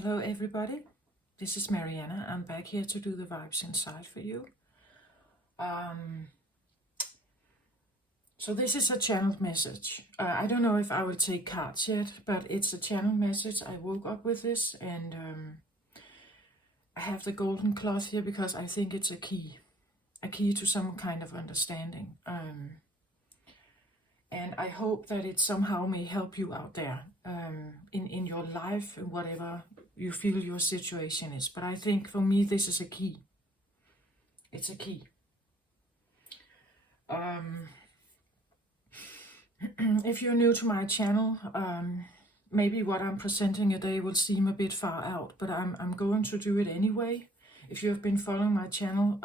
Hello everybody, this is Mariana. I'm back here to do the vibes inside for you. So this is a channeled message. I don't know if I will take cards yet, but it's a channeled message. I woke up with this and I have the golden cloth here because I think it's a key to some kind of understanding. And I hope that it somehow may help you out there in your life and whatever you feel your situation is. But I think for me, this is a key. It's a key. If you're new to my channel, maybe what I'm presenting today will seem a bit far out, but I'm going to do it anyway. If you have been following my channel,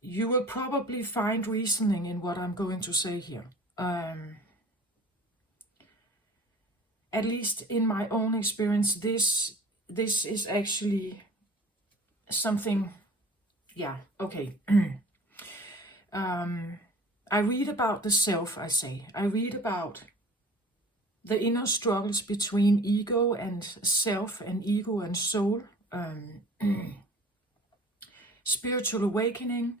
you will probably find reasoning in what I'm going to say here. At least in my own experience, this is actually something, yeah, okay. I read about the self, I read about the inner struggles between ego and self and ego and soul, spiritual awakening,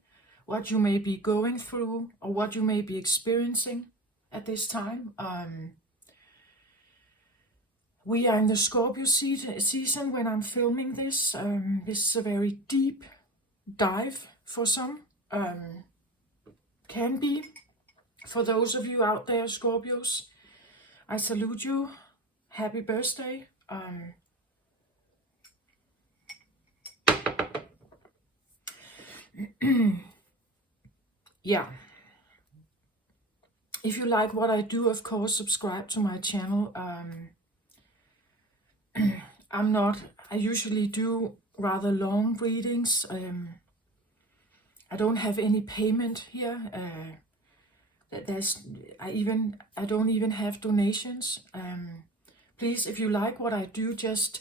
what you may be going through or what you may be experiencing at this time. We are in the Scorpio season when I'm filming this. This is a very deep dive for some. Can be. For those of you out there, Scorpios, I salute you. Happy birthday. Yeah. If you like what I do, of course, subscribe to my channel. I usually do rather long readings. I don't have any payment here. I don't even have donations. Please, if you like what I do, just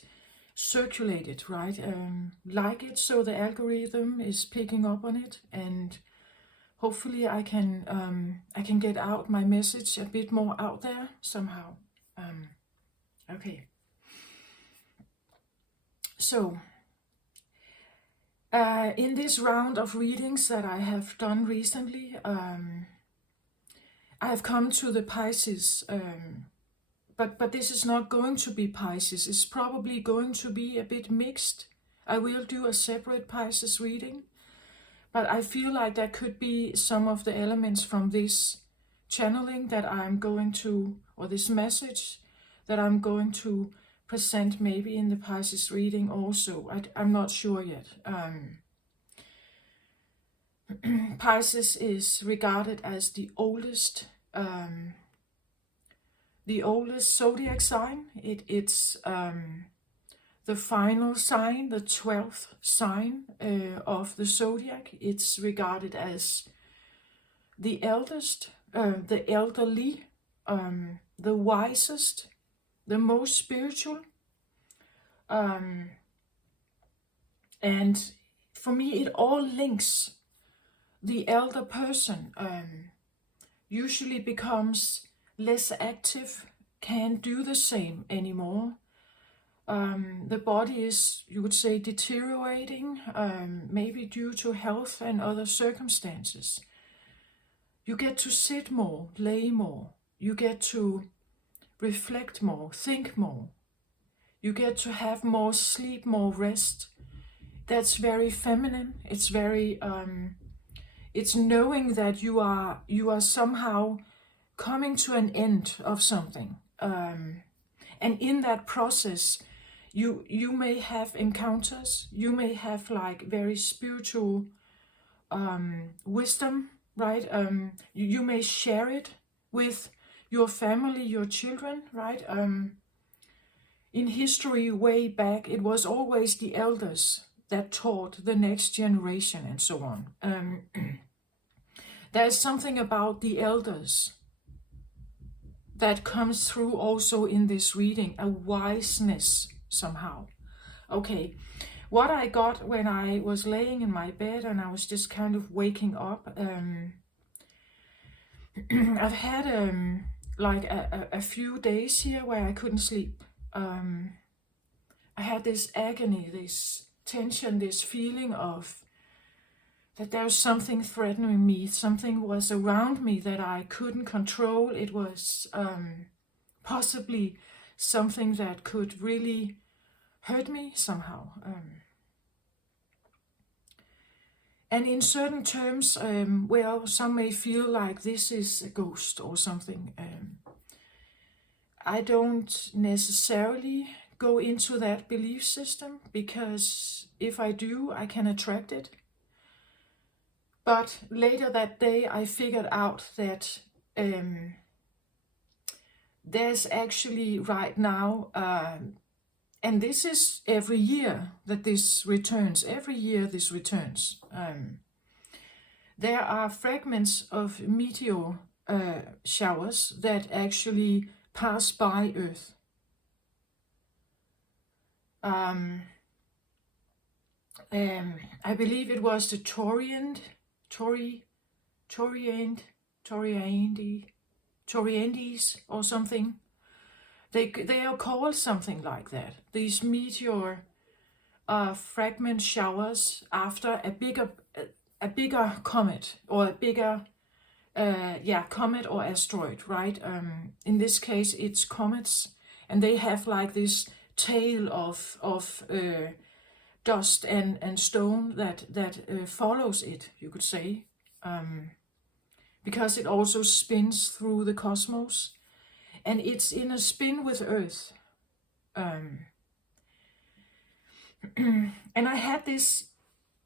circulate it, right? Like it so the algorithm is picking up on it, and hopefully I can get out my message a bit more out there somehow. Okay. So, in this round of readings that I have done recently, I have come to the Pisces, but this is not going to be Pisces. It's probably going to be a bit mixed. I will do a separate Pisces reading, but I feel like there could be some of the elements from this channeling that I'm going to, or this message that I'm going to present maybe in the Pisces reading also. I'm not sure yet. Pisces is regarded as the oldest zodiac sign. It's the final sign, the 12th sign of the zodiac. It's regarded as the eldest, the elderly, the wisest, the most spiritual. And for me, it all links. The elder person usually becomes less active, can't do the same anymore. The body is, you would say, deteriorating, maybe due to health and other circumstances. You get to sit more, lay more. You get to reflect more, think more. You get to have more sleep, more rest. That's very feminine. It's very, it's knowing that you are somehow coming to an end of something. And in that process, you may have encounters, you may have like very spiritual wisdom, right? You may share it with your family, your children, right? In history, way back, it was always the elders that taught the next generation and so on. There's something about the elders that comes through also in this reading, a wiseness somehow. Okay, what I got when I was laying in my bed and I was just kind of waking up, I've had like a few days here where I couldn't sleep. I had this agony, this tension, this feeling of that there was something threatening me, something was around me that I couldn't control. It was possibly something that could really hurt me somehow. And in certain terms, well, some may feel like this is a ghost or something. I don't necessarily go into that belief system, because if I do, I can attract it. But later that day, I figured out that there's actually right now, and this is every year that this returns, every year this returns. There are fragments of meteor showers that actually pass by Earth. I believe it was the Toriandes or something. They are called something like that. These meteor fragment showers after a bigger comet, or a bigger comet or asteroid, right? In this case, it's comets, and they have like this tail of dust and stone that follows it, you could say, because it also spins through the cosmos, and it's in a spin with Earth. And I had this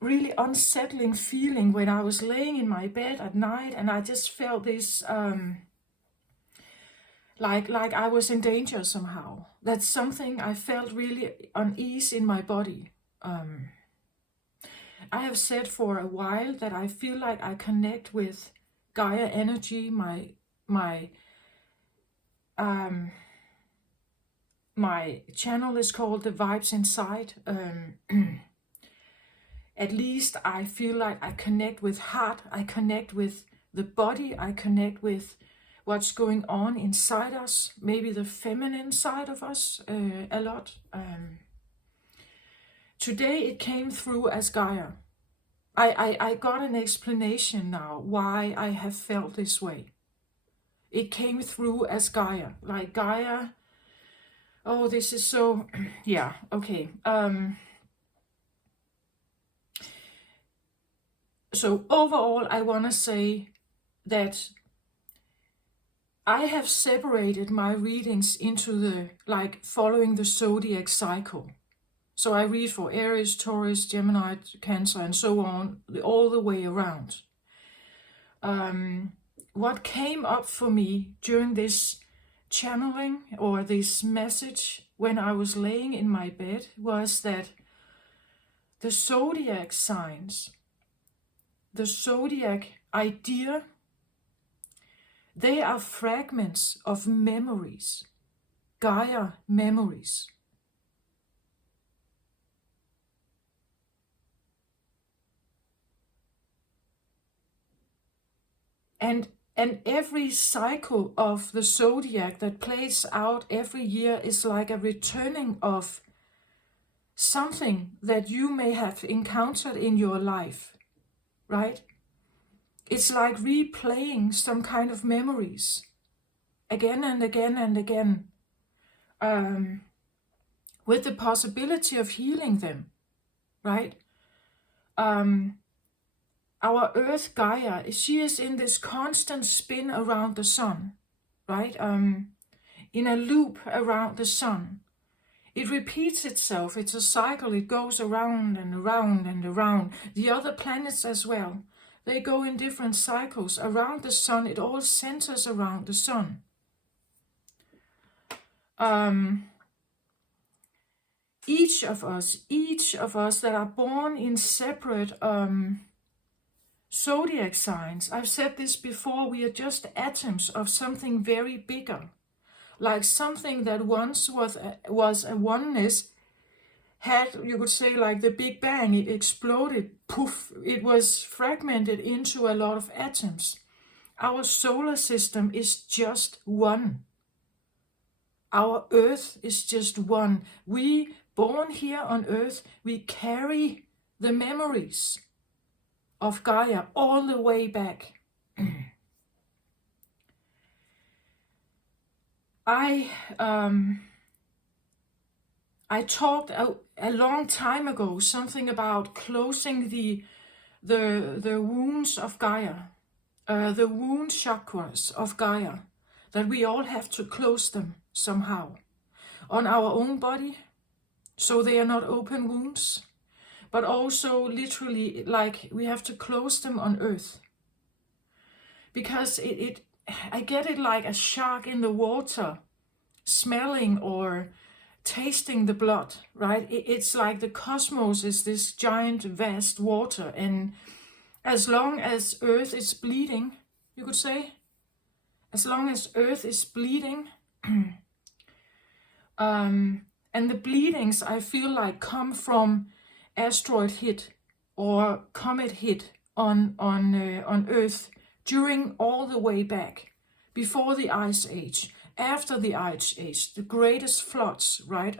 really unsettling feeling when I was laying in my bed at night, and I just felt this like I was in danger somehow. That's something I felt really unease in my body. I have said for a while that I feel like I connect with Gaia energy. My channel is called The Vibes Inside. At least I feel like I connect with heart, I connect with the body, I connect with what's going on inside us, maybe the feminine side of us a lot. Today it came through as Gaia. I got an explanation now why I have felt this way. It came through as Gaia, like Gaia. Oh, this is so, yeah, okay. So overall, I want to say that I have separated my readings into the, like, following the zodiac cycle. So I read for Aries, Taurus, Gemini, Cancer, and so on, all the way around. What came up for me during this channeling or this message when I was laying in my bed was that the zodiac signs, the zodiac idea, they are fragments of memories, Gaia memories. And every cycle of the zodiac that plays out every year is like a returning of something that you may have encountered in your life, right? It's like replaying some kind of memories again and again and again, with the possibility of healing them, right? Our Earth Gaia, she is in this constant spin around the sun, right? In a loop around the sun. It repeats itself. It's a cycle. It goes around and around and around. The other planets as well. They go in different cycles around the sun. It all centers around the sun. Each of us that are born in separate zodiac signs, I've said this before, we are just atoms of something very bigger. Like something that once was a oneness, had, you could say, like the Big Bang, it exploded, poof, it was fragmented into a lot of atoms. Our solar system is just one. Our earth is just one. We, born here on earth, we carry the memories of Gaia all the way back. I talked a long time ago something about closing the wounds of Gaia, the wound chakras of Gaia, that we all have to close them somehow on our own body, so they are not open wounds, but also literally like we have to close them on earth, because I get it like a shark in the water smelling or tasting the blood, right? It's like the cosmos is this giant vast water, and as long as earth is bleeding, you could say, as long as earth is bleeding, and the bleedings I feel like come from asteroid hit or comet hit on earth during all the way back, before the Ice Age, after the Ice Age, the greatest floods, right?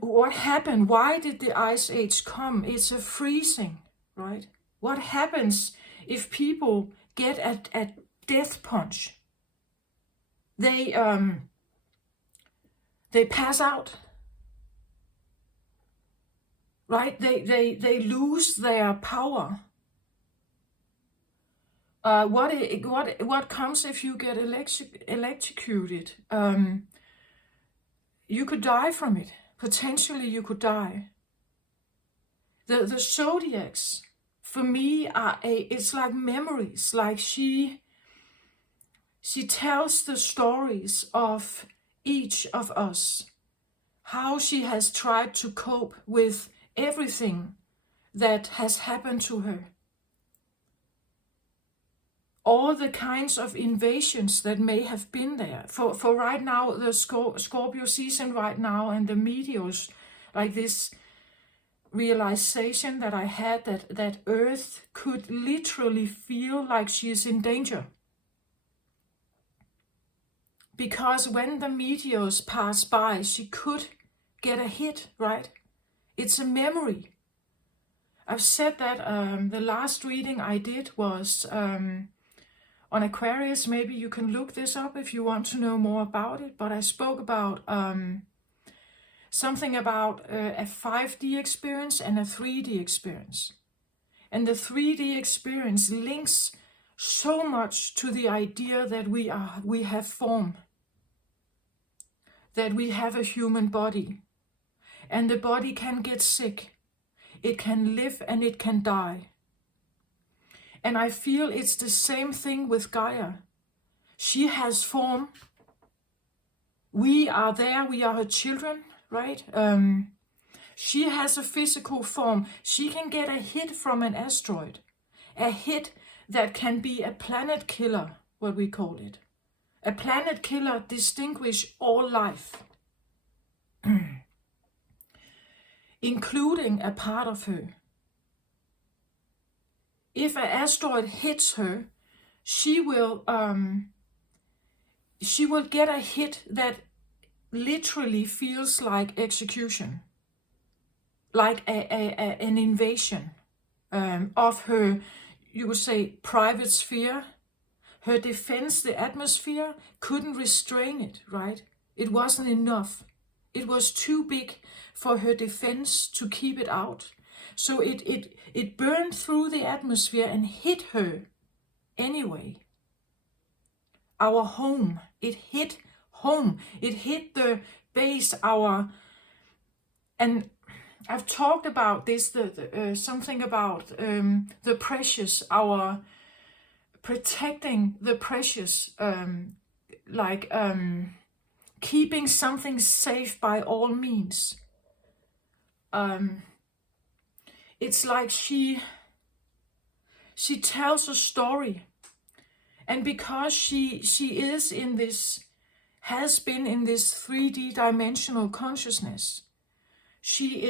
What happened? Why did the Ice Age come? It's a freezing, right? What happens if people get a death punch? They pass out, right? They lose their power. What comes if you get electrocuted? You could die from it. Potentially, you could die. The zodiacs, for me, it's like memories. Like she tells the stories of each of us, how she has tried to cope with everything that has happened to her. All the kinds of invasions that may have been there. For right now, the Scorpio season right now, and the meteors, like this realization that I had that Earth could literally feel like she is in danger. Because when the meteors pass by, she could get a hit, right? It's a memory. I've said that the last reading I did was on Aquarius. Maybe you can look this up if you want to know more about it. But I spoke about something about a 5D experience and a 3D experience. And the 3D experience links so much to the idea that we have form, that we have a human body, and the body can get sick, it can live and it can die. And I feel it's the same thing with Gaia. She has form. We are there, we are her children, right? She has a physical form. She can get a hit from an asteroid. A hit that can be a planet killer, what we call it. A planet killer distinguish all life, including a part of her. If an asteroid hits her, she will get a hit that literally feels like execution, like an invasion of her, you would say, private sphere. Her defense, the atmosphere, couldn't restrain it, right? It wasn't enough. It was too big for her defense to keep it out. So it burned through the atmosphere and hit her anyway. Our home, it hit home. It hit the base, and I've talked about this, something about the precious, our protecting the precious, keeping something safe by all means. It's like she tells a story, and because she is in this, has been in this 3D dimensional consciousness, she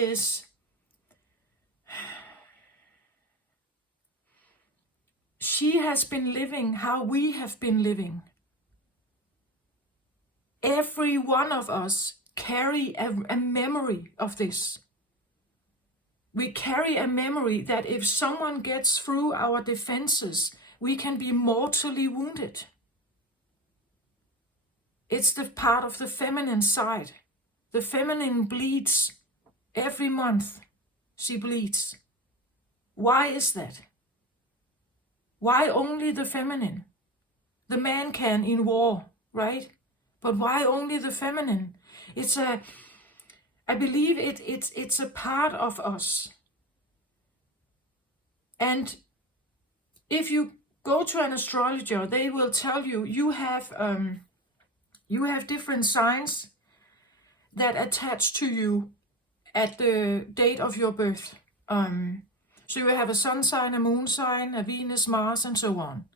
has been living how we have been living. every one of us carry a memory of this. We carry a memory that if someone gets through our defenses, we can be mortally wounded. It's the part of the feminine side. The feminine bleeds every month. She bleeds. Why is that? Why only the feminine? The man can in war, right? But why only the feminine? I believe it's a part of us. And if you go to an astrologer, they will tell you you have different signs that attach to you at the date of your birth. So you have a sun sign, a moon sign, a Venus, Mars, and so on.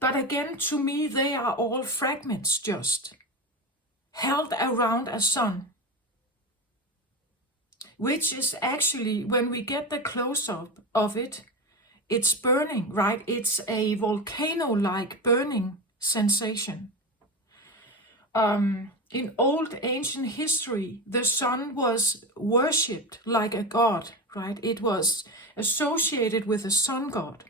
But again, to me, they are all fragments just held around a sun, which is actually, when we get the close-up of it, it's burning, right? It's a volcano-like burning sensation. In old ancient history, the sun was worshipped like a god, right? It was associated with the sun god.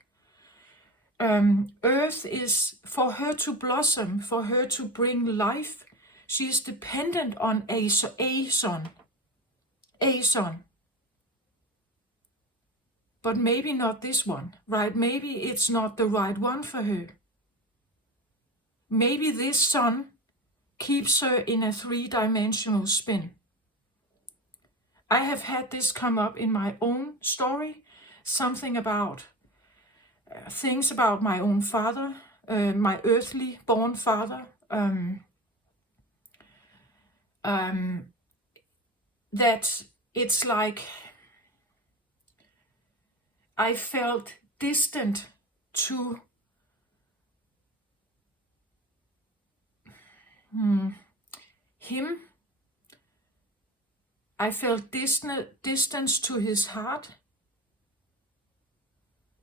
Earth is, for her to blossom, for her to bring life, she is dependent on a sun. But maybe not this one, right? Maybe it's not the right one for her. Maybe this sun keeps her in a three-dimensional spin. I have had this come up in my own story, something about things about my own father, my earthly born father, that it's like I felt distant to him. I felt distance to his heart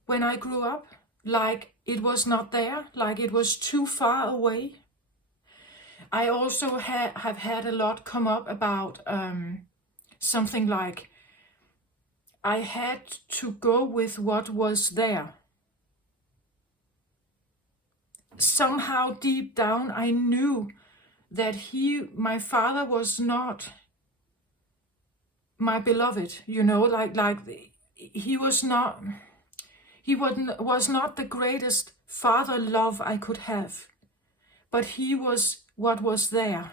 when I grew up, like it was not there, like it was too far away. I also have had a lot come up about something like I had to go with what was there. Somehow deep down I knew that my father was not my beloved, you know, like he was not the greatest father love I could have, but he was what was there.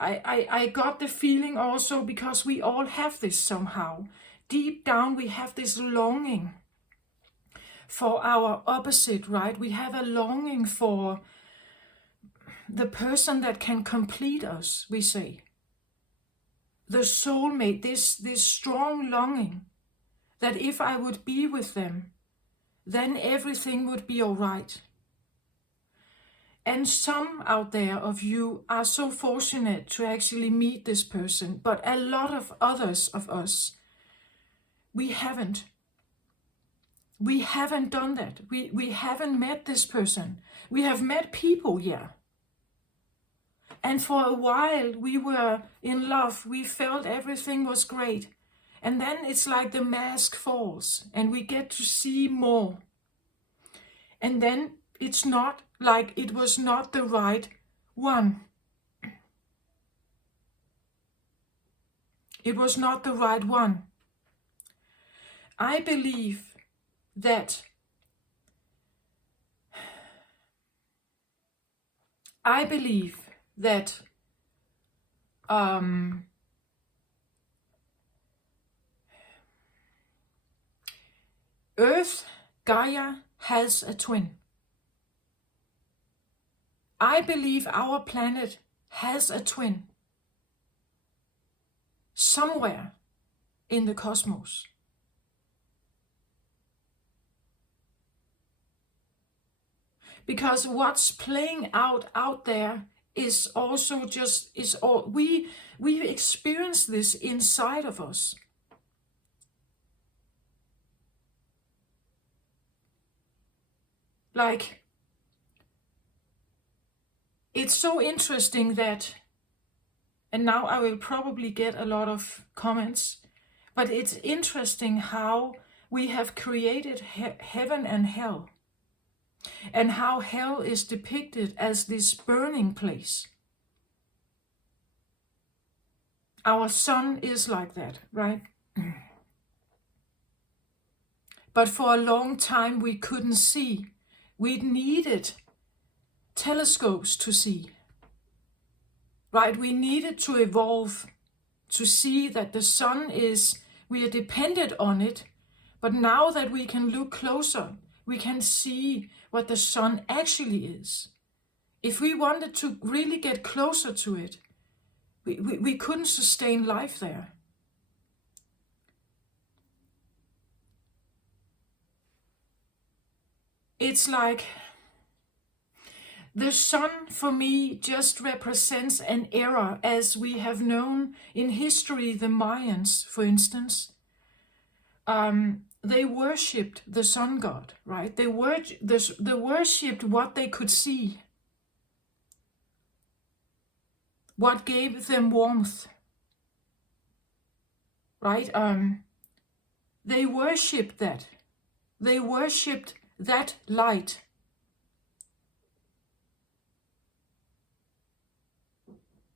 I got the feeling also, because we all have this somehow. Deep down we have this longing for our opposite, right? We have a longing for the person that can complete us, we say. The soulmate, this strong longing that if I would be with them, then everything would be all right. And some out there of you are so fortunate to actually meet this person, but a lot of others of us, we haven't. We haven't done that. We haven't met this person. We have met people, yeah. And for a while we were in love. We felt everything was great. And then it's like the mask falls and we get to see more. And then it's not like it was not the right one. It was not the right one. I believe that Earth, Gaia, has a twin. I believe our planet has a twin somewhere in the cosmos. Because what's playing out there is also we experience this inside of us. Like it's so interesting that, and now I will probably get a lot of comments, but it's interesting how we have created heaven and hell, and how hell is depicted as this burning place. Our sun is like that, right? But for a long time we couldn't see. We needed telescopes to see, right? We needed to evolve to see that the sun is, we are dependent on it, but now that we can look closer, we can see what the sun actually is. If we wanted to really get closer to it, we couldn't sustain life there. It's like the sun for me just represents an era, as we have known in history. The Mayans, for instance, they worshipped the sun god, right? They worshipped what they could see, what gave them warmth, right? They worshipped that. They worshipped that light.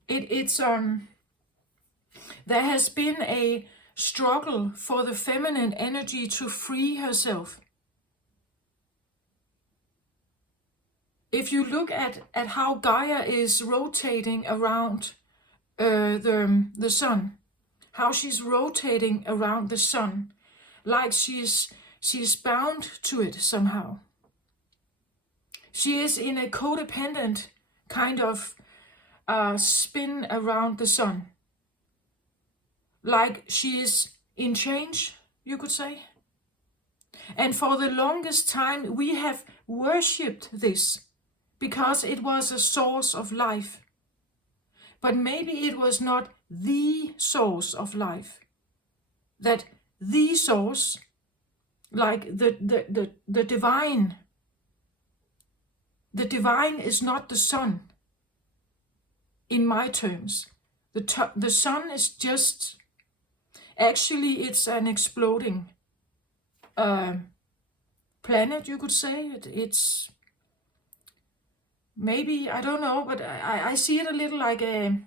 There has been a struggle for the feminine energy to free herself. If you look at how Gaia is rotating around the sun, how she's rotating around the sun, like she's bound to it somehow. She is in a codependent kind of spin around the sun, like she is in change, you could say. And for the longest time we have worshipped this because it was a source of life. But maybe it was not the source of life. That the source, like the divine is not the sun in my terms. The sun is just, actually it's an exploding planet, you could say. It's maybe, I don't know, but I see it a little like a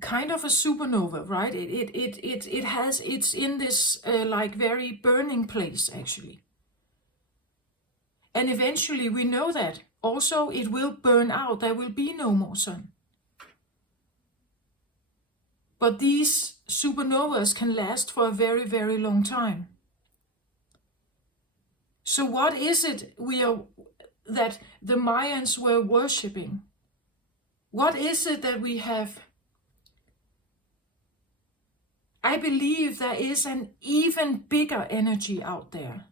kind of a supernova, right? It's in this like very burning place, actually. And eventually we know that also it will burn out. There will be no more sun. But these supernovas can last for a very, very long time. So what is it that the Mayans were worshipping? What is it that we have? I believe there is an even bigger energy out there.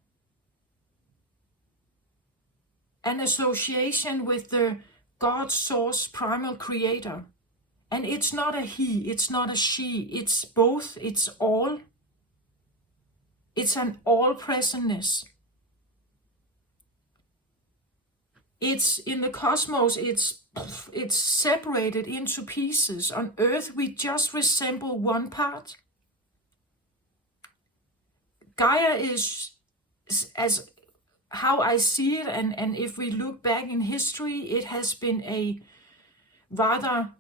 An association with the God source, primal creator. And it's not a he, it's not a she, it's both, it's all. It's an all-presentness. It's in the cosmos, it's separated into pieces. On Earth, we just resemble one part. Gaia is, as how I see it, and if we look back in history, it has been a rather,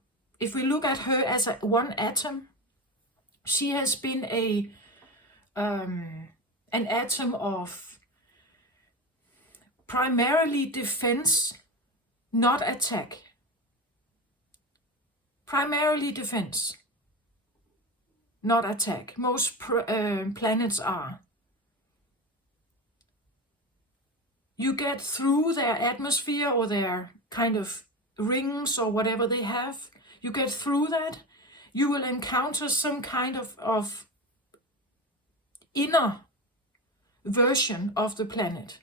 if we look at her as one atom, she has been an atom of primarily defense, not attack. Primarily defense, not attack. Most planets are. You get through their atmosphere or their kind of rings or whatever they have. You get through that, you will encounter some kind of inner version of the planet.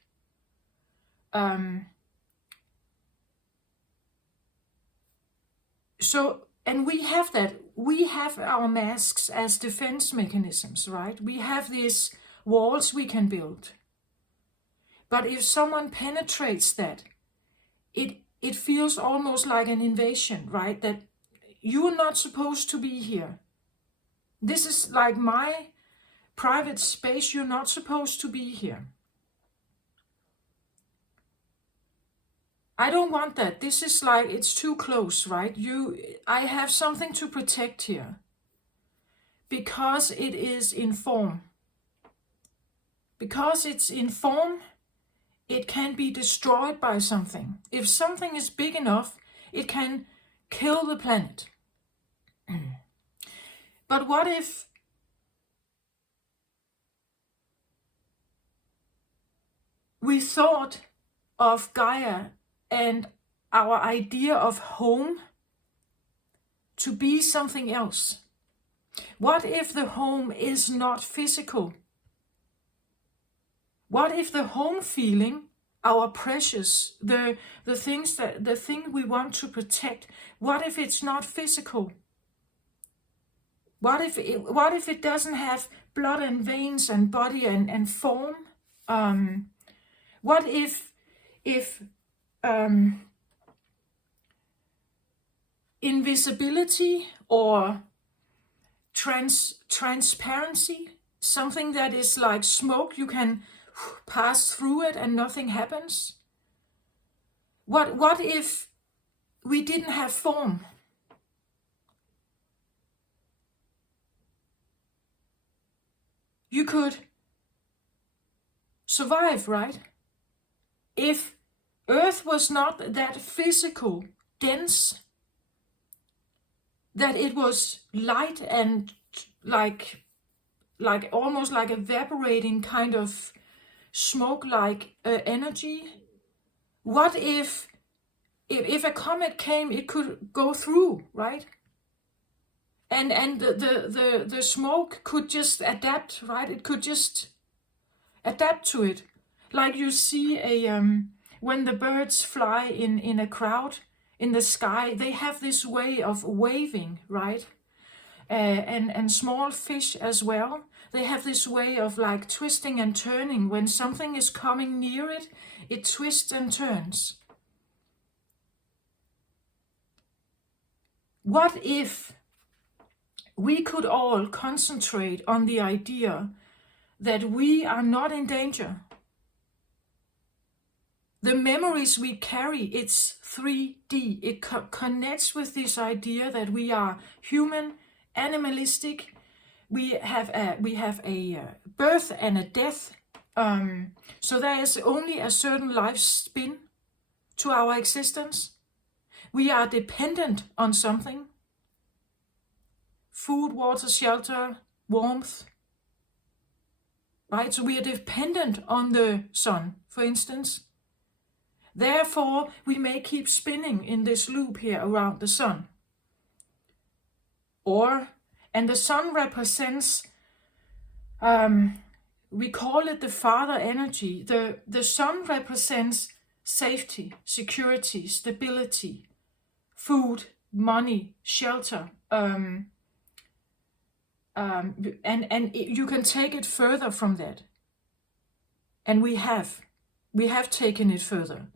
And we have that. We have our masks as defense mechanisms, right? We have these walls we can build. But if someone penetrates that, it feels almost like an invasion, right? That you're not supposed to be here. This is like my private space. You're not supposed to be here. I don't want that. This is like, it's too close, right? I have something to protect here. Because it is in form. Because it's in form, it can be destroyed by something. If something is big enough, it can kill the planet. But what if we thought of Gaia and our idea of home to be something else? What if the home is not physical? What if the home feeling, our precious, the thing we want to protect, what if it's not physical? What if it doesn't have blood and veins and body and form? What if invisibility or transparency, something that is like smoke, you can pass through it and nothing happens? What if we didn't have form? You could survive, right? If Earth was not that physical, dense, that it was light and like almost like evaporating kind of smoke-like energy. What if a comet came, it could go through, right? And the smoke could just adapt, right? It could just adapt to it. Like you see when the birds fly in a crowd in the sky, they have this way of waving, right? And small fish as well. They have this way of like twisting and turning. When something is coming near it, it twists and turns. What if we could all concentrate on the idea that we are not in danger? The memories we carry, it's 3D. It connects with this idea that we are human, animalistic. We have a birth and a death. So there is only a certain life spin to our existence. We are dependent on something. Food, water, shelter, warmth. Right? So we are dependent on the sun, for instance. Therefore, we may keep spinning in this loop here around the sun. And the sun represents, we call it the father energy. The sun represents safety, security, stability, food, money, shelter. And you can take it further from that. And we have taken it further.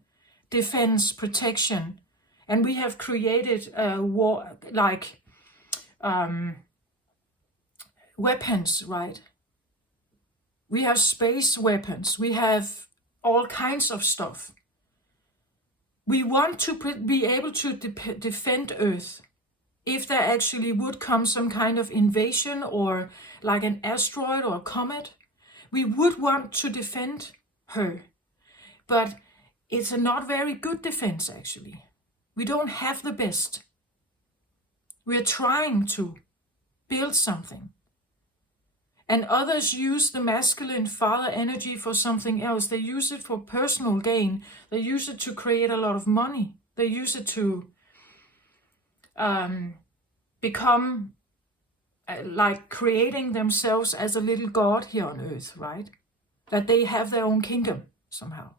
Defense, protection, and we have created weapons, right? We have space weapons. We have all kinds of stuff. We want to be able to defend Earth. If there actually would come some kind of invasion or like an asteroid or a comet, we would want to defend her. But it's a not very good defense, actually. We don't have the best. We're trying to build something. And others use the masculine father energy for something else. They use it for personal gain. They use it to create a lot of money. They use it to become like creating themselves as a little god here on Earth, right? That they have their own kingdom somehow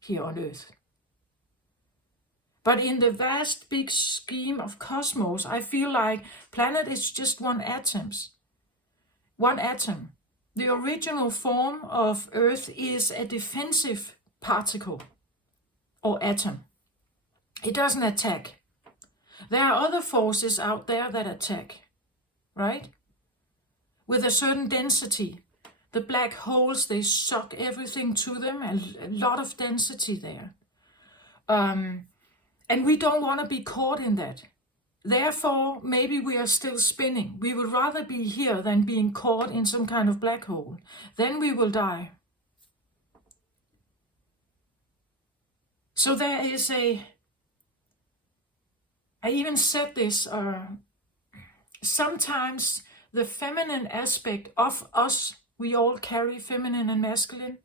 here on Earth. But in the vast big scheme of cosmos, I feel like planet is just one atom. One atom. The original form of Earth is a defensive particle or atom. It doesn't attack. There are other forces out there that attack, right? With a certain density. The black holes, they suck everything to them, and a lot of density there. And we don't want to be caught in that. Therefore, maybe we are still spinning. We would rather be here than being caught in some kind of black hole. Then we will die. So there is I even said this, sometimes the feminine aspect of us, we all carry feminine and masculine,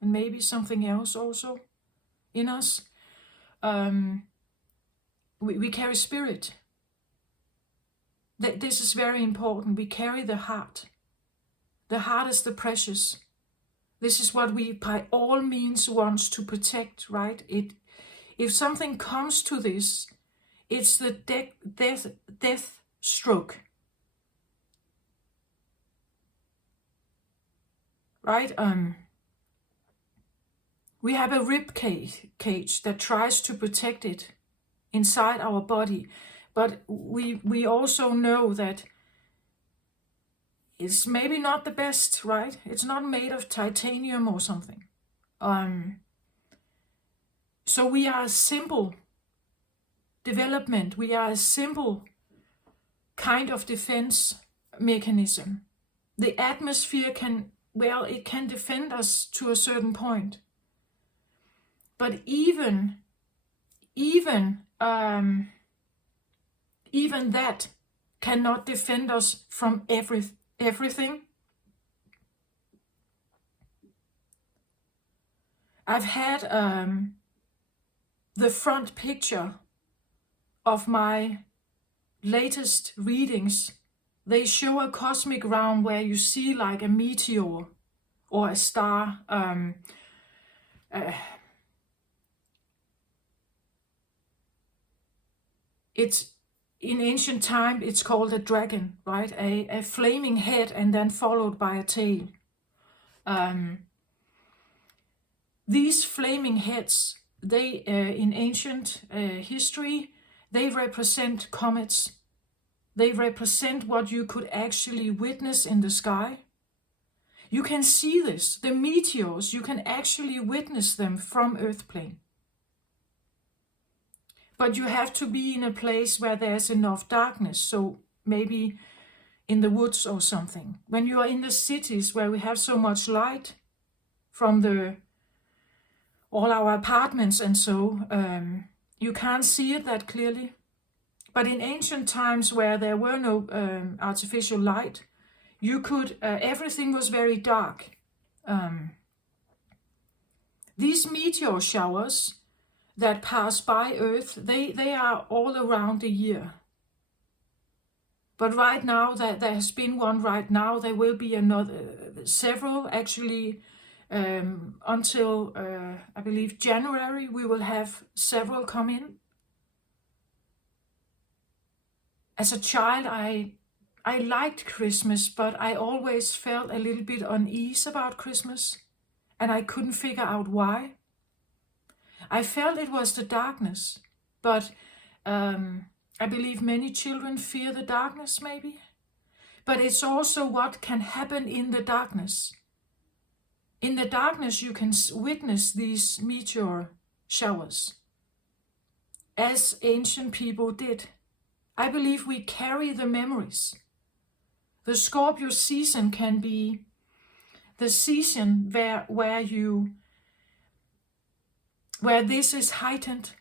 and maybe something else also in us. We carry spirit. This is very important. We carry the heart. The heart is the precious. This is what we by all means want to protect, right? If something comes to this, it's the death stroke. Right? We have a rib cage that tries to protect it inside our body. But we also know that it's maybe not the best, right? It's not made of titanium or something. So we are a simple development. We are a simple kind of defense mechanism. The atmosphere can defend us to a certain point. But even that cannot defend us from everything. I've had the front picture of my latest readings. They show a cosmic round where you see like a meteor or a star. It's in ancient time, it's called a dragon, right? A flaming head and then followed by a tail. These flaming heads, they in ancient history, they represent comets. They represent what you could actually witness in the sky. You can see this. The meteors, you can actually witness them from Earth plane. But you have to be in a place where there's enough darkness, so maybe in the woods or something. When you are in the cities where we have so much light from all our apartments and so, you can't see it that clearly. But in ancient times where there were no artificial light, you could, everything was very dark. These meteor showers that pass by Earth, they are all around the year. But right now, there has been one right now, there will be several actually, until I believe January, we will have several come in. As a child, I liked Christmas, but I always felt a little bit unease about Christmas, and I couldn't figure out why. I felt it was the darkness, but I believe many children fear the darkness maybe. But it's also what can happen in the darkness. In the darkness you can witness these meteor showers, as ancient people did. I believe we carry the memories. The Scorpio season can be the season where this is heightened.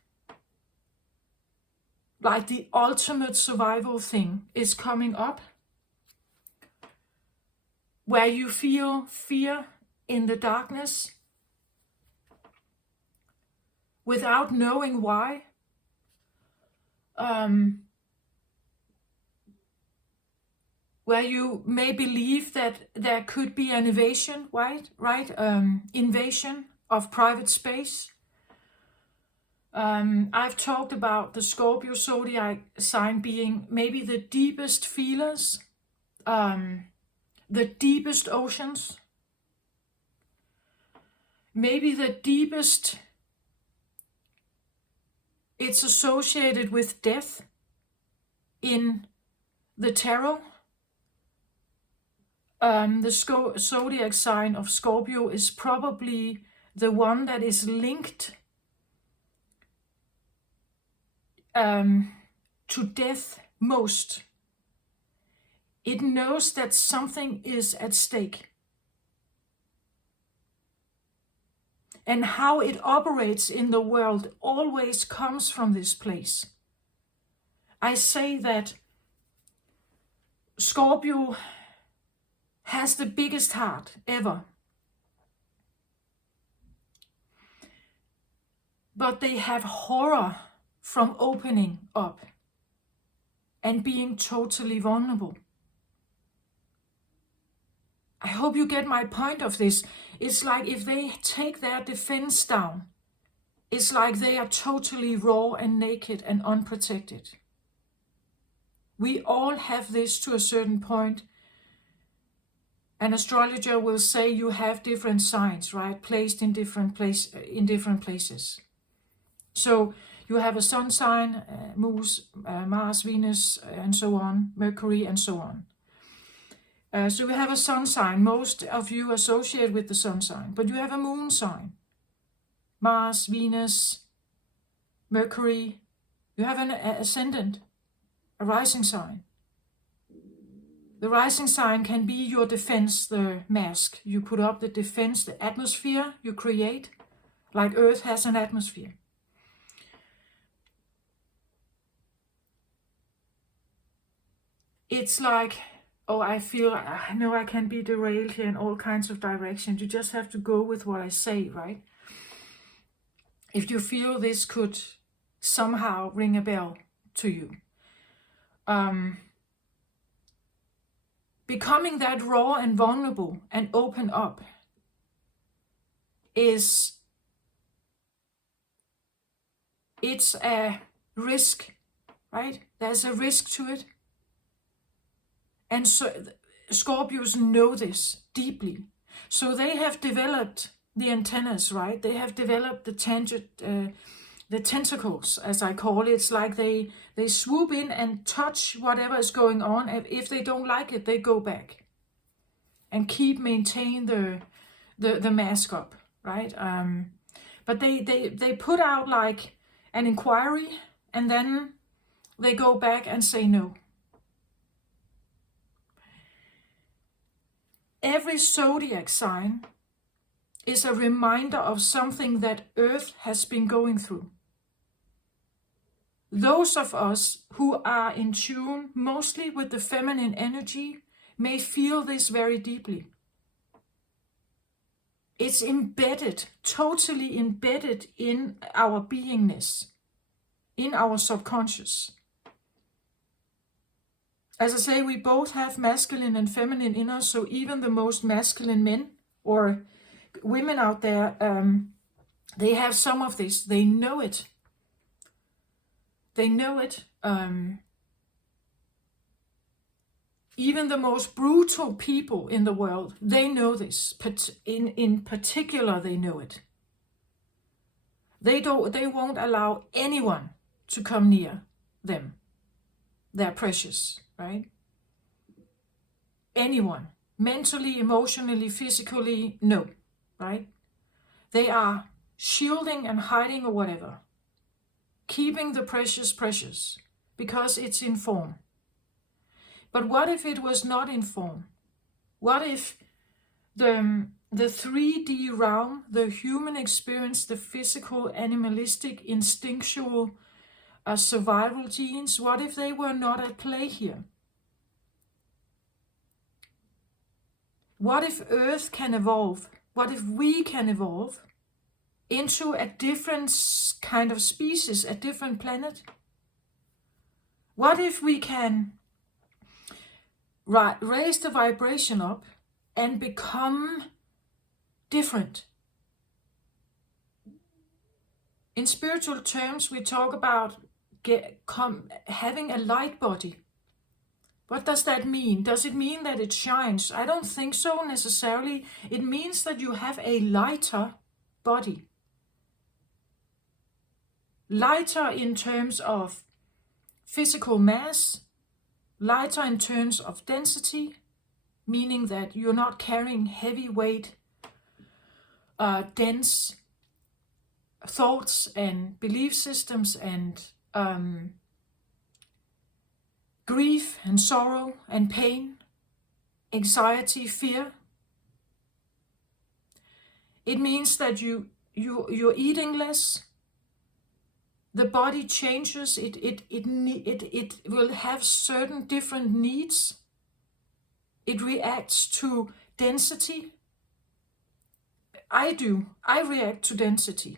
Like the ultimate survival thing is coming up. Where you feel fear in the darkness without knowing why. Where you may believe that there could be an invasion, right? Invasion of private space. I've talked about the Scorpio zodiac sign being maybe the deepest feelers, the deepest oceans, maybe the deepest It's associated with death in the tarot. The zodiac sign of Scorpio is probably the one that is linked to death most. It knows that something is at stake. And how it operates in the world always comes from this place. I say that Scorpio has the biggest heart ever. But they have horror from opening up and being totally vulnerable. I hope you get my point of this. It's like if they take their defense down, it's like they are totally raw and naked and unprotected. We all have this to a certain point. An astrologer will say you have different signs, right? Placed in different places. So you have a sun sign, Mars, Venus, and so on, Mercury, and so on. So we have a sun sign. Most of you associate with the sun sign, but you have a moon sign. Mars, Venus, Mercury. You have an ascendant, a rising sign. The rising sign can be your defense, the mask. You put up the defense, the atmosphere you create, like Earth has an atmosphere. It's like, I know I can be derailed here in all kinds of directions. You just have to go with what I say, right? If you feel this could somehow ring a bell to you. Becoming that raw and vulnerable and open up it's a risk, right? There's a risk to it. And so Scorpios know this deeply. So they have developed the antennas, right? They have developed the tentacles, as I call it. It's like they swoop in and touch whatever is going on. And if they don't like it, they go back and maintain the mask up, right? But they put out like an inquiry, and then they go back and say no. Every zodiac sign is a reminder of something that Earth has been going through. Those of us who are in tune mostly with the feminine energy may feel this very deeply. It's embedded, totally embedded in our beingness, in our subconscious. As I say, we both have masculine and feminine in us, so even the most masculine men or women out there, they have some of this. They know it. They know it. Even the most brutal people in the world, they know this. But in particular, they know it. They won't allow anyone to come near them. They're precious, right? Anyone, mentally, emotionally, physically, no, right? They are shielding and hiding or whatever, keeping the precious precious because it's in form. But what if it was not in form? What if the 3D realm, the human experience, the physical, animalistic, instinctual, survival genes, what if they were not at play here? What if Earth can evolve? What if we can evolve into a different kind of species, a different planet? What if we can raise the vibration up and become different? In spiritual terms, we talk about having a light body. What does that mean? Does it mean that it shines? I don't think so necessarily. It means that you have a lighter body. lighter in terms of physical mass, lighter in terms of density, meaning that you're not carrying heavy weight, dense thoughts and belief systems and grief and sorrow and pain, anxiety, fear. It means that you're eating less. The body changes. It will have certain different needs. It reacts to density. I react to density.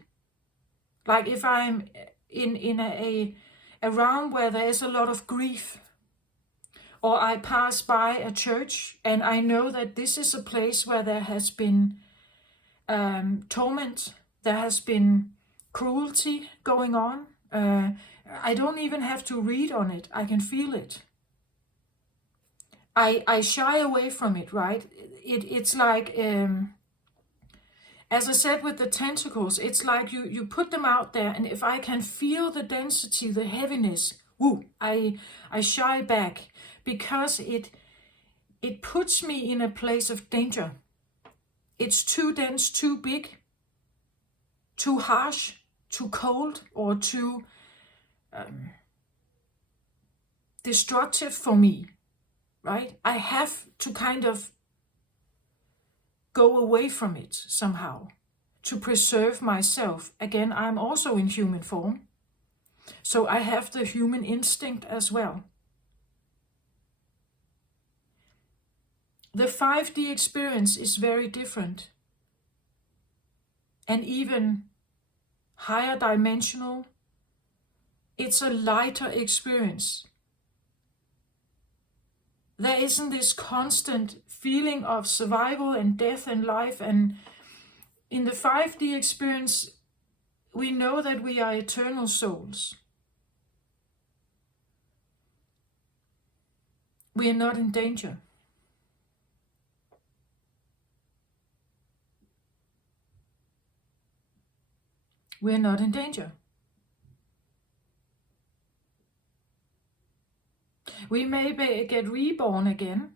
Like if I'm in a realm where there is a lot of grief, or I pass by a church and I know that this is a place where there has been torment, there has been cruelty going on. I don't even have to read on it. I can feel it. I shy away from it, right? It's like, as I said with the tentacles, it's like you put them out there, and if I can feel the density, the heaviness, I shy back, because it puts me in a place of danger. It's too dense, too big, too harsh, too cold, or too destructive for me, right? I have to kind of go away from it somehow to preserve myself. Again, I'm also in human form, so I have the human instinct as well. The 5D experience is very different, and even higher dimensional. It's a lighter experience. There isn't this constant feeling of survival and death and life. And in the 5D experience, we know that we are eternal souls. We are not in danger. We are not in danger. We may get reborn again.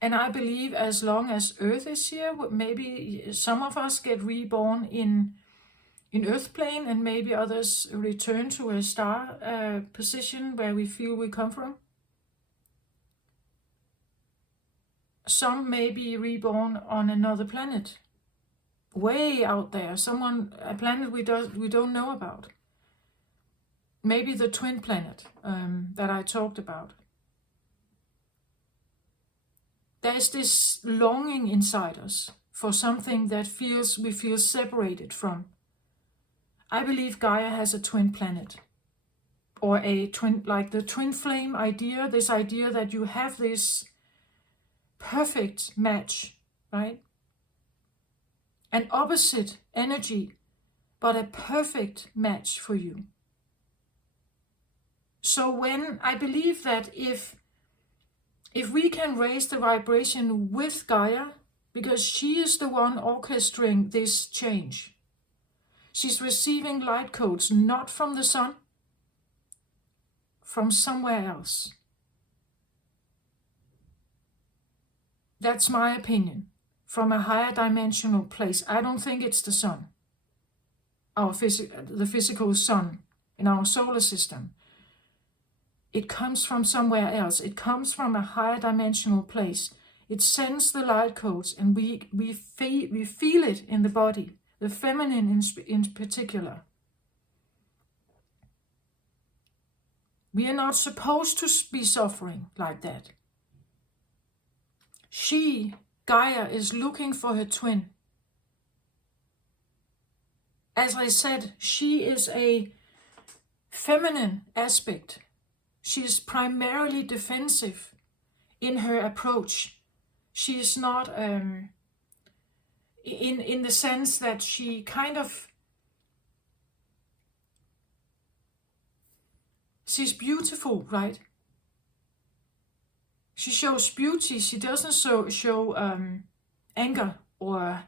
And I believe as long as Earth is here, maybe some of us get reborn in Earth plane, and maybe others return to a star position where we feel we come from. Some may be reborn on another planet, way out there, a planet we don't know about. Maybe the twin planet that I talked about. There's this longing inside us for something that we feel separated from. I believe Gaia has a twin planet, or a twin, like the twin flame idea, this idea that you have this perfect match, right? An opposite energy, but a perfect match for you. So when I believe that if we can raise the vibration with Gaia, because she is the one orchestrating this change. She's receiving light codes, not from the sun, from somewhere else. That's my opinion, from a higher dimensional place. I don't think it's the sun, the physical sun in our solar system. It comes from somewhere else. It comes from a higher dimensional place. It sends the light codes, and we feel it in the body, the feminine in particular. We are not supposed to be suffering like that. Gaia, is looking for her twin. As I said, she is a feminine aspect. She is primarily defensive in her approach. She is not in the sense that she kind of, she's beautiful, right? She shows beauty. She doesn't show anger or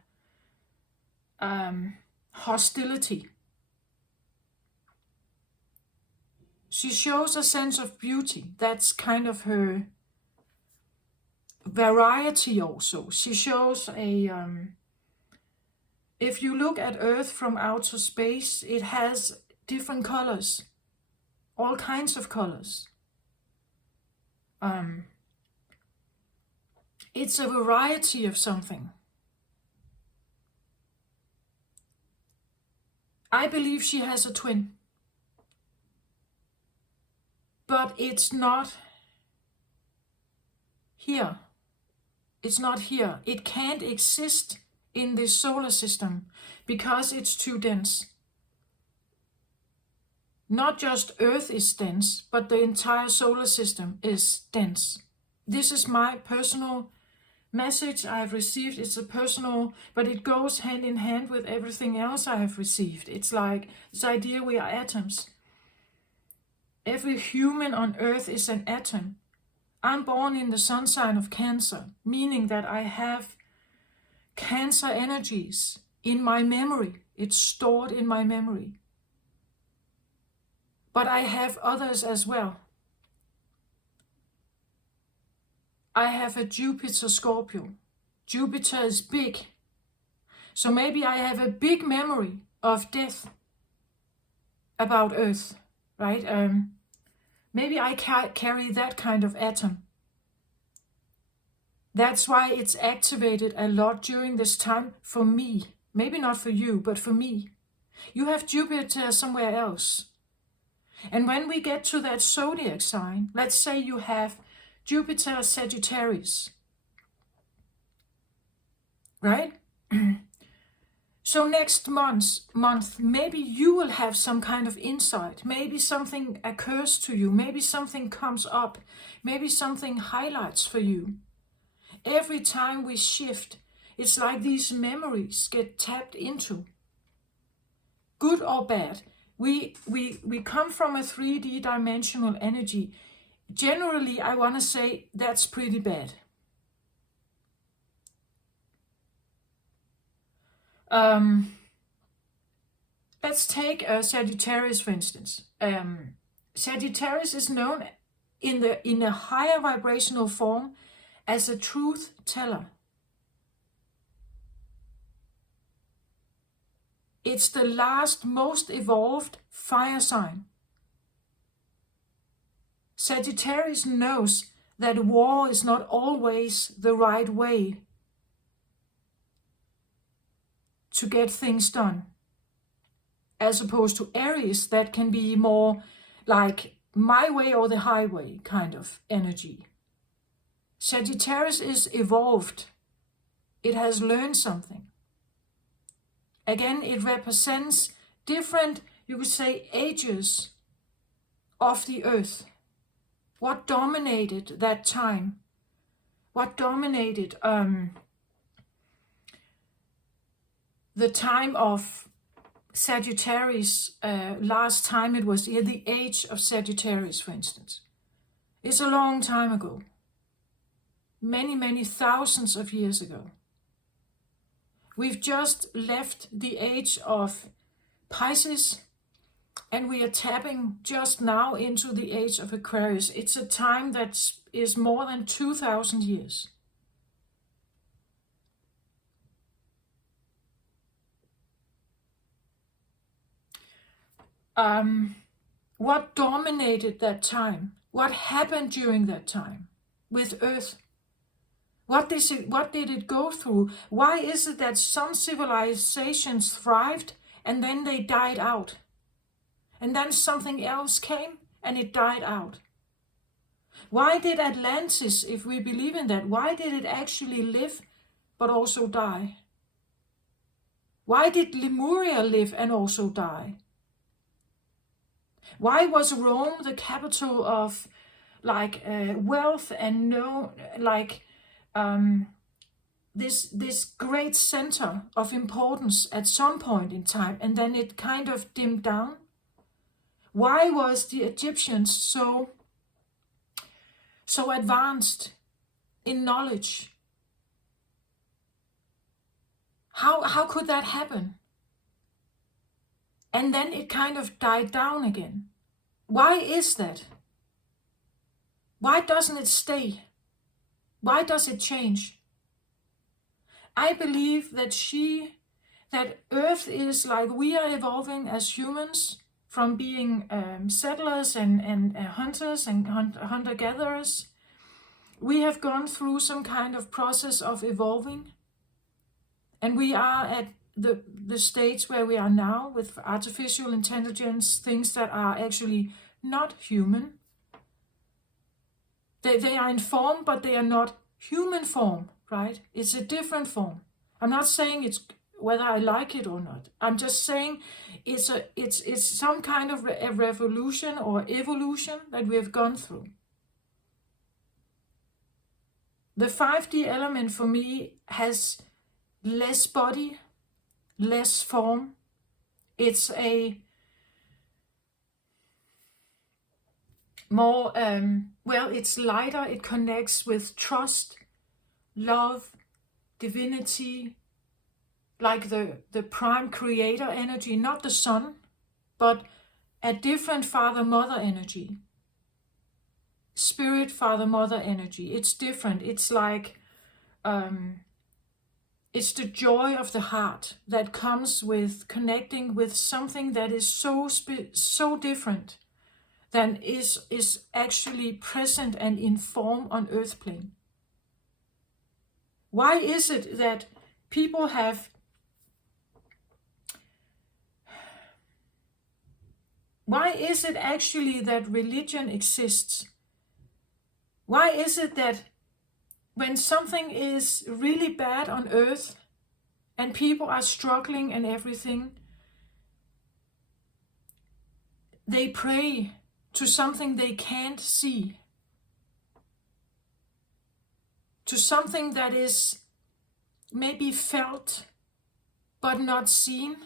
hostility. She shows a sense of beauty. That's kind of her variety also. She shows a... if you look at Earth from outer space, it has different colors. All kinds of colors. It's a variety of something. I believe she has a twin. But it's not here. It's not here. It can't exist in this solar system because it's too dense. Not just Earth is dense, but the entire solar system is dense. This is my personal message I have received. It's a personal, but it goes hand in hand with everything else I have received. It's like this idea we are atoms. Every human on Earth is an atom. I'm born in the sun sign of Cancer, meaning that I have Cancer energies in my memory. It's stored in my memory. But I have others as well. I have a Jupiter Scorpio. Jupiter is big. So maybe I have a big memory of death about Earth, right? Maybe I carry that kind of atom. That's why it's activated a lot during this time for me. Maybe not for you, but for me. You have Jupiter somewhere else. And when we get to that zodiac sign, let's say you have Jupiter Sagittarius, right? So next month, maybe you will have some kind of insight. Maybe something occurs to you. Maybe something comes up. Maybe something highlights for you. Every time we shift, it's like these memories get tapped into. Good or bad. We come from a 3D dimensional energy. Generally, I want to say that's pretty bad. Let's take Sagittarius, for instance. Sagittarius is known in a higher vibrational form as a truth teller. It's the last, most evolved fire sign. Sagittarius knows that war is not always the right way to get things done, as opposed to Aries that can be more like my way or the highway kind of energy. Sagittarius is evolved. It has learned something. Again, it represents different, you could say, ages of the Earth. What dominated that time? What dominated the time of Sagittarius? Last time it was the age of Sagittarius, for instance. It's a long time ago. Many, many thousands of years ago. We've just left the age of Pisces and we are tapping just now into the age of Aquarius. It's a time that is more than 2,000 years. What dominated that time? What happened during that time with Earth? What did it go through? Why is it that some civilizations thrived and then they died out? And then something else came and it died out. Why did Atlantis, if we believe in that, why did it actually live but also die? Why did Lemuria live and also die? Why was Rome the capital of wealth and this great center of importance at some point in time, and then it kind of dimmed down? Why was the Egyptians so advanced in knowledge? How could that happen? And then it kind of died down again. Why is that? Why doesn't it stay? Why does it change? I believe that Earth is like we are evolving as humans from being settlers and hunters and hunter-gatherers. We have gone through some kind of process of evolving, and we are at the stage where we are now with artificial intelligence, things that are actually not human. They are in form, but they are not human form, right? It's a different form. I'm not saying it's whether I like it or not. I'm just saying it's some kind of a revolution or evolution that we have gone through. The 5D element for me has less body, less form. It's a more, it's lighter. It connects with trust, love, divinity, like the prime creator energy, not the sun, but a different father-mother energy. Spirit, father-mother energy. It's different. It's like, it's the joy of the heart that comes with connecting with something that is so different than is actually present and in form on earth plane. Why is it that people have Why is it actually that religion exists? Why is it that when something is really bad on earth and people are struggling and everything, they pray to something they can't see, to something that is maybe felt but not seen?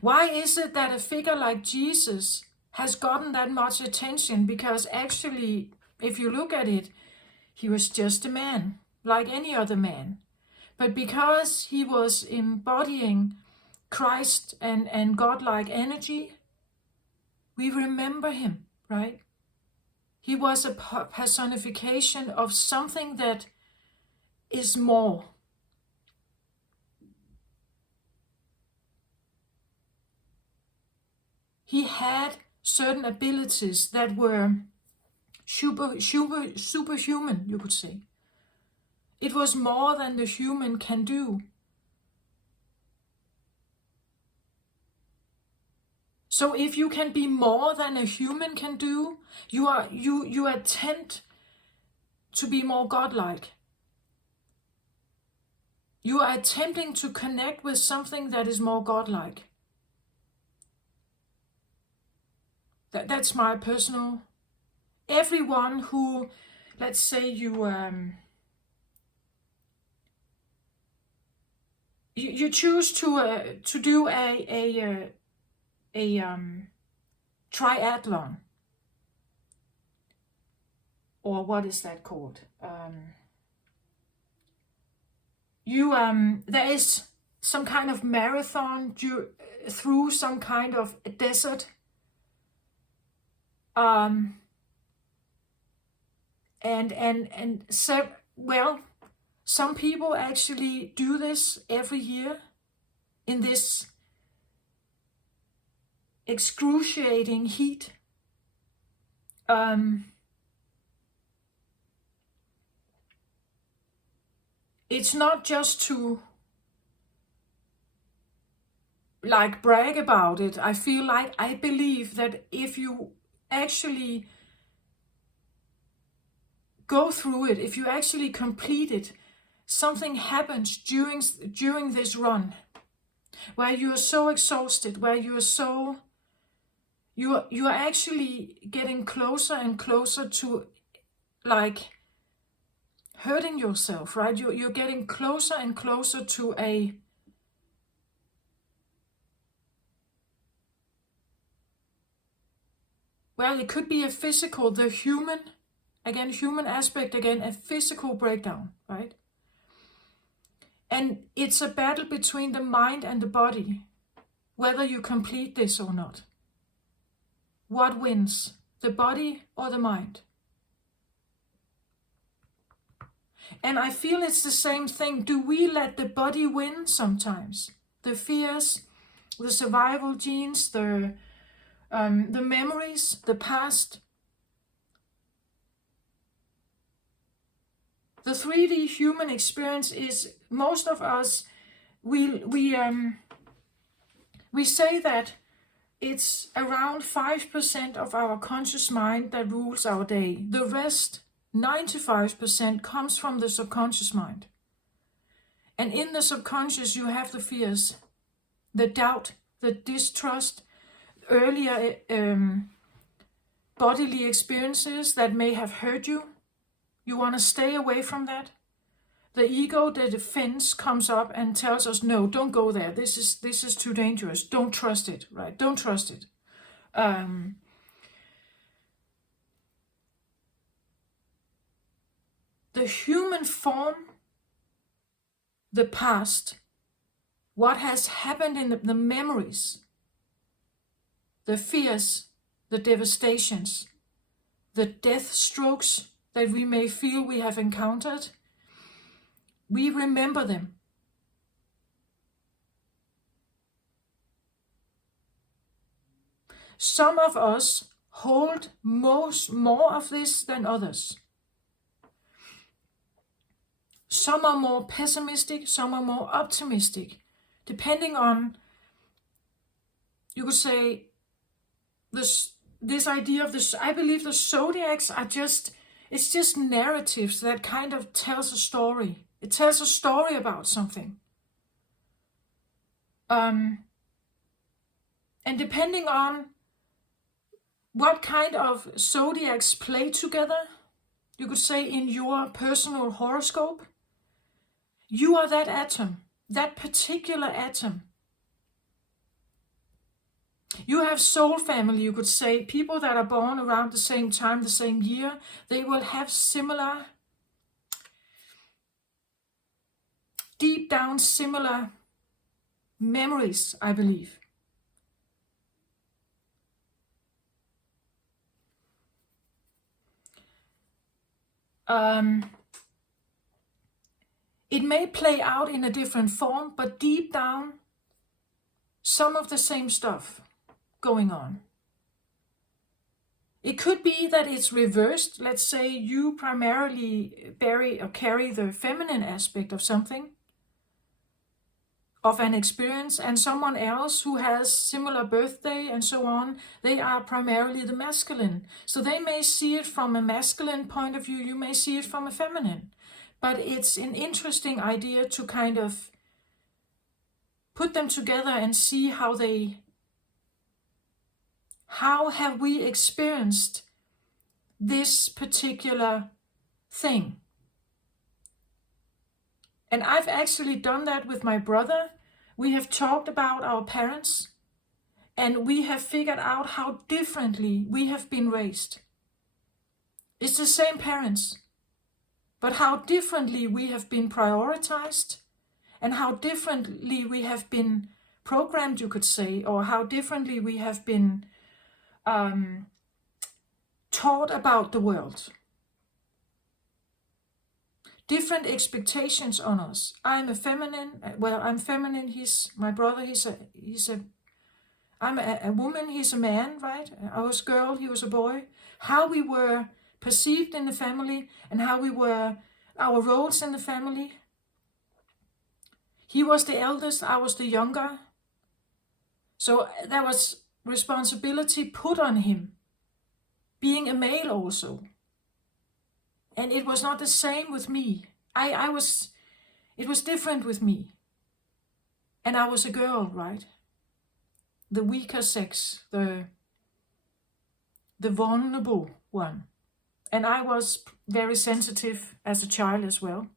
Why is it that a figure like Jesus has gotten that much attention? Because actually, if you look at it, he was just a man, like any other man. But because he was embodying Christ and godlike energy, we remember him, right? He was a personification of something that is more. He had certain abilities that were superhuman, you could say. It was more than the human can do. So if you can be more than a human can do, you attempt to be more godlike. You are attempting to connect with something that is more godlike. That's my personal. Everyone who, let's say you choose to do a triathlon, or what is that called? There is some kind of marathon through some kind of desert. Some people actually do this every year in this excruciating heat. It's not just to like brag about it. I believe that if you actually go through it, if you actually complete it, something happens during this run where you are so exhausted, where you are actually getting closer and closer to like hurting yourself, right? You're getting closer and closer to it could be a physical, human aspect, again, a physical breakdown, right? And it's a battle between the mind and the body, whether you complete this or not. What wins, the body or the mind? And I feel it's the same thing. Do we let the body win sometimes? The fears, the survival genes, the memories, the past. The 3D human experience is, most of us, we say that it's around 5% of our conscious mind that rules our day. The rest, 95%, comes from the subconscious mind. And in the subconscious, you have the fears, the doubt, the distrust, earlier bodily experiences that may have hurt you. You want to stay away from that. The ego, the defense, comes up and tells us, no, don't go there. This is too dangerous. Don't trust it, right? Don't trust it. The human form, the past, what has happened in the memories, the fears, the devastations, the death strokes that we may feel we have encountered, we remember them. Some of us hold more of this than others. Some are more pessimistic, some are more optimistic, depending on, you could say, this idea of this. I believe the zodiacs are it's just narratives that kind of tells a story. It tells a story about something. And depending on what kind of zodiacs play together, you could say in your personal horoscope, you are that atom, that particular atom. You have soul family, you could say, people that are born around the same time, the same year, they will have similar, deep down similar memories, I believe. It may play out in a different form, but deep down, some of the same stuff going on. It could be that it's reversed. Let's say you primarily carry the feminine aspect of something, of an experience, and someone else who has similar birthday and so on, they are primarily the masculine. So they may see it from a masculine point of view, you may see it from a feminine. But it's an interesting idea to kind of put them together and see how have we experienced this particular thing. And I've actually done that with my brother. We have talked about our parents, and we have figured out how differently we have been raised. It's the same parents, but how differently we have been prioritized, and how differently we have been programmed, you could say, or how differently we have been taught about the world. Different expectations on us. I'm feminine, my brother, I'm a woman, he's a man, right? I was a girl, he was a boy. How we were perceived in the family and how we were, our roles in the family. He was the eldest, I was the younger. So there was responsibility put on him, being a male also. And it was not the same with me. It was different with me. And I was a girl, right? The weaker sex, the vulnerable one. And I was very sensitive as a child as well.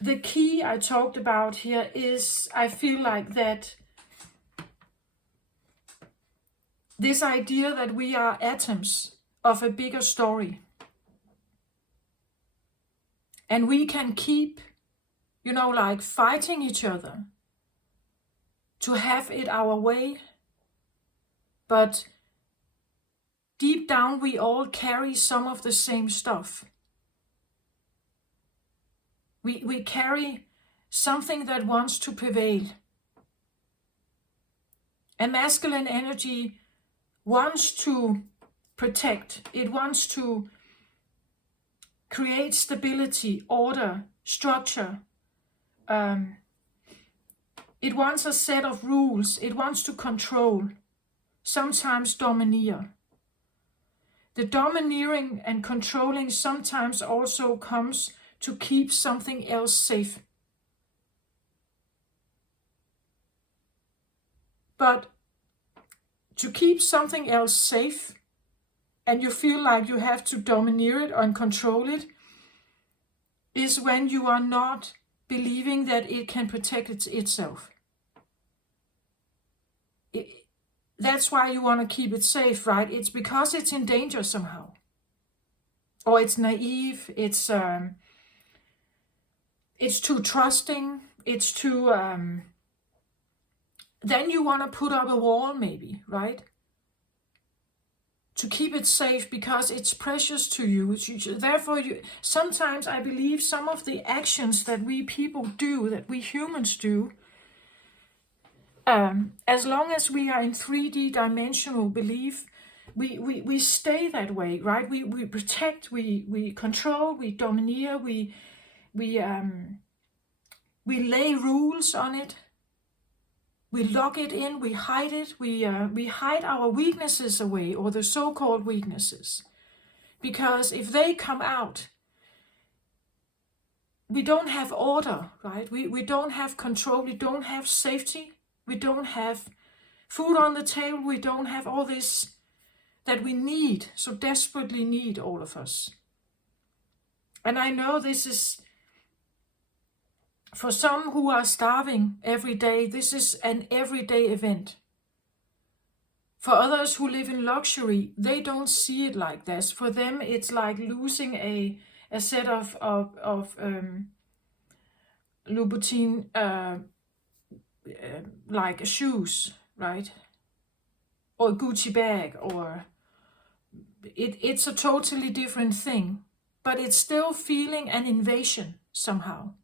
The key I talked about here is, I feel like that this idea that we are atoms of a bigger story. And we can keep, like fighting each other to have it our way. But deep down, we all carry some of the same stuff. We carry something that wants to prevail. And masculine energy wants to protect. It wants to create stability, order, structure. It wants a set of rules. It wants to control, sometimes domineer. The domineering and controlling sometimes also comes to keep something else safe. But to keep something else safe, and you feel like you have to domineer it and control it, is when you are not believing that it can protect itself. That's why you want to keep it safe, right? It's because it's in danger somehow. Or it's naive, it's too trusting, it's too... Then you want to put up a wall maybe, right? To keep it safe because it's precious to you. Therefore, sometimes I believe some of the actions that we people do, that we humans do, as long as we are in 3D dimensional belief, we stay that way, right? We protect, we control, we domineer, we lay rules on it. We lock it in, we hide it, we hide our weaknesses away, or the so-called weaknesses. Because if they come out, we don't have order, right? We don't have control, we don't have safety, we don't have food on the table, we don't have all this that we need, so desperately need, all of us. And I know this is... For some who are starving every day, this is an everyday event. For others who live in luxury, they don't see it like this. For them, it's like losing a set of Louboutin like shoes, right? Or a Gucci bag, or it's a totally different thing. But it's still feeling an invasion somehow.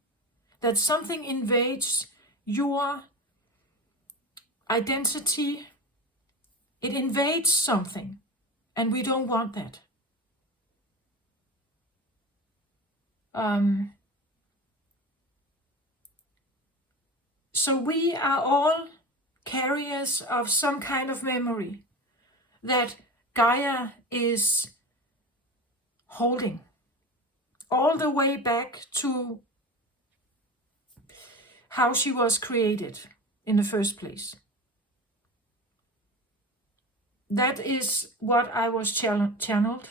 That something invades your identity. It invades something, and we don't want that. So we are all carriers of some kind of memory that Gaia is holding all the way back to how she was created in the first place. That is what I was channeled.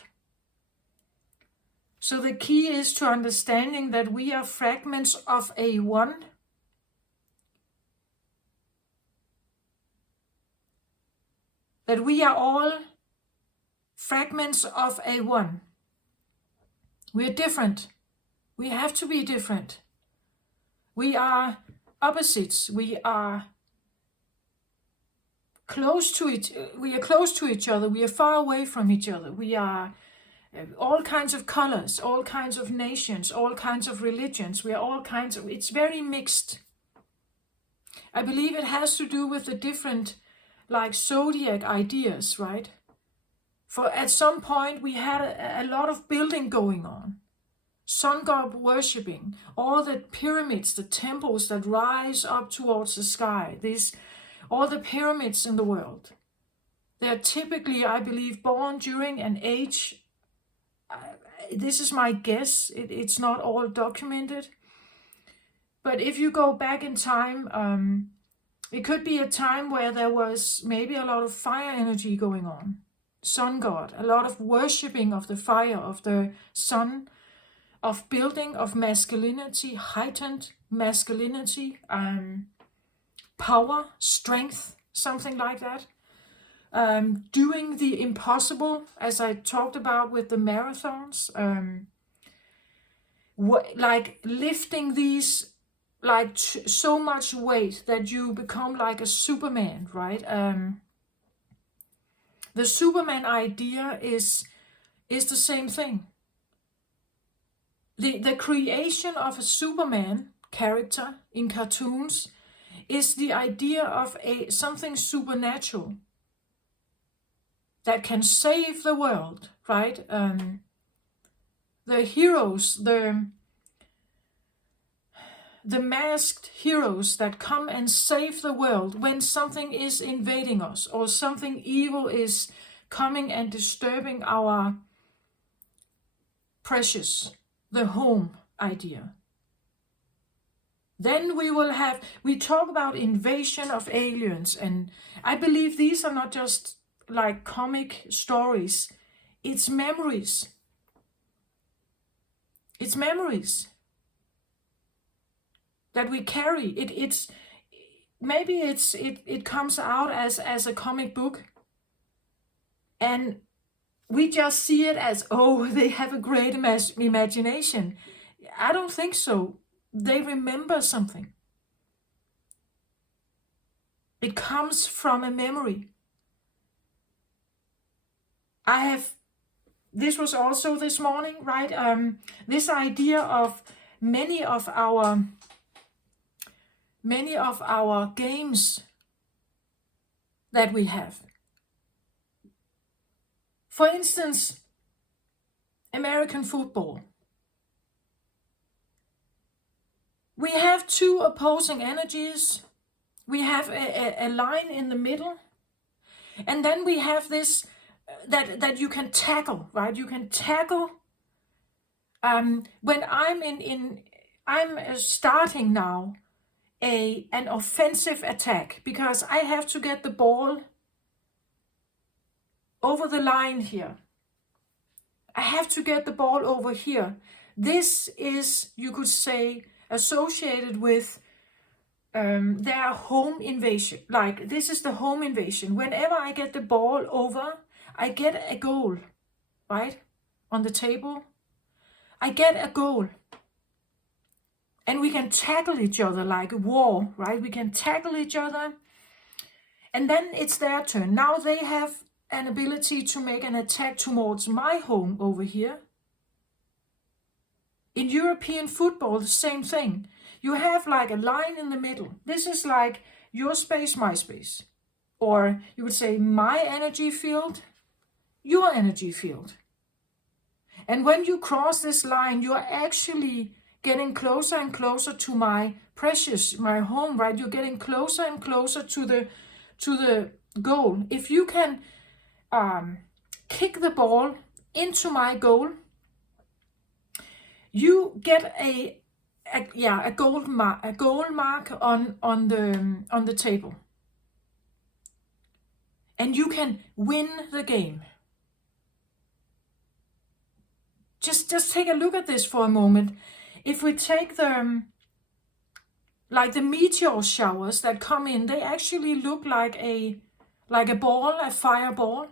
So the key is to understanding that we are fragments of a one. That we are all fragments of a one. We're different. We have to be different. We are opposites. We are close to each other. We are far away from each other. We are all kinds of colors, all kinds of nations, all kinds of religions. We are all kinds of... It's very mixed. I believe it has to do with the different, like, zodiac ideas, right? For at some point we had a lot of building going on. Sun god worshipping, all the pyramids, the temples that rise up towards the sky, all the pyramids in the world. They're typically, I believe, born during an age, this is my guess, it's not all documented, but if you go back in time, it could be a time where there was maybe a lot of fire energy going on. Sun god, a lot of worshipping of the fire, of the sun, of building of masculinity, heightened masculinity, power, strength, something like that. Doing the impossible, as I talked about with the marathons. like lifting these like so much weight that you become like a Superman, right? The Superman idea is the same thing. The creation of a Superman character in cartoons is the idea of something supernatural that can save the world, right? The heroes, the masked heroes that come and save the world when something is invading us or something evil is coming and disturbing our precious, the home idea. Then we talk about invasion of aliens, and I believe these are not just like comic stories, it's memories. It's memories that we carry. It comes out as a comic book, and we just see it as, oh, they have a great imagination. I don't think so. They remember something. It comes from a memory. This was also this morning, right? This idea of many of our games that we have. For instance, American football. We have two opposing energies. We have a line in the middle. And then we have this that you can tackle, right? You can tackle. When I'm starting now an offensive attack, because I have to get the ball over the line here. I have to get the ball over here. This is, you could say, associated with their home invasion. Like, this is the home invasion. Whenever I get the ball over, I get a goal, right? On the table. I get a goal. And we can tackle each other like a war, right? We can tackle each other. And then it's their turn. Now they have an ability to make an attack towards my home over here. In European football, the same thing. You have like a line in the middle. This is like your space, my space. Or you would say my energy field, your energy field. And when you cross this line, you're actually getting closer and closer to my precious, my home, right? You're getting closer and closer to the goal. If you can kick the ball into my goal, you get a goal mark on the table, and you can win the game. Just take a look at this for a moment. If we take the meteor showers that come in, they actually look like a ball, a fireball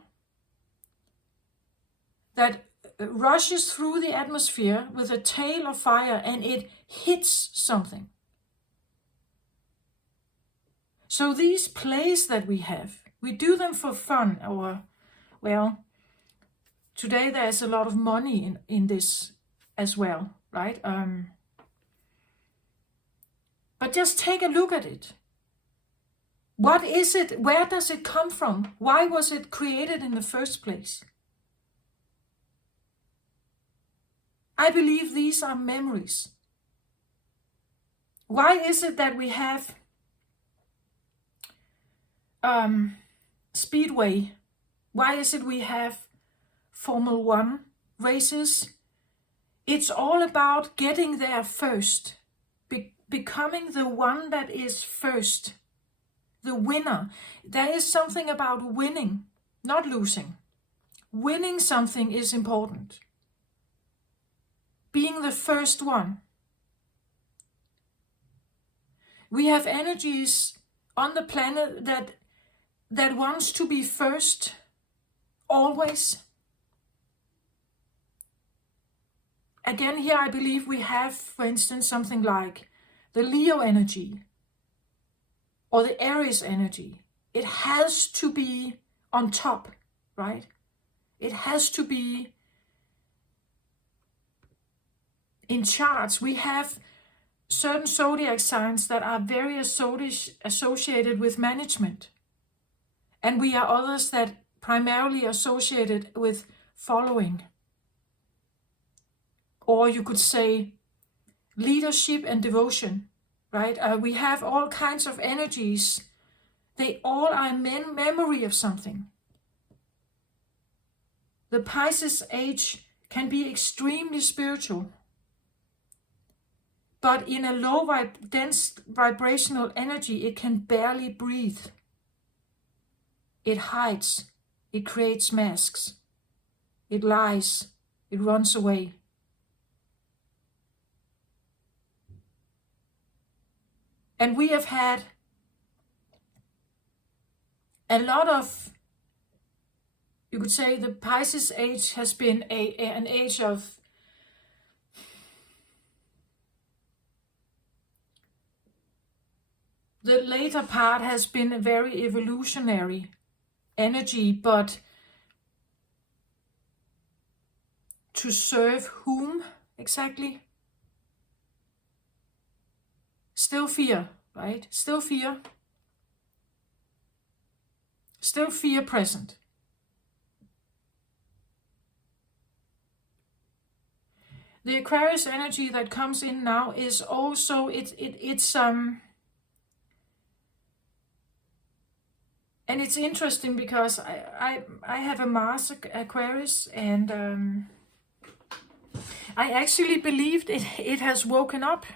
that rushes through the atmosphere with a tail of fire, and it hits something. So these plays that we have, we do them for fun, or, well, today there's a lot of money in this as well, right? But just take a look at it. What is it? Where does it come from? Why was it created in the first place? I believe these are memories. Why is it that we have Speedway? Why is it we have Formula 1 races? It's all about getting there first, becoming the one that is first, the winner. There is something about winning, not losing. Winning something is important. Being the first one. We have energies on the planet that wants to be first, always. again, here I believe we have, for instance, something like the Leo energy or the Aries energy. It has to be on top, right? It has to be in charge. We have certain zodiac signs that are very associated with management. And we are others that primarily associated with following. Or you could say leadership and devotion, right? We have all kinds of energies. They all are memory of something. The Pisces age can be extremely spiritual, but in a low dense vibrational energy, it can barely breathe. It hides, it creates masks, it lies, it runs away. And we have had a lot of, you could say the Pisces age has been an age of the later part has been a very evolutionary energy, but to serve whom exactly? Still fear, right? Still fear. Still fear present. The Aquarius energy that comes in now is also, it's and it's interesting because I have a Mars Aquarius, and I actually believed it has woken up.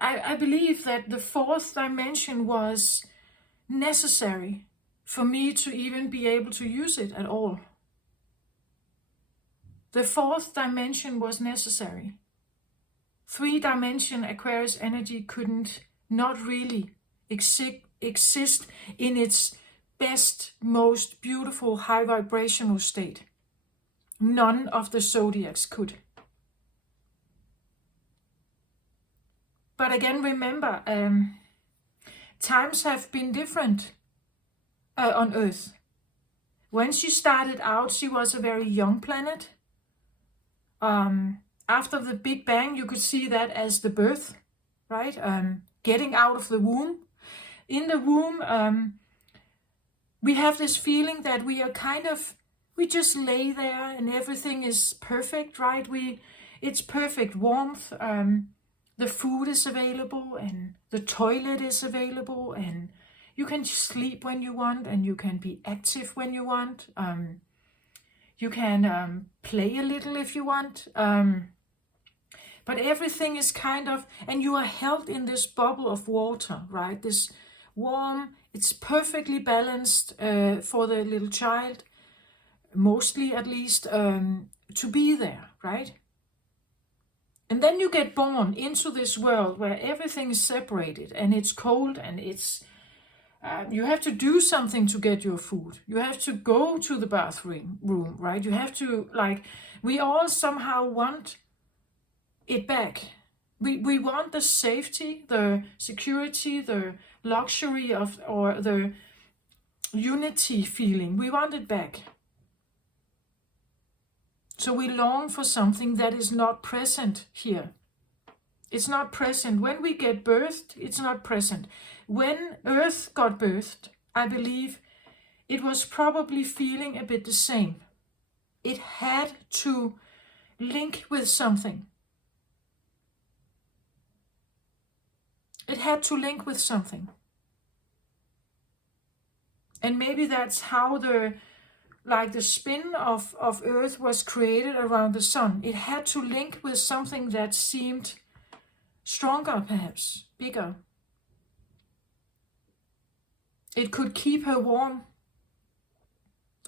I believe that the fourth dimension was necessary for me to even be able to use it at all. The fourth dimension was necessary. 3-dimension Aquarius energy couldn't, not really exist in its best, most beautiful, high vibrational state. None of the zodiacs could. But again, remember, times have been different on Earth. When she started out, she was a very young planet. After the Big Bang, you could see that as the birth, right? Getting out of the womb. In the womb, we have this feeling that we are we just lay there and everything is perfect, right? It's perfect warmth. The food is available and the toilet is available, and you can sleep when you want and you can be active when you want. You can play a little if you want. But everything is and you are held in this bubble of water, right? This warm, it's perfectly balanced for the little child, mostly at least, to be there, right? And then you get born into this world where everything is separated and it's cold and it's you have to do something to get your food. You have to go to the bathroom, right? You have to, we all somehow want it back. We want the safety, the security, the luxury or the unity feeling. We want it back. So we long for something that is not present here. It's not present. When we get birthed, it's not present. When Earth got birthed, I believe it was probably feeling a bit the same. It had to link with something. It had to link with something. And maybe that's how the spin of Earth was created around the sun. It had to link with something that seemed stronger, perhaps, bigger. It could keep her warm,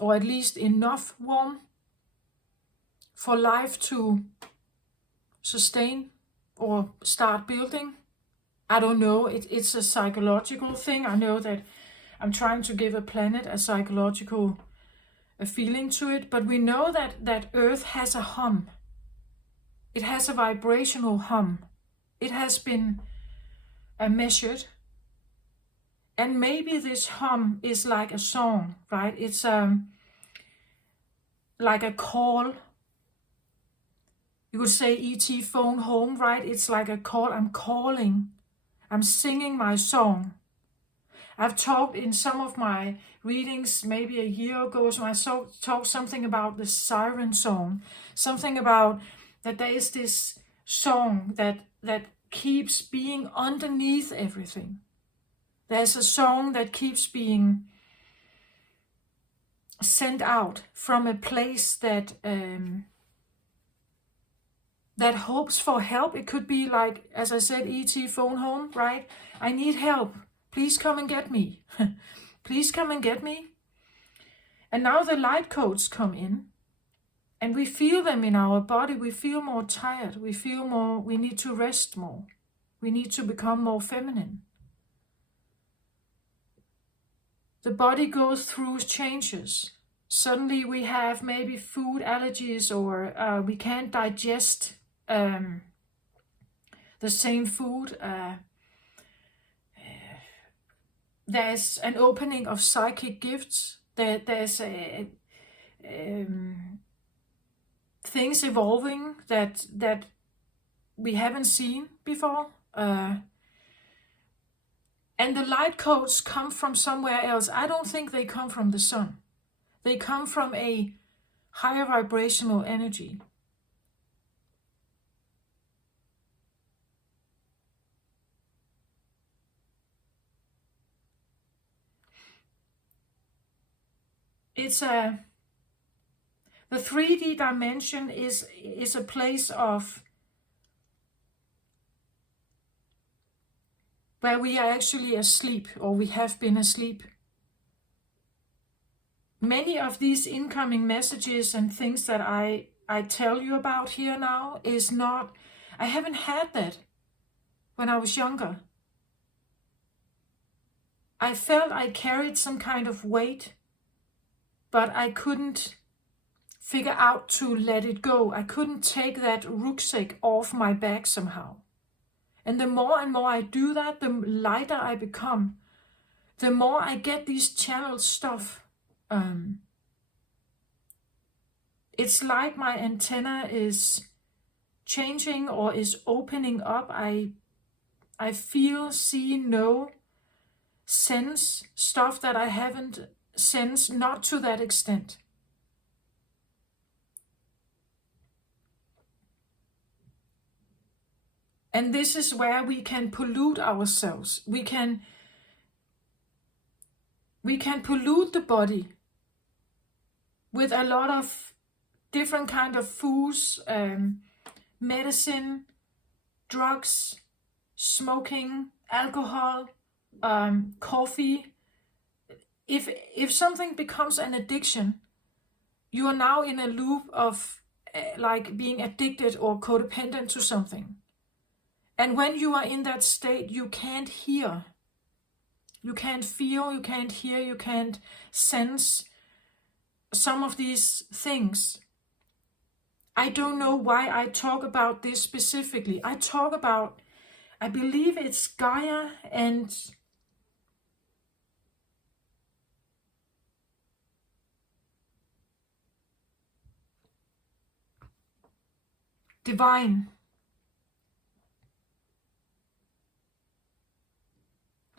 or at least enough warm for life to sustain or start building. I don't know, it's a psychological thing. I know that I'm trying to give a planet a psychological a feeling to it, but we know that Earth has a hum. It has a vibrational hum. It has been measured. And maybe this hum is like a song, right? It's like a call. You could say E.T. phone home, right? It's like a call. I'm calling. I'm singing my song. I've talked in some of my readings maybe a year ago, so I talked something about the siren song, something about that there is this song that keeps being underneath everything. There's a song that keeps being sent out from a place that that hopes for help. It could be like, as I said, E.T. phone home, right? I need help. Please come and get me. Please come and get me. And now the light codes come in and we feel them in our body. We feel more tired. We feel more, we need to rest more. We need to become more feminine. The body goes through changes. Suddenly we have maybe food allergies, or we can't digest the same food. There's an opening of psychic gifts. There's things evolving that we haven't seen before. And the light codes come from somewhere else. I don't think they come from the sun. They come from a higher vibrational energy. It's the 3D dimension is a place of where we are actually asleep, or we have been asleep. Many of these incoming messages and things that I tell you about here now is not, I haven't had that when I was younger. I felt I carried some kind of weight, but I couldn't figure out to let it go. I couldn't take that rucksack off my back somehow. And the more and more I do that, the lighter I become. The more I get these channeled stuff. It's like my antenna is changing or is opening up. I feel, see, know, sense stuff that I haven't sensed, not to that extent. And this is where we can pollute ourselves. We can pollute the body with a lot of different kind of foods, medicine, drugs, smoking, alcohol, coffee. If something becomes an addiction, you are now in a loop of like being addicted or codependent to something. And when you are in that state, you can't hear. You can't feel, you can't hear, you can't sense some of these things. I don't know why I talk about this specifically. I talk about, I believe it's Gaia and divine.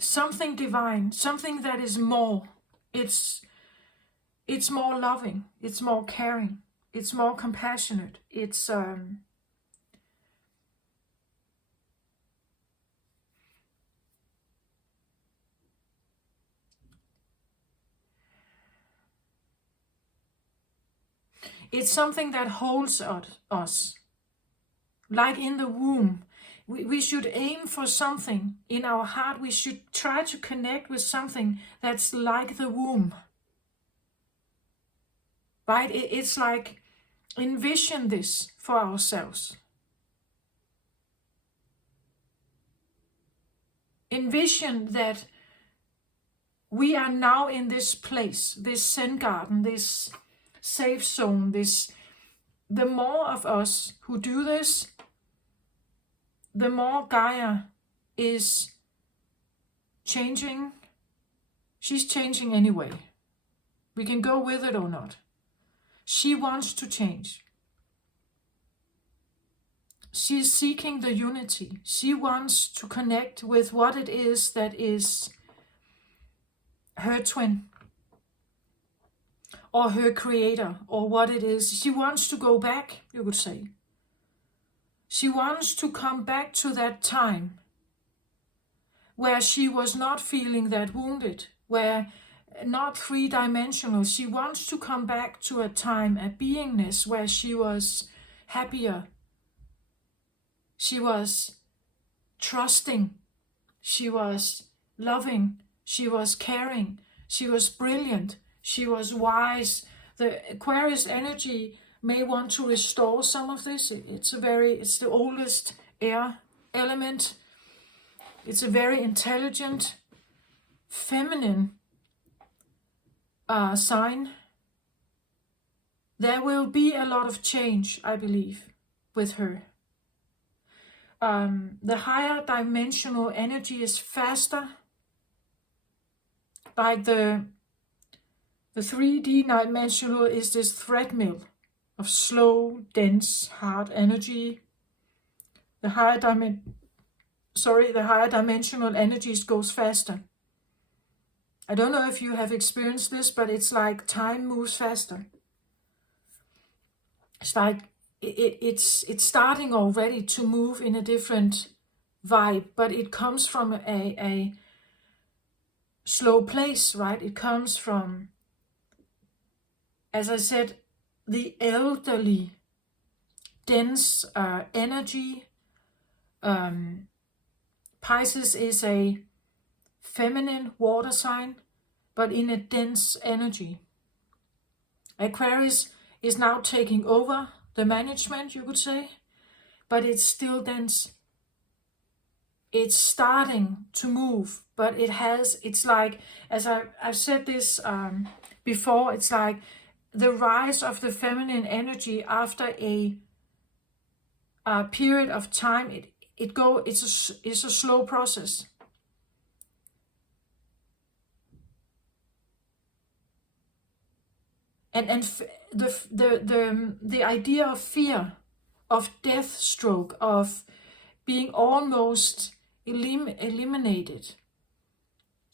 Something divine, something that is more. It's more loving, it's more caring, it's more compassionate. It's something that holds us. Like in the womb. We should aim for something in our heart. We should try to connect with something that's like the womb. Right? It's like, envision this for ourselves. Envision that we are now in this place, this Zen garden, this safe zone, the more of us who do this, the more Gaia is changing. She's changing anyway. We can go with it or not. She wants to change. She is seeking the unity. She wants to connect with what it is that is her twin, or her creator, or what it is. She wants to go back, you could say. She wants to come back to that time where she was not feeling that wounded, where not three-dimensional. She wants to come back to a time, a beingness where she was happier. She was trusting. She was loving. She was caring. She was brilliant. She was wise. The Aquarius energy may want to restore some of this. It's the oldest air element. It's a very intelligent, feminine sign. There will be a lot of change, I believe, with her. The higher dimensional energy is faster. Like the 3D dimensional is this treadmill of slow, dense, hard energy. The higher dimensional energies goes faster. I don't know if you have experienced this, but it's like time moves faster. It's like it's starting already to move in a different vibe, but it comes from a slow place, right? It comes from, as I said, the elderly, dense energy. Pisces is a feminine water sign, but in a dense energy. Aquarius is now taking over the management, you could say, but it's still dense. It's starting to move, but it's like, as I've said this before, it's like the rise of the feminine energy after a period of time. It's a slow process. And the idea of fear, of death stroke, of being almost eliminated,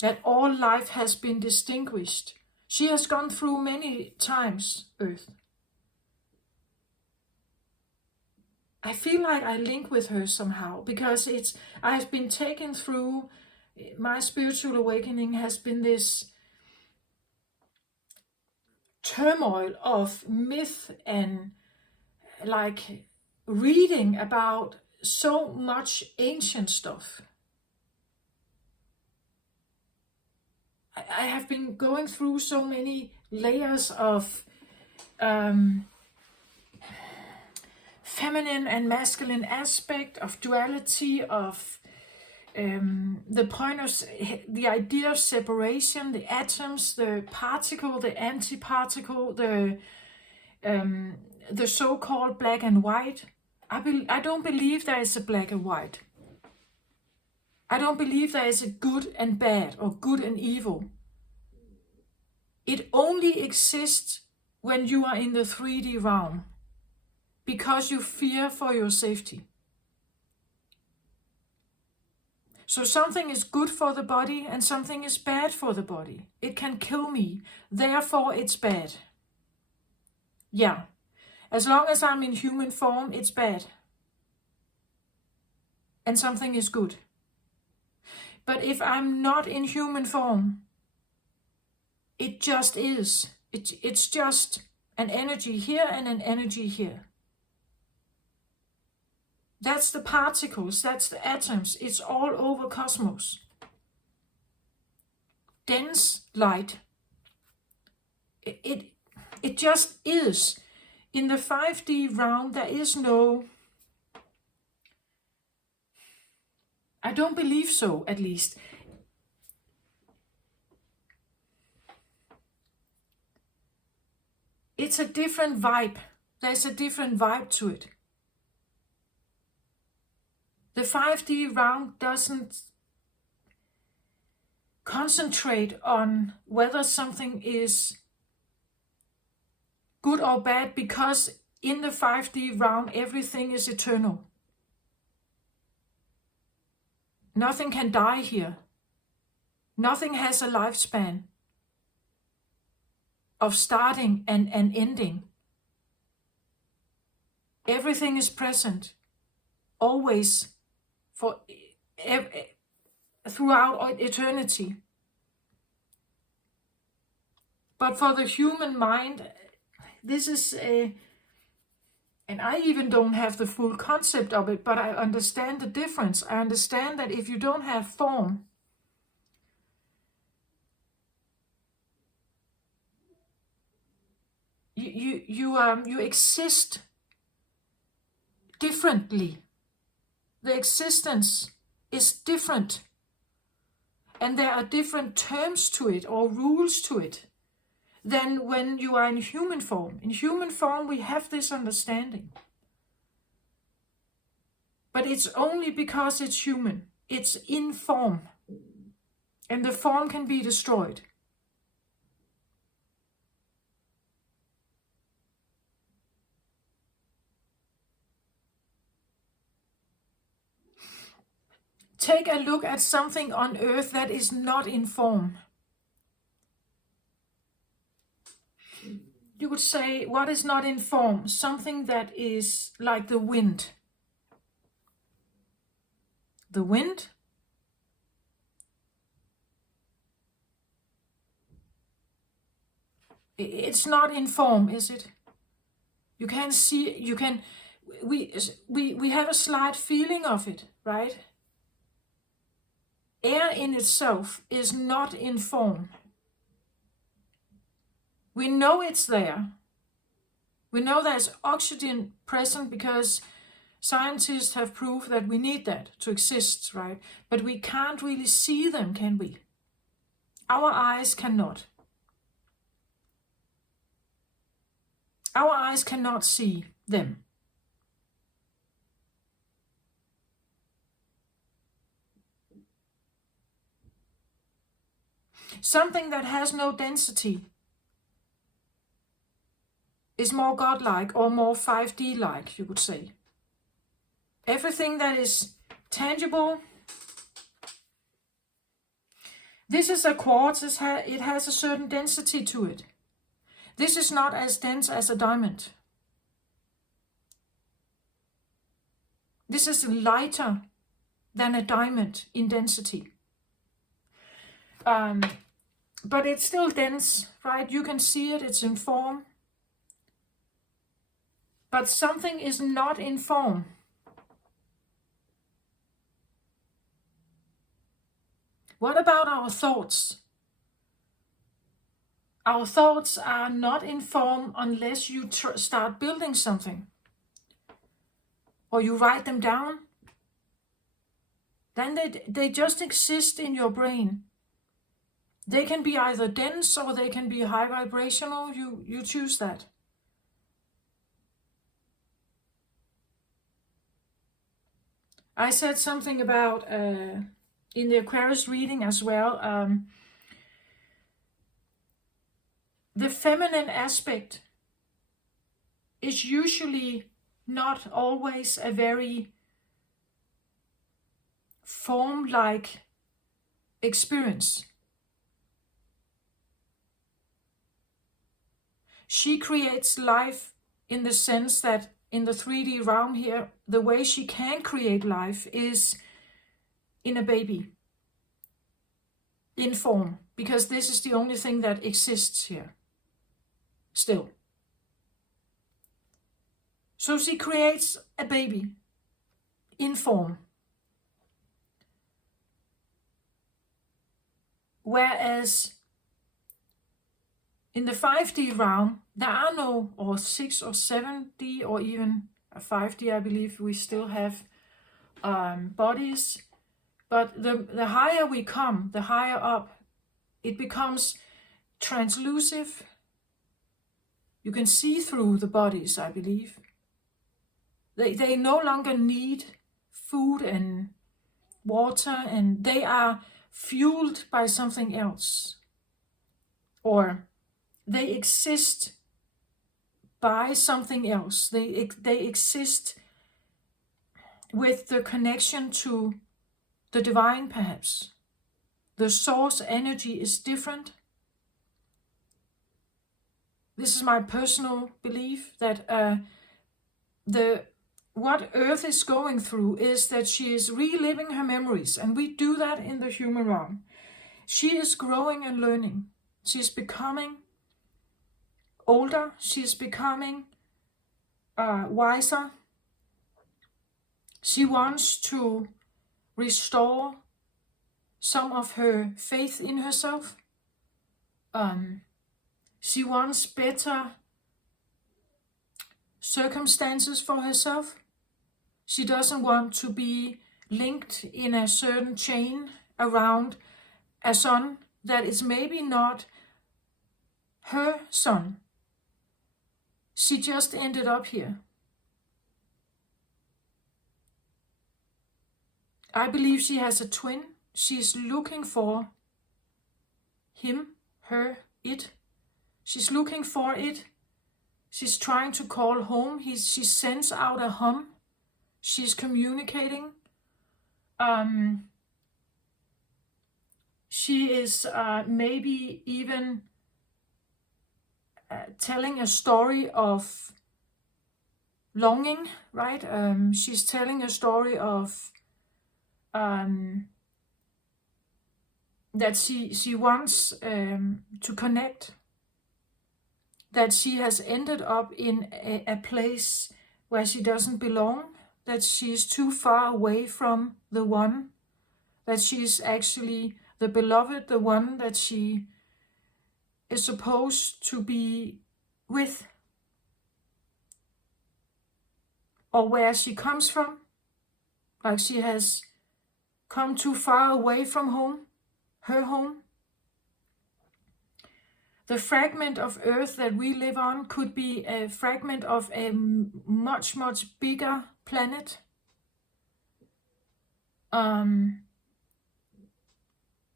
that all life has been distinguished. She has gone through many times, Earth. I feel like I link with her somehow, because I've been taken through, my spiritual awakening has been this turmoil of myth and like reading about so much ancient stuff. I have been going through so many layers of feminine and masculine aspect, of duality, of the idea of separation, the atoms, the particle, the antiparticle, the so-called black and white. I don't believe there is a black and white. I don't believe there is a good and bad or good and evil. It only exists when you are in the 3D realm, because you fear for your safety. So something is good for the body and something is bad for the body. It can kill me, therefore it's bad. Yeah, as long as I'm in human form, it's bad. And something is good. But if I'm not in human form, it just is. It's just an energy here and an energy here. That's the particles, that's the atoms. It's all over cosmos. Dense light. It just is. In the 5D realm, there is no... I don't believe so, at least. it's a different vibe. There's a different vibe to it. The 5D realm doesn't concentrate on whether something is good or bad, because in the 5D realm, everything is eternal. Nothing can die here. Nothing has a lifespan of starting and ending. Everything is present, always, for throughout eternity. But for the human mind, this is and I even don't have the full concept of it, but I understand the difference. I understand that if you don't have form, you exist differently. The existence is different, and there are different terms to it or rules to it than when you are in human form. In human form, we have this understanding. But it's only because it's human. It's in form. And the form can be destroyed. Take a look at something on earth that is not in form. You would say, what is not in form? Something that is like the wind. The wind it's not in form, is it? You can see, you can, we have a slight feeling of it, right? Air in itself is not in form. We know it's there. We know there's oxygen present because scientists have proved that we need that to exist, right? But we can't really see them, can we? Our eyes cannot. Our eyes cannot see them. Something that has no density is more godlike or more 5D-like, you could say. Everything that is tangible. This is a quartz, it has a certain density to it. This is not as dense as a diamond. This is lighter than a diamond in density. But it's still dense, right? You can see it, it's in form. But something is not in form. What about our thoughts? Our thoughts are not in form unless you start building something. Or you write them down. Then they just exist in your brain. They can be either dense or they can be high vibrational. You choose that. I said something about, in the Aquarius reading as well, the feminine aspect is usually not always a very form-like experience. She creates life in the sense that in the 3D realm here, the way she can create life is in a baby, in form, because this is the only thing that exists here, still. So she creates a baby in form. Whereas in the 5D realm, there are no, or 6 or 7D, or even a 5D, I believe we still have bodies. But the higher we come, the higher up, it becomes translucent. You can see through the bodies, I believe. They no longer need food and water, and they are fueled by something else. Or they exist by something else. They exist with the connection to the divine, perhaps. The source energy is different. This is my personal belief that what Earth is going through is that she is reliving her memories, and we do that in the human realm. She is growing and learning. She is becoming older. She is becoming wiser. She wants to restore some of her faith in herself. She wants better circumstances for herself. She doesn't want to be linked in a certain chain around a son that is maybe not her son. She just ended up here. I believe she has a twin. She's looking for him, her, it. She's looking for it. She's trying to call home. She sends out a hum. She's communicating. She is maybe even telling a story of longing, right? She's telling a story of that she wants to connect, that she has ended up in a place where she doesn't belong, that she's too far away from the one, that she's actually the beloved, the one that she is supposed to be with, or where she comes from, like she has come too far away from home, her home. The fragment of Earth that we live on could be a fragment of a much, much bigger planet.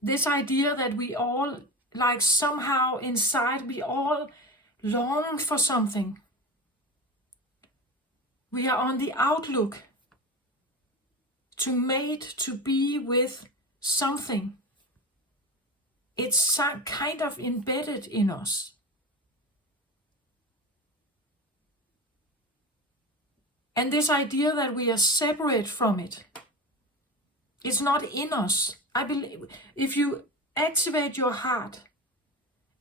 This idea that we all, like somehow inside, we all long for something. We are on the outlook to mate, to be with something. It's kind of embedded in us. And this idea that we are separate from it, it's not in us. I believe if you activate your heart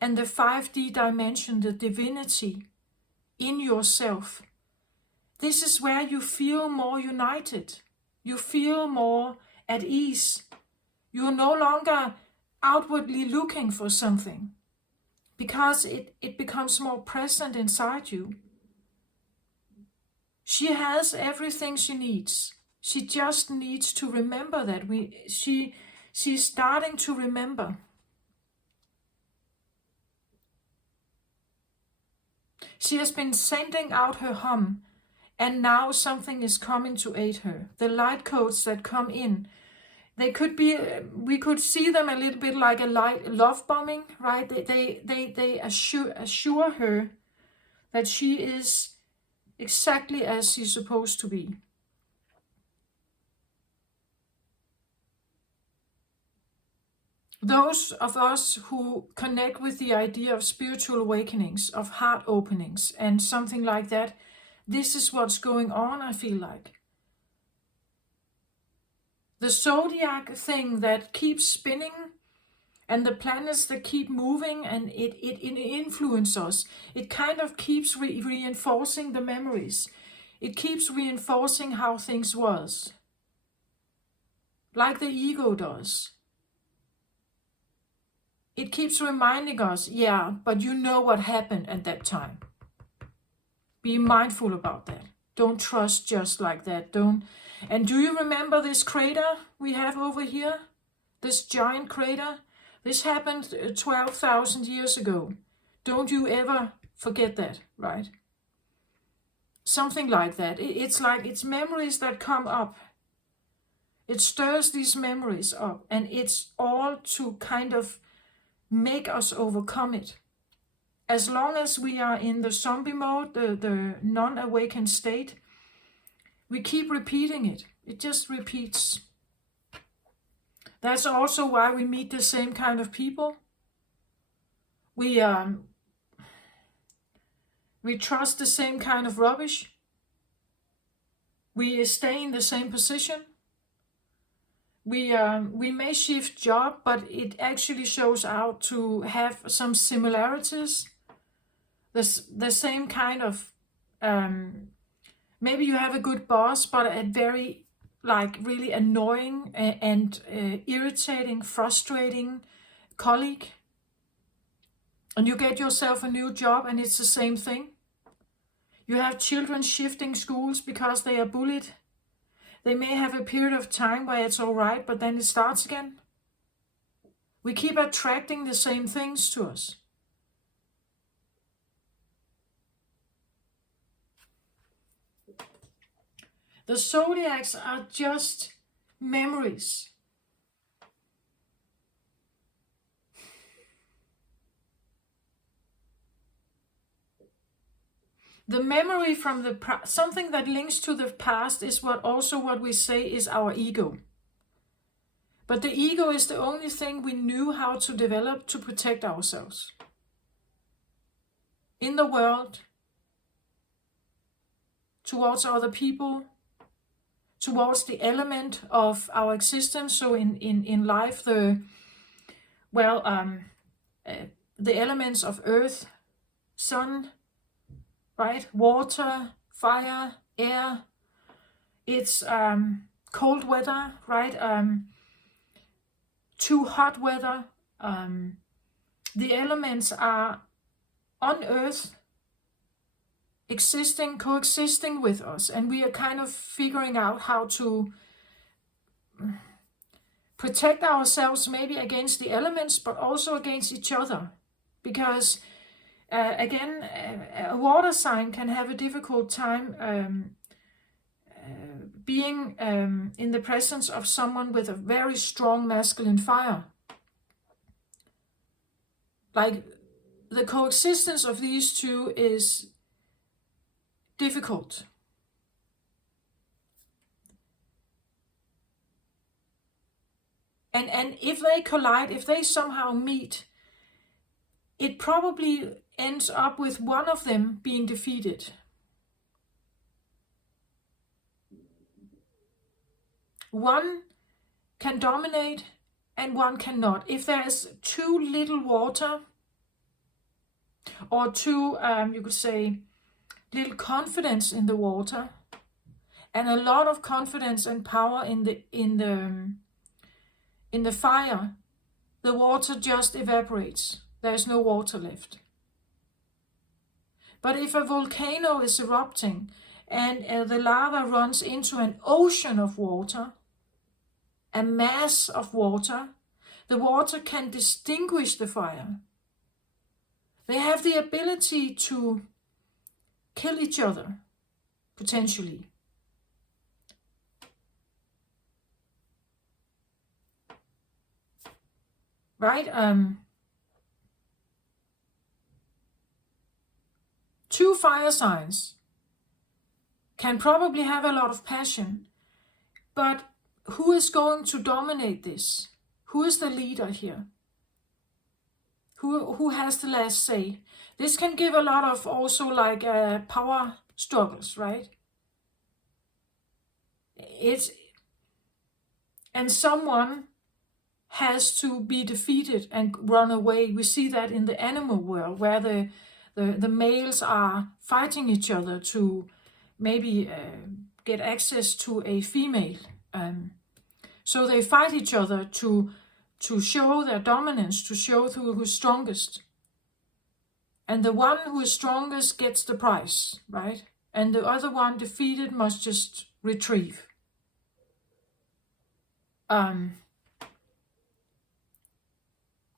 and the 5D dimension, the divinity in yourself, this is where you feel more united. You feel more at ease. You're no longer outwardly looking for something, because it becomes more present inside you. She has everything she needs. She just needs to remember that she's starting to remember. She has been sending out her hum, and now something is coming to aid her. The light codes that come in, they could be, we could see them a little bit like a light love bombing, right? They assure her that she is exactly as she's supposed to be. Those of us who connect with the idea of spiritual awakenings, of heart openings, and something like that, this is what's going on, I feel like. The zodiac thing that keeps spinning, and the planets that keep moving, and it influences us. It kind of keeps reinforcing the memories. It keeps reinforcing how things was. Like the ego does. It keeps reminding us, yeah, but you know what happened at that time. Be mindful about that. Don't trust just like that. And do you remember this crater we have over here? This giant crater? This happened 12,000 years ago. Don't you ever forget that, right? Something like that. It's like it's memories that come up. It stirs these memories up, and it's all to kind of make us overcome it. As long as we are in the zombie mode, the non-awakened state, we keep repeating it. It just repeats. That's also why we meet the same kind of people. We trust the same kind of rubbish. We stay in the same position. We may shift job, but it actually shows out to have some similarities. The same kind of, maybe you have a good boss, but a very like really annoying and irritating, frustrating colleague. And you get yourself a new job and it's the same thing. You have children shifting schools because they are bullied. They may have a period of time where it's all right, but then it starts again. We keep attracting the same things to us. The zodiacs are just memories. The memory from the something that links to the past is what we say is our ego. But the ego is the only thing we knew how to develop to protect ourselves. In the world, towards other people, towards the element of our existence. So in life, the elements of earth, sun, right? Water, fire, air. It's cold weather, right? Too hot weather. The elements are on earth, coexisting with us, and we are kind of figuring out how to protect ourselves, maybe against the elements, but also against each other, because again, a water sign can have a difficult time being in the presence of someone with a very strong masculine fire. Like, the coexistence of these two is difficult. And if they collide, if they somehow meet, it probably ends up with one of them being defeated. One can dominate and one cannot. If there is too little water, or too, you could say, little confidence in the water, and a lot of confidence and power in the fire, the water just evaporates. There's no water left. But if a volcano is erupting and the lava runs into an ocean of water, a mass of water, the water can distinguish the fire. They have the ability to kill each other, potentially. Right? Two fire signs can probably have a lot of passion, but who is going to dominate this? Who is the leader here? Who has the last say? This can give a lot of also like power struggles, right? And someone has to be defeated and run away. We see that in the animal world, where the males are fighting each other to maybe get access to a female. So they fight each other to show their dominance, to show who's strongest. And the one who is strongest gets the prize, right? And the other one defeated must just retrieve.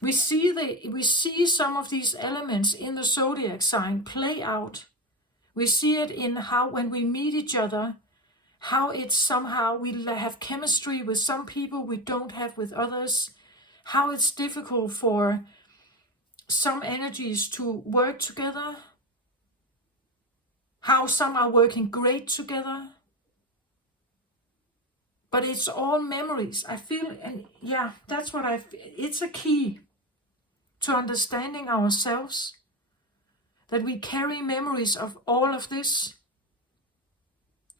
We see some of these elements in the zodiac sign play out. We see it in how when we meet each other, how it's somehow we have chemistry with some people we don't have with others, how it's difficult for some energies to work together, how some are working great together. But it's all memories. I feel, and yeah, that's what it's a key to understanding ourselves, that we carry memories of all of this,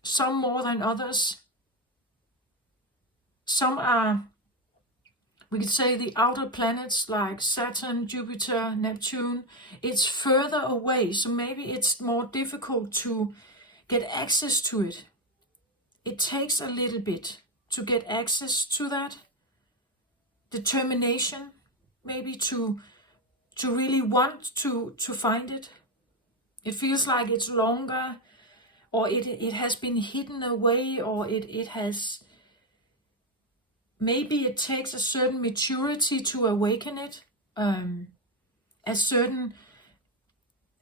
some more than others. Some are, we could say, the outer planets like Saturn, Jupiter, Neptune. It's further away, so maybe it's more difficult to get access to it. It takes a little bit to get access to that. Determination, maybe to really want to find it. It feels like it's longer, or it has been hidden away, or it has, maybe it takes a certain maturity to awaken it, a certain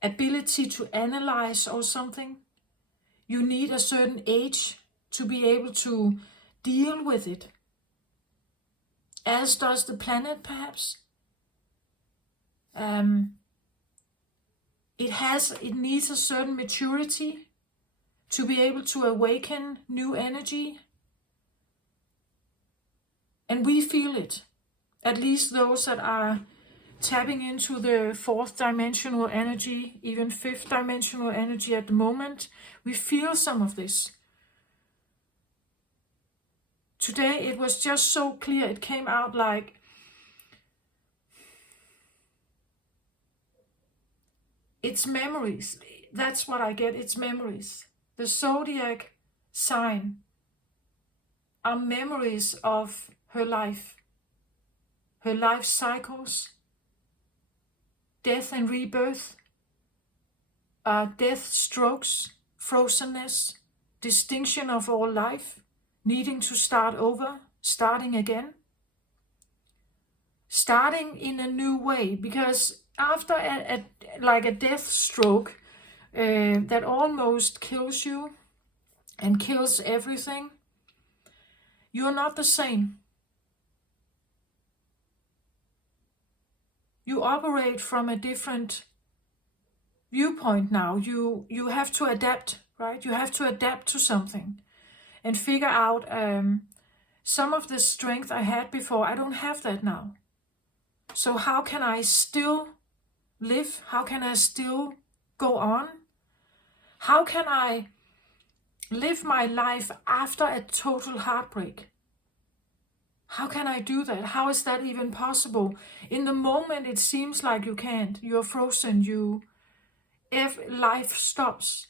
ability to analyze or something. You need a certain age to be able to deal with it, as does the planet perhaps. It needs a certain maturity to be able to awaken new energy. And we feel it, at least those that are tapping into the fourth dimensional energy, even fifth dimensional energy at the moment. We feel some of this. Today it was just so clear, it came out like it's memories. That's what I get, it's memories. The zodiac sign are memories of her life cycles, death and rebirth, death, strokes, frozenness, distinction of all life, needing to start over, starting again, starting in a new way, because after like a death stroke that almost kills you and kills everything, you're not the same. You operate from a different viewpoint now. You have to adapt, right? You have to adapt to something and figure out some of the strength I had before. I don't have that now. So how can I still live? How can I still go on? How can I live my life after a total heartbreak? How can I do that? How is that even possible? In the moment, it seems like you can't. You're frozen. If life stops.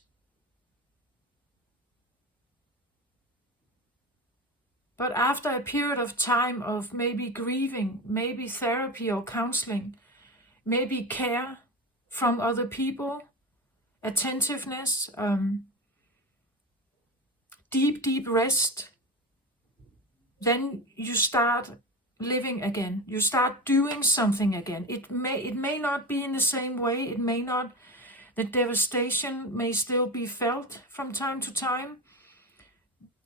But after a period of time of maybe grieving, maybe therapy or counseling, maybe care from other people, attentiveness, deep rest, then you start living again. You start doing something again. It may not be in the same way. It may not, the devastation may still be felt from time to time,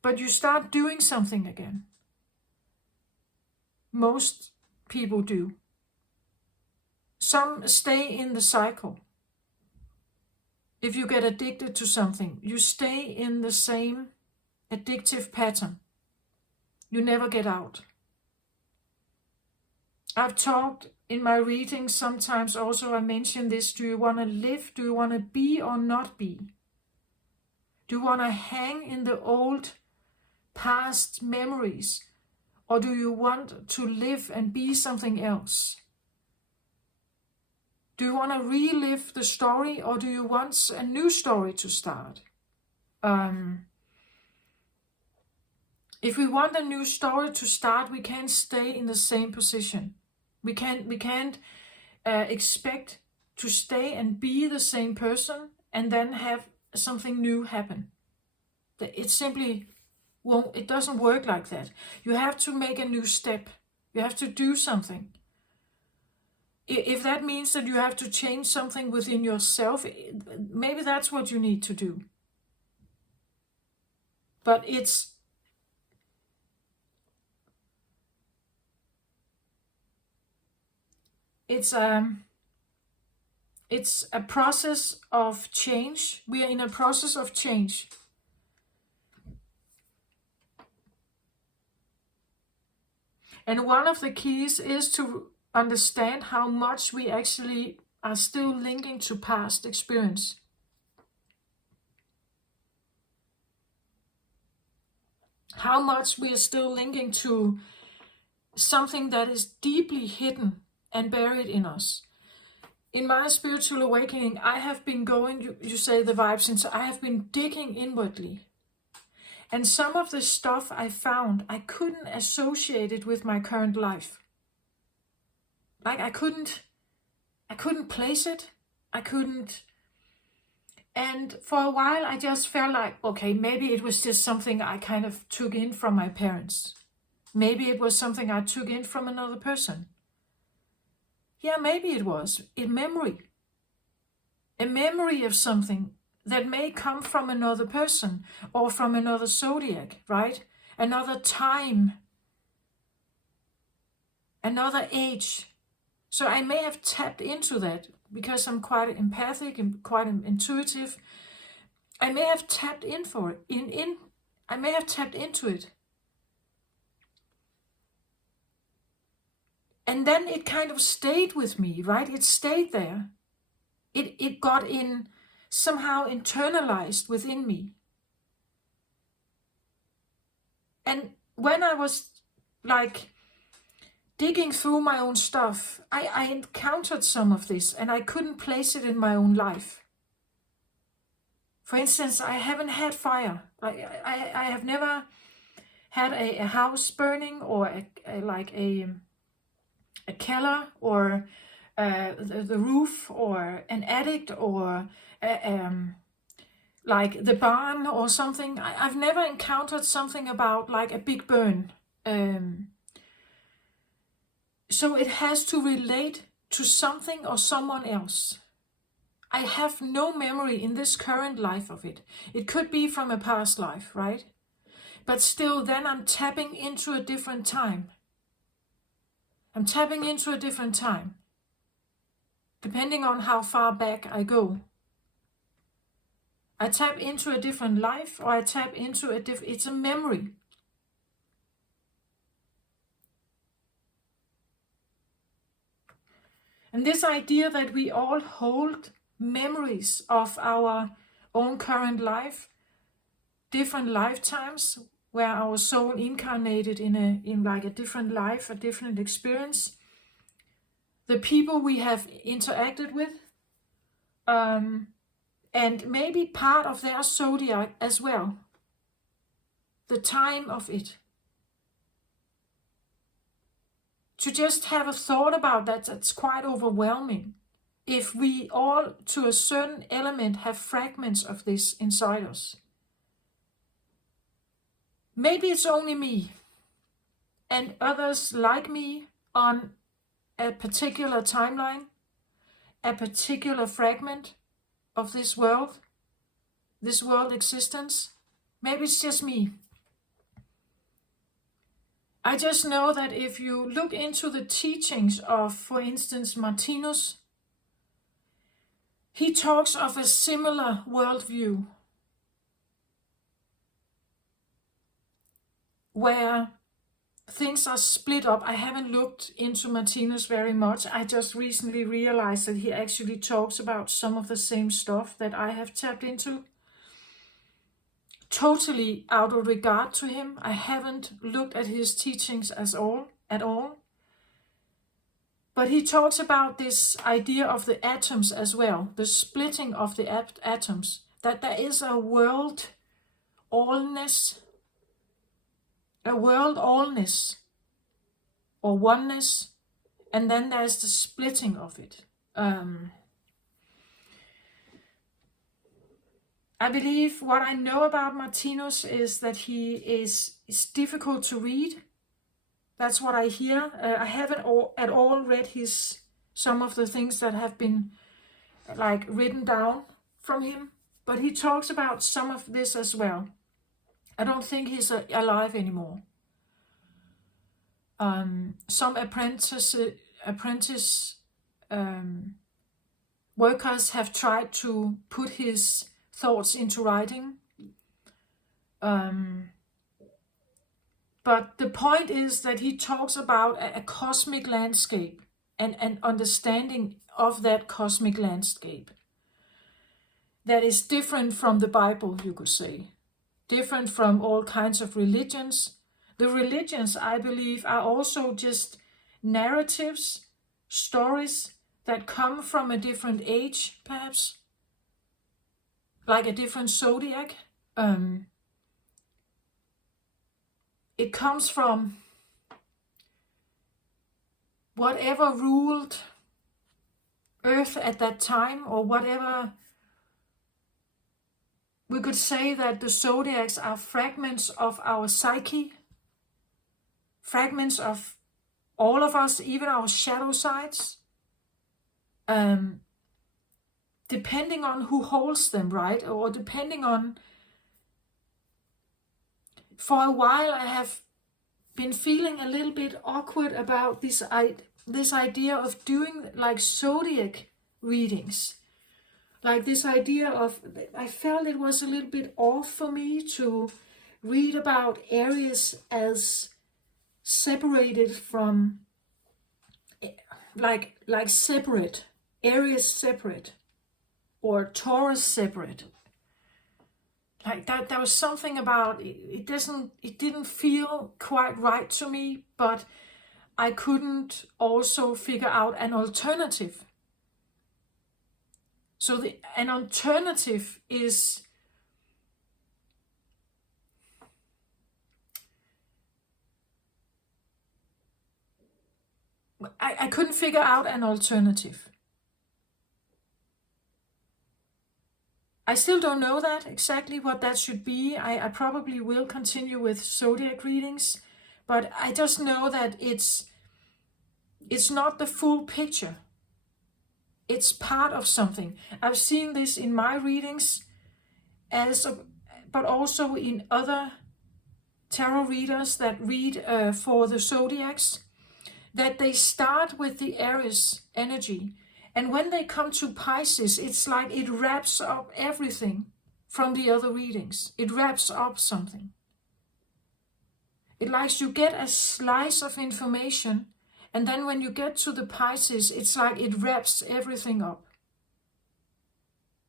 but you start doing something again. Most people do. Some stay in the cycle. If you get addicted to something, you stay in the same addictive pattern. You never get out. I've talked in my readings sometimes also, I mention this, do you want to live? Do you want to be or not be? Do you want to hang in the old past memories? Or do you want to live and be something else? Do you want to relive the story, or do you want a new story to start? If we want a new story to start, we can't stay in the same position. We can't expect to stay and be the same person and then have something new happen. It simply won't. It doesn't work like that. You have to make a new step. You have to do something. If that means that you have to change something within yourself, maybe that's what you need to do. But it's a process of change. We are in a process of change. And one of the keys is to understand how much we actually are still linking to past experience. How much we are still linking to something that is deeply hidden and buried in us. In my spiritual awakening, I have been going, you say the vibes, and so I have been digging inwardly. And some of the stuff I found, I couldn't associate it with my current life. Like I couldn't place it. I couldn't. And for a while, I just felt like, okay, maybe it was just something I kind of took in from my parents. Maybe it was something I took in from another person. Yeah, maybe it was a memory of something that may come from another person or from another zodiac, right? Another time, another age. So I may have tapped into that because I'm quite empathic and quite intuitive. I may have tapped in for it. I may have tapped into it. And then it kind of stayed with me, right? It stayed there. It got in, somehow internalized within me. And when I was like digging through my own stuff, I encountered some of this and I couldn't place it in my own life. For instance, I haven't had fire. I have never had a house burning or a cellar or the roof or an attic or like the barn or something. I've never encountered something about like a big burn. So it has to relate to something or someone else. I have no memory in this current life of it. It could be from a past life, right? But still, then I'm tapping into a different time. I'm tapping into a different time, depending on how far back I go. I tap into a different life, or I tap into it's a memory. And this idea that we all hold memories of our own current life, different lifetimes, where our soul incarnated in like a different life, a different experience, the people we have interacted with, and maybe part of their zodiac as well, the time of it. To just have a thought about that, that's quite overwhelming. If we all, to a certain element, have fragments of this inside us. Maybe it's only me and others like me on a particular timeline, a particular fragment of this world existence. Maybe it's just me. I just know that if you look into the teachings of, for instance, Martinus, he talks of a similar worldview where things are split up. I haven't looked into Martinus very much. I just recently realized that he actually talks about some of the same stuff that I have tapped into. Totally out of regard to him. I haven't looked at his teachings at all. But he talks about this idea of the atoms as well, the splitting of the atoms, that there is a world allness, or oneness, and then there's the splitting of it. I believe what I know about Martinus is that he is difficult to read. That's what I hear. I haven't at all read his some of the things that have been like written down from him, but he talks about some of this as well. I don't think he's alive anymore. Some apprentice workers have tried to put his thoughts into writing. But the point is that he talks about a cosmic landscape and an understanding of that cosmic landscape that is different from the Bible, you could say, different from all kinds of religions. The religions, I believe, are also just narratives, stories that come from a different age, perhaps, like a different zodiac. It comes from whatever ruled Earth at that time, or whatever. We could say that the zodiacs are fragments of our psyche, fragments of all of us, even our shadow sides, depending on who holds them, right? Or depending on, for a while I have been feeling a little bit awkward about this idea of doing like zodiac readings. Like this idea of, I felt it was a little bit off for me to read about Aries as separated from, like separate, Aries separate, or Taurus separate. Like that, there was something about it. It didn't feel quite right to me, but I couldn't also figure out an alternative. So an alternative is, I couldn't figure out an alternative. I still don't know that exactly what that should be. I probably will continue with zodiac readings, but I just know that it's not the full picture. It's part of something. I've seen this in my readings, but also in other tarot readers that read for the zodiacs, that they start with the Aries energy. And when they come to Pisces, it's like it wraps up everything from the other readings. It wraps up something. It likes you get a slice of information, and then when you get to the Pisces, it's like it wraps everything up.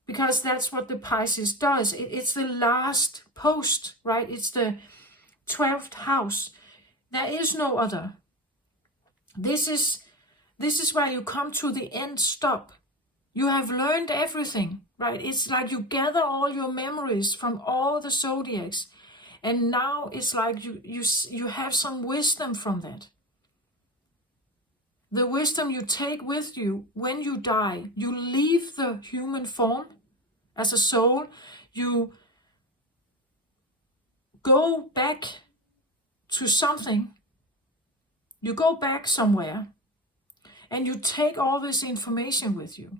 Because that's what the Pisces does. It's the last post, right? It's the 12th house. There is no other. This is where you come to the end stop. You have learned everything, right? It's like you gather all your memories from all the zodiacs, and now it's like you have some wisdom from that. The wisdom you take with you when you die. You leave the human form as a soul. You go back to something. You go back somewhere. And you take all this information with you.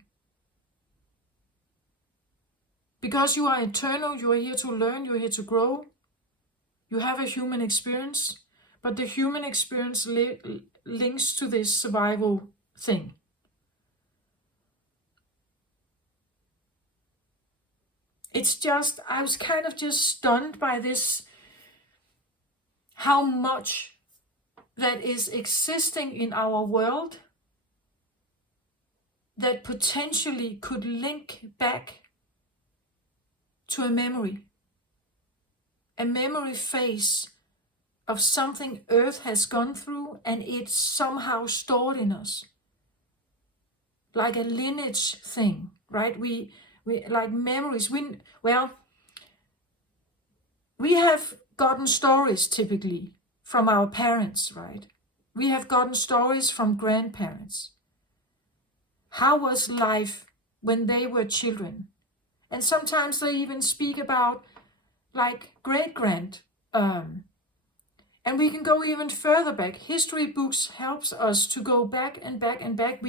Because you are eternal, you are here to learn, you are here to grow. You have a human experience, but the human experience links to this survival thing. It's just, I was kind of just stunned by this, how much that is existing in our world that potentially could link back to a memory phase of something Earth has gone through, and it's somehow stored in us. Like a lineage thing, right? We like memories. We have gotten stories typically from our parents, right? We have gotten stories from grandparents. How was life when they were children? And sometimes they even speak about like great-grand. And we can go even further back. History books helps us to go back and back and back.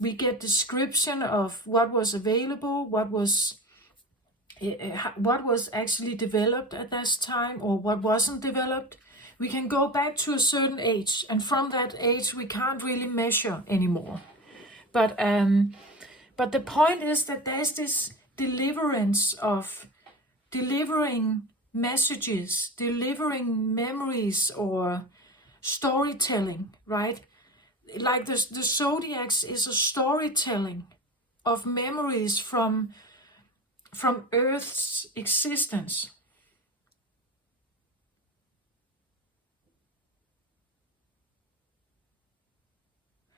We get description of what was available, what was actually developed at this time, or what wasn't developed. We can go back to a certain age, and from that age we can't really measure anymore. But the point is that there's this deliverance of delivering messages, delivering memories, or storytelling, right? Like the zodiacs is a storytelling of memories from Earth's existence.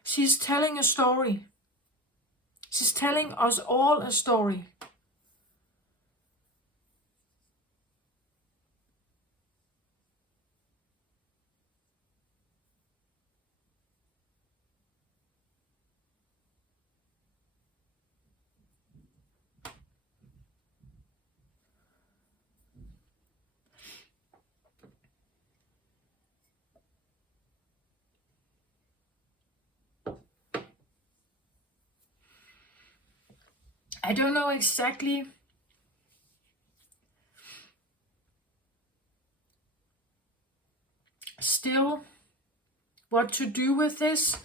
She's telling a story. She's telling us all a story. I don't know exactly still what to do with this,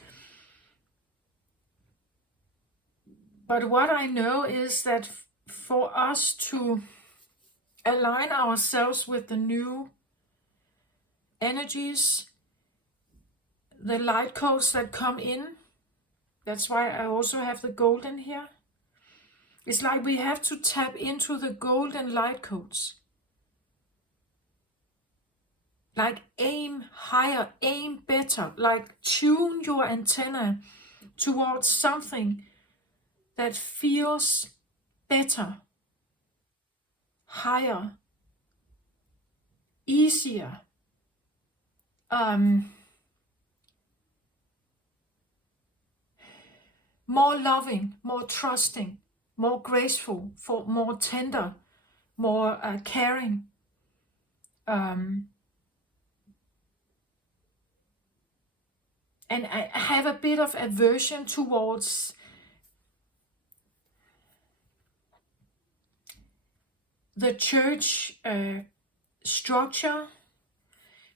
but what I know is that for us to align ourselves with the new energies, the light codes that come in, that's why I also have the golden here. It's like we have to tap into the golden light codes. Like aim higher, aim better, like tune your antenna towards something that feels better, higher, easier, more loving, more trusting, more graceful, more tender, more caring. And I have a bit of aversion towards the church structure,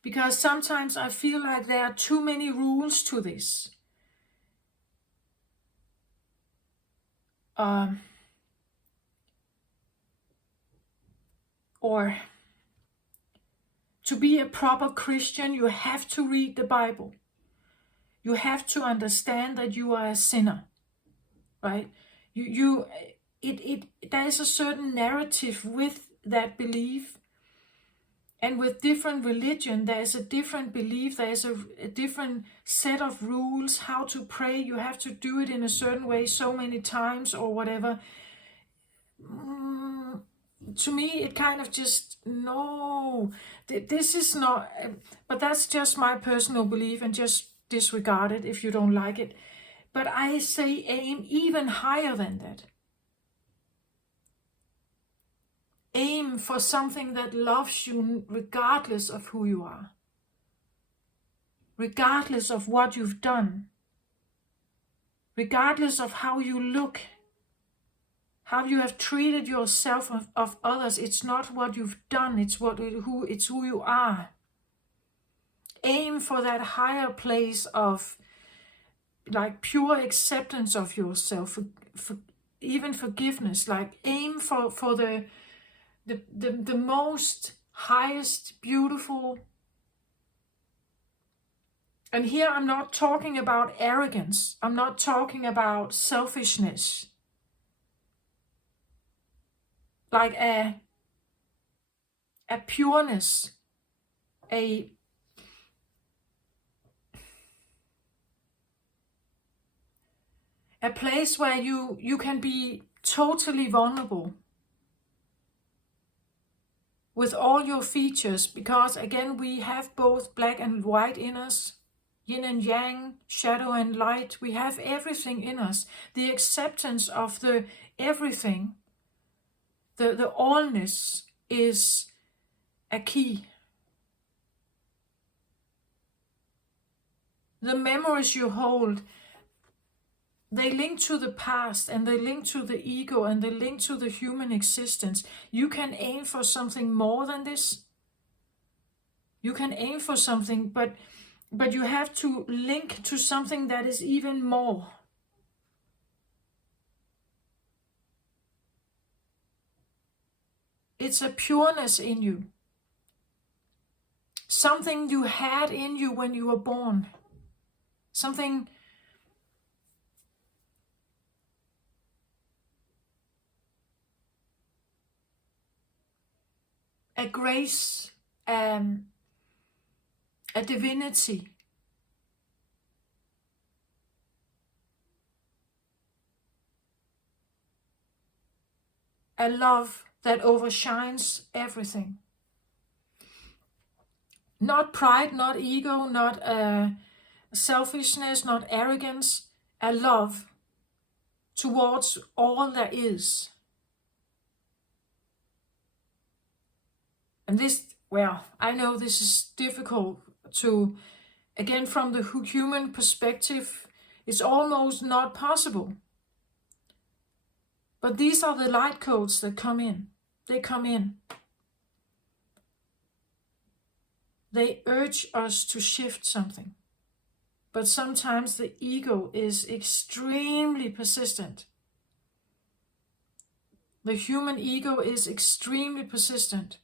because sometimes I feel like there are too many rules to this. Or to be a proper Christian, you have to read the Bible. You have to understand that you are a sinner, right? There is a certain narrative with that belief, and with different religion, there is a different belief. There is a different set of rules how to pray. You have to do it in a certain way so many times or whatever. To me, it kind of just, no, this is not, but that's just my personal belief, and just disregard it if you don't like it. But I say aim even higher than that. Aim for something that loves you regardless of who you are, regardless of what you've done, regardless of how you look, how you have treated yourself of others. It's not what you've done, it's who you are. Aim for that higher place of like pure acceptance of yourself, for even forgiveness. Like aim for the most highest beautiful. And here I'm not talking about arrogance. I'm not talking about selfishness. Like a pureness, a place where you can be totally vulnerable with all your features, because again, we have both black and white in us, yin and yang, shadow and light. We have everything in us. The acceptance of the everything, the allness, is a key. The memories you hold, They link to the past, and they link to the ego, and they link to the human existence. You can aim for something more than this. You can aim for something, but you have to link to something that is even more. It's a pureness in you. Something you had in you when you were born. Something a grace, a divinity. A love that overshines everything. Not pride, not ego, not selfishness, not arrogance. A love towards all there is. And this, well, I know this is difficult to, again, from the human perspective, it's almost not possible. But these are the light codes that come in. They come in. They urge us to shift something. But sometimes the ego is extremely persistent. The human ego is extremely persistent.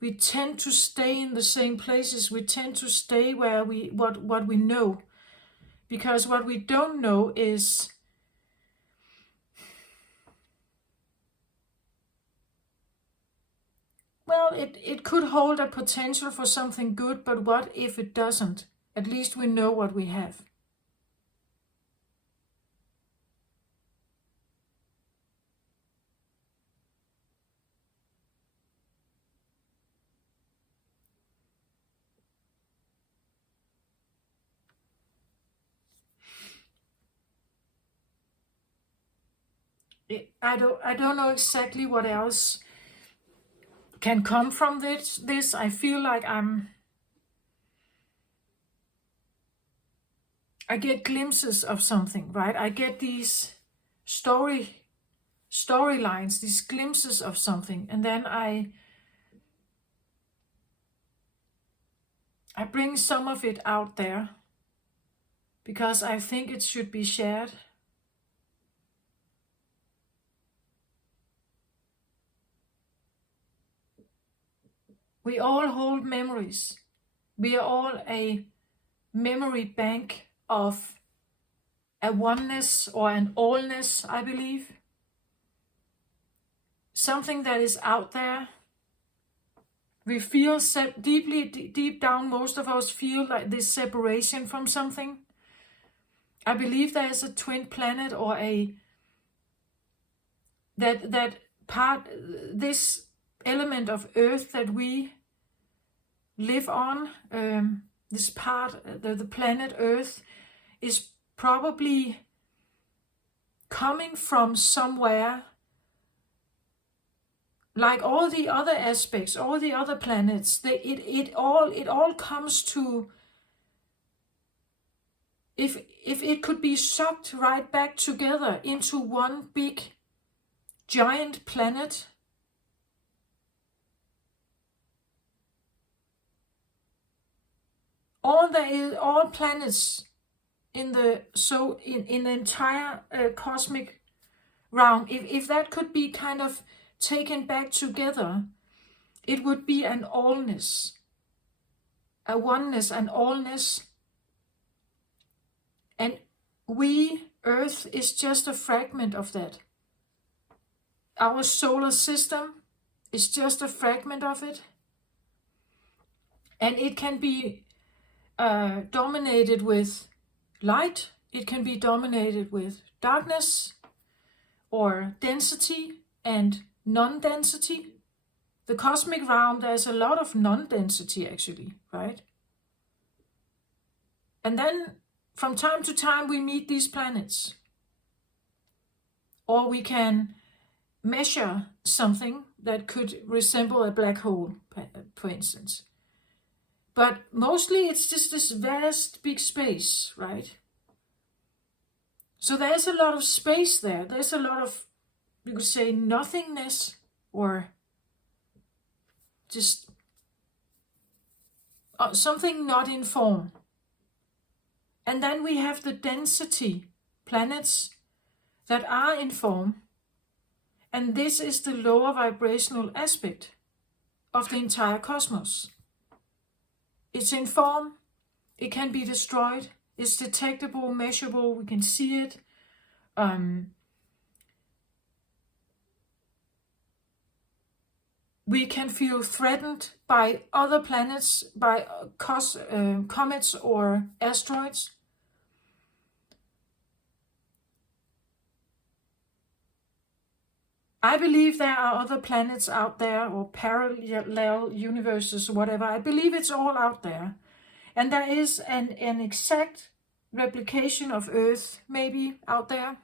We tend to stay in the same places. We tend to stay where what we know. Because what we don't know is well, it could hold a potential for something good, but what if it doesn't? At least we know what we have. I don't know exactly what else can come from this. I feel like I get glimpses of something, right? I get these storylines, these glimpses of something, and then I bring some of it out there because I think it should be shared. We all hold memories. We are all a memory bank of a oneness or an allness, I believe. Something that is out there. We feel deep down, most of us feel like this separation from something. I believe there is a twin planet or that part, this element of Earth that we live on, this part, the planet Earth, is probably coming from somewhere. Like all the other aspects, all the other planets, it all comes to, if it could be sucked right back together into one big giant planet, all planets in the entire cosmic realm, if that could be kind of taken back together, it would be an allness, a oneness, an allness. And we, Earth, is just a fragment of that. Our solar system is just a fragment of it. And it can be dominated with light, it can be dominated with darkness, or density and non-density. The cosmic realm, there's a lot of non-density actually, right? And then from time to time we meet these planets. Or we can measure something that could resemble a black hole, for instance. But mostly it's just this vast big space, right? So there's a lot of space there. There's a lot of, you could say, nothingness, or just something not in form. And then we have the density planets that are in form. And this is the lower vibrational aspect of the entire cosmos. It's in form, it can be destroyed, it's detectable, measurable, we can see it. We can feel threatened by other planets, by comets or asteroids. I believe there are other planets out there, or parallel universes, whatever. I believe it's all out there. And there is an exact replication of Earth, maybe, out there.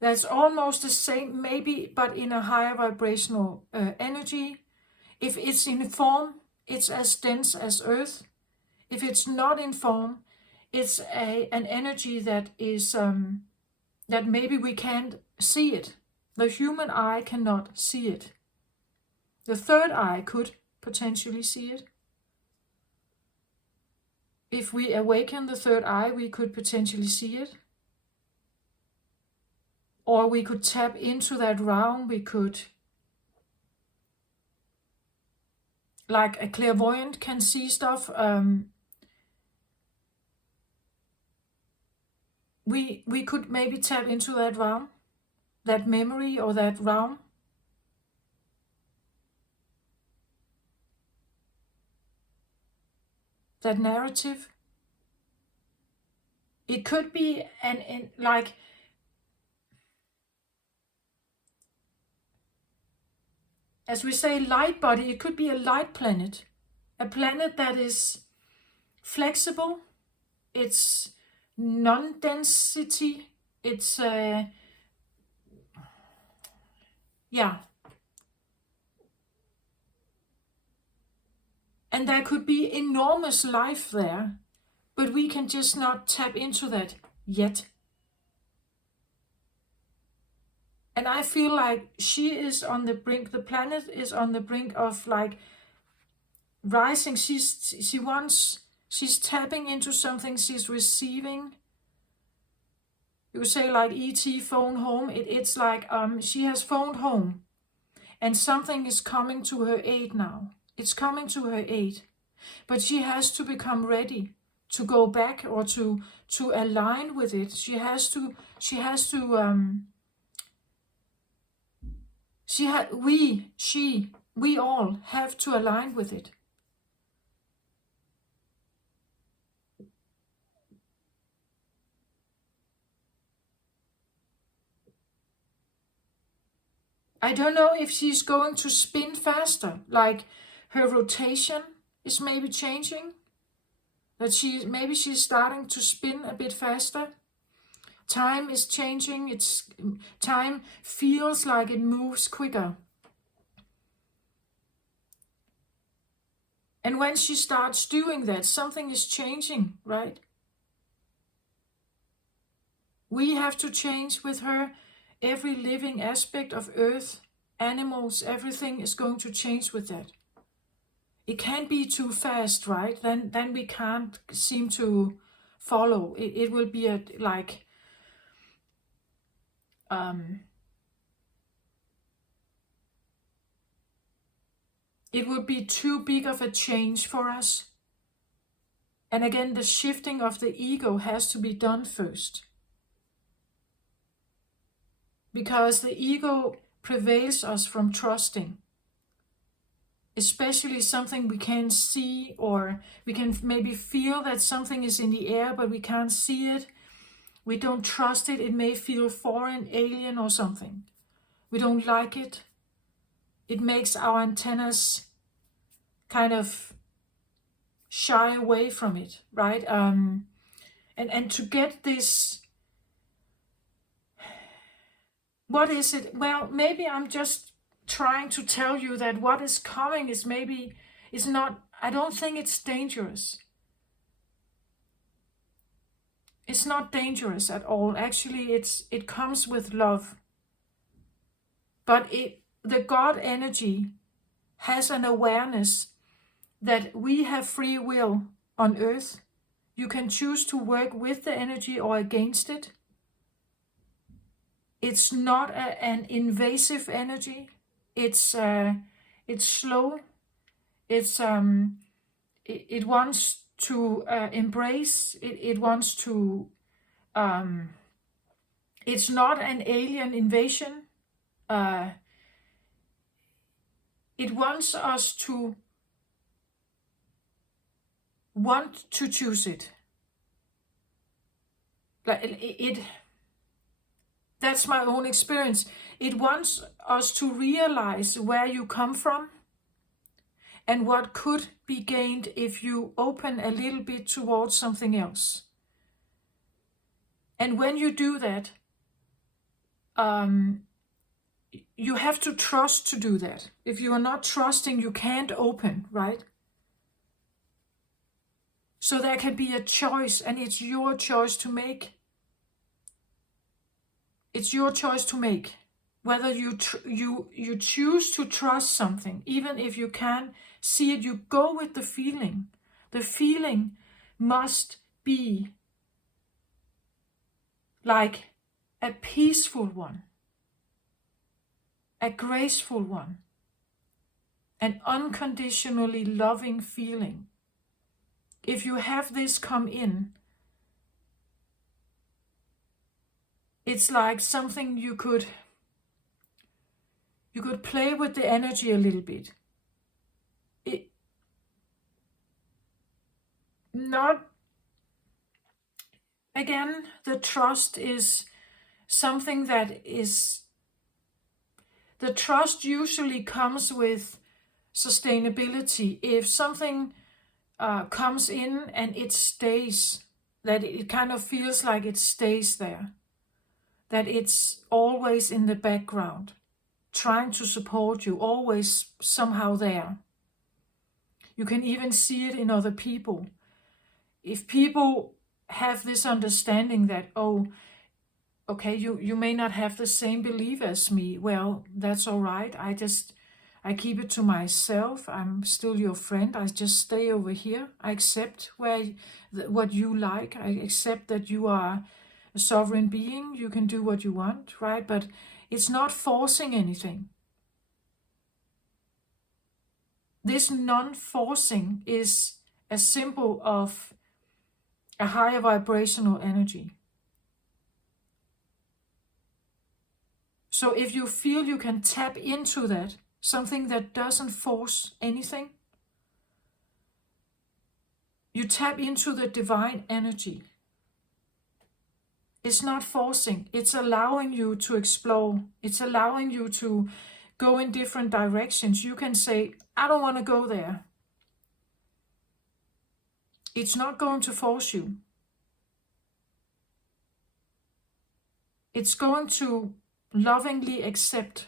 That's almost the same, maybe, but in a higher vibrational energy. If it's in form, it's as dense as Earth. If it's not in form, it's an energy that is that maybe we can't see it. The human eye cannot see it. The third eye could potentially see it. If we awaken the third eye, we could potentially see it. Or we could tap into that realm. We could, like a clairvoyant can see stuff. We could maybe tap into that realm, that memory or that realm. That narrative. It could be like, as we say, light body. It could be a light planet. A planet that is flexible. It's non-density. It's yeah. And there could be enormous life there, but we can just not tap into that yet. And I feel like she is on the brink, the planet is on the brink of like rising. She's tapping into something, she's receiving. You say like E.T. phone home. It's like she has phoned home and something is coming to her aid now. It's coming to her aid, but she has to become ready to go back or to align with it. We all have to align with it. I don't know if she's going to spin faster, like her rotation is maybe changing, that she's starting to spin a bit faster. Time is changing. Time feels like it moves quicker. And when she starts doing that, something is changing, right? We have to change with her. Every living aspect of Earth, animals, everything is going to change with that. It can't be too fast, right? Then we can't seem to follow. It will be it would be too big of a change for us. And again, the shifting of the ego has to be done first. Because the ego prevails us from trusting. Especially something we can't see, or we can maybe feel that something is in the air, but we can't see it. We don't trust it. It may feel foreign, alien or something. We don't like it. It makes our antennas kind of shy away from it, right? And to get this, what is it? Well, maybe I'm just trying to tell you that what is coming is not, I don't think it's dangerous. It's not dangerous at all. Actually, it comes with love. But the God energy has an awareness that we have free will on earth. You can choose to work with the energy or against it. It's not an invasive energy. It's slow. It wants to embrace. It wants to. It's not an alien invasion. It wants us to want to choose it. That's my own experience. It wants us to realize where you come from and what could be gained if you open a little bit towards something else. And when you do that, you have to trust to do that. If you are not trusting, you can't open, right? So there can be a choice, and it's your choice to make. It's your choice to make whether you choose to trust something, even if you can't see it. You go with the feeling. The feeling must be like a peaceful one, a graceful one, an unconditionally loving feeling. If you have this come in, it's like something you could play with the energy a little bit. Again, the trust is something that is, the trust usually comes with sustainability. If something comes in and it stays, that it kind of feels like it stays there, that it's always in the background, trying to support you, always somehow there. You can even see it in other people. If people have this understanding that, oh, okay, you may not have the same belief as me, well, that's all right. I keep it to myself. I'm still your friend. I just stay over here. I accept what you like. I accept that you are a sovereign being. You can do what you want, right? But it's not forcing anything. This non-forcing is a symbol of a higher vibrational energy. So if you feel you can tap into that, something that doesn't force anything, you tap into the divine energy. It's not forcing, it's allowing you to explore. It's allowing you to go in different directions. You can say, I don't want to go there. It's not going to force you. It's going to lovingly accept.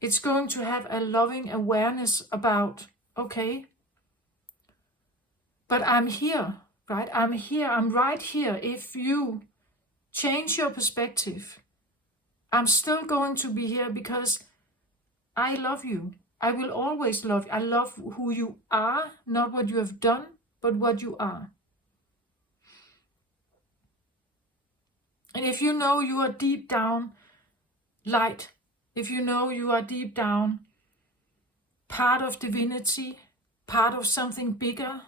It's going to have a loving awareness about, okay, but I'm here, right? I'm here, I'm right here. If you change your perspective, I'm still going to be here because I love you. I will always love you. I love who you are, not what you have done, but what you are. And if you know you are deep down light, if you know you are deep down part of divinity, part of something bigger,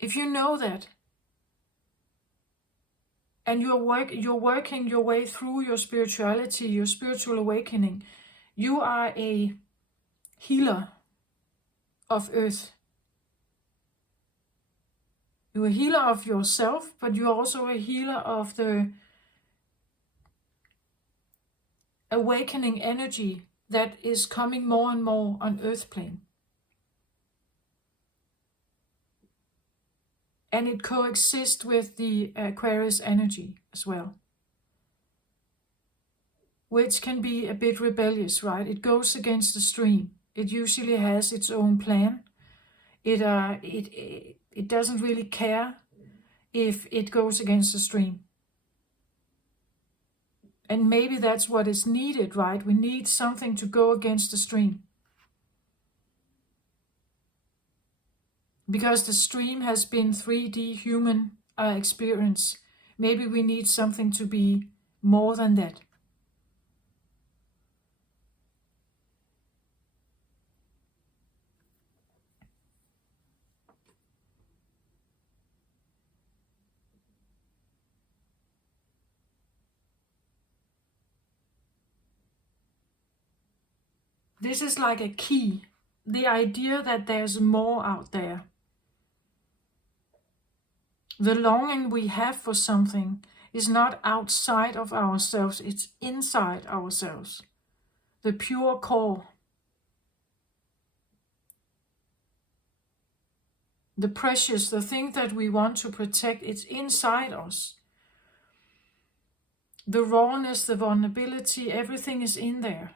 if you know that, and you're working your way through your spirituality, your spiritual awakening, you are a healer of earth. You're a healer of yourself, but you're also a healer of the awakening energy that is coming more and more on earth plane. And it coexists with the Aquarius energy as well, which can be a bit rebellious, right? It goes against the stream. It usually has its own plan. it doesn't really care if it goes against the stream. And maybe that's what is needed, right? We need something to go against the stream. Because the stream has been 3D human experience. Maybe we need something to be more than that. This is like a key. The idea that there's more out there. The longing we have for something is not outside of ourselves, it's inside ourselves. The pure core. The precious, the thing that we want to protect, it's inside us. The rawness, the vulnerability, everything is in there.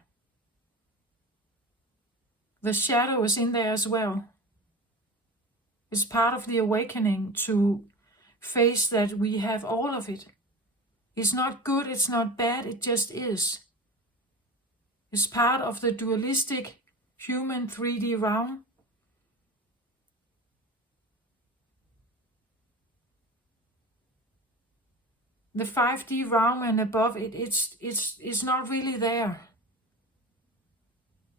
The shadow is in there as well. It's part of the awakening to face that we have all of it. It's not good, it's not bad, it just is. It's part of the dualistic human 3D realm. The 5D realm and above it, it's not really there.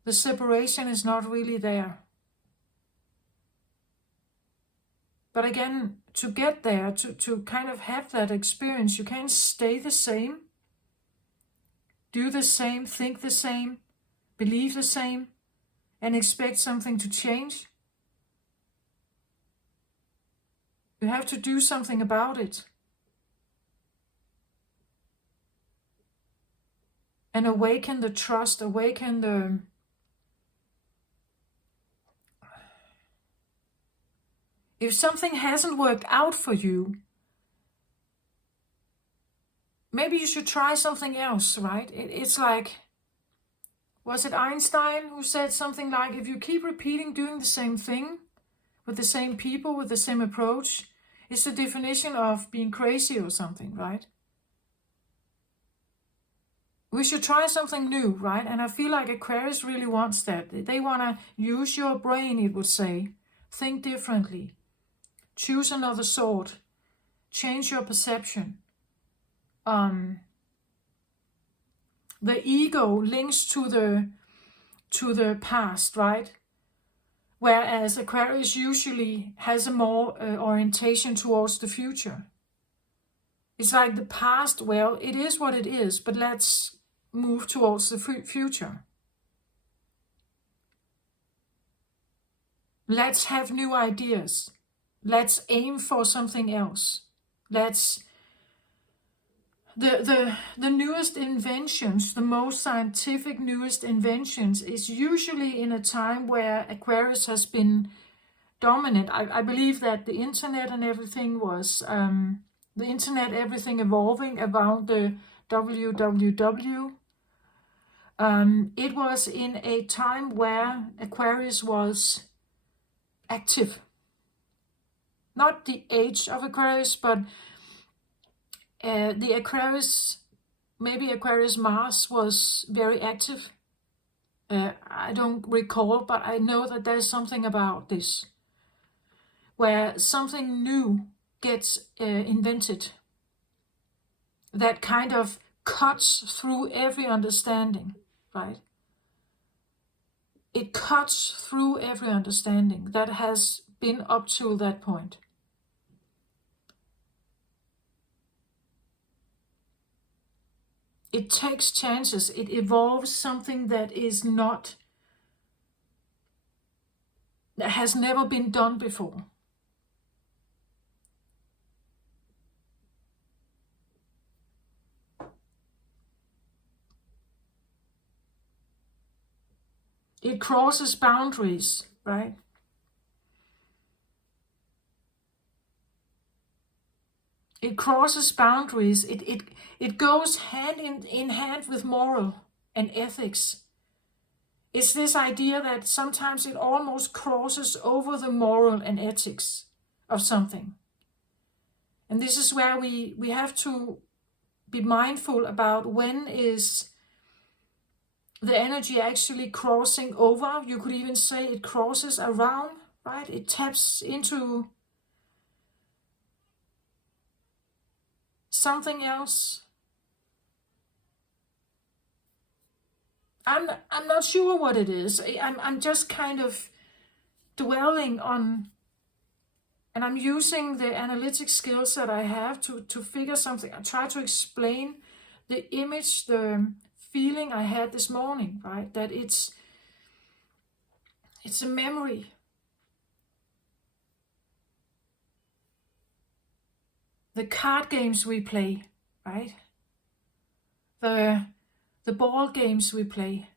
The separation is not really there. But again, to get there, to kind of have that experience, you can't stay the same, do the same, think the same, believe the same, and expect something to change. You have to do something about it. And awaken the trust, awaken the if something hasn't worked out for you, maybe you should try something else, right? It's like, was it Einstein who said something like, if you keep repeating doing the same thing, with the same people, with the same approach, it's the definition of being crazy or something, right? We should try something new, right? And I feel like Aquarius really wants that. They want to use your brain, it would say. Think differently. Choose another sword. Change your perception. The ego links to the past, right? Whereas Aquarius usually has a more orientation towards the future. It's like the past, well, it is what it is, but let's move towards the future. Let's have new ideas. Let's aim for something else. Let's the newest inventions, the most scientific newest inventions is usually in a time where Aquarius has been dominant. I believe that the internet and everything was everything evolving around the WWW. It was in a time where Aquarius was active. Not the age of Aquarius, but the Aquarius, maybe Aquarius Mars was very active. I don't recall, but I know that there's something about this, where something new gets invented that kind of cuts through every understanding, right? It cuts through every understanding that has been up to that point. It takes chances. It evolves something that is not, that has never been done before. It crosses boundaries, right? It crosses boundaries. It goes hand in hand with moral and ethics. It's this idea that sometimes it almost crosses over the moral and ethics of something. And this is where we have to be mindful about when is the energy actually crossing over. You could even say it crosses around, right? It taps into something else. I'm not sure what it is. I'm just kind of dwelling on, and I'm using the analytic skills that I have to figure something. I try to explain the image, the feeling I had this morning, right? That it's a memory. The card games we play, right? The ball games we play.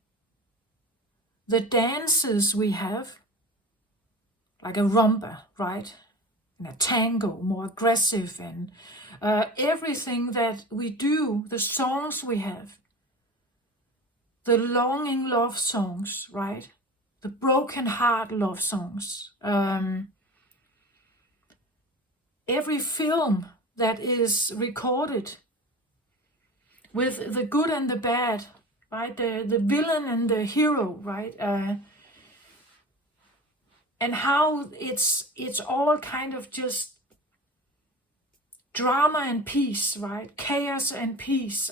The dances we have, like a rumba, right? And a tango, more aggressive, and everything that we do, the songs we have, the longing love songs, right? The broken heart love songs. Every film that is recorded with the good and the bad, right? The villain and the hero, right? And how it's all kind of just drama and peace, right? Chaos and peace.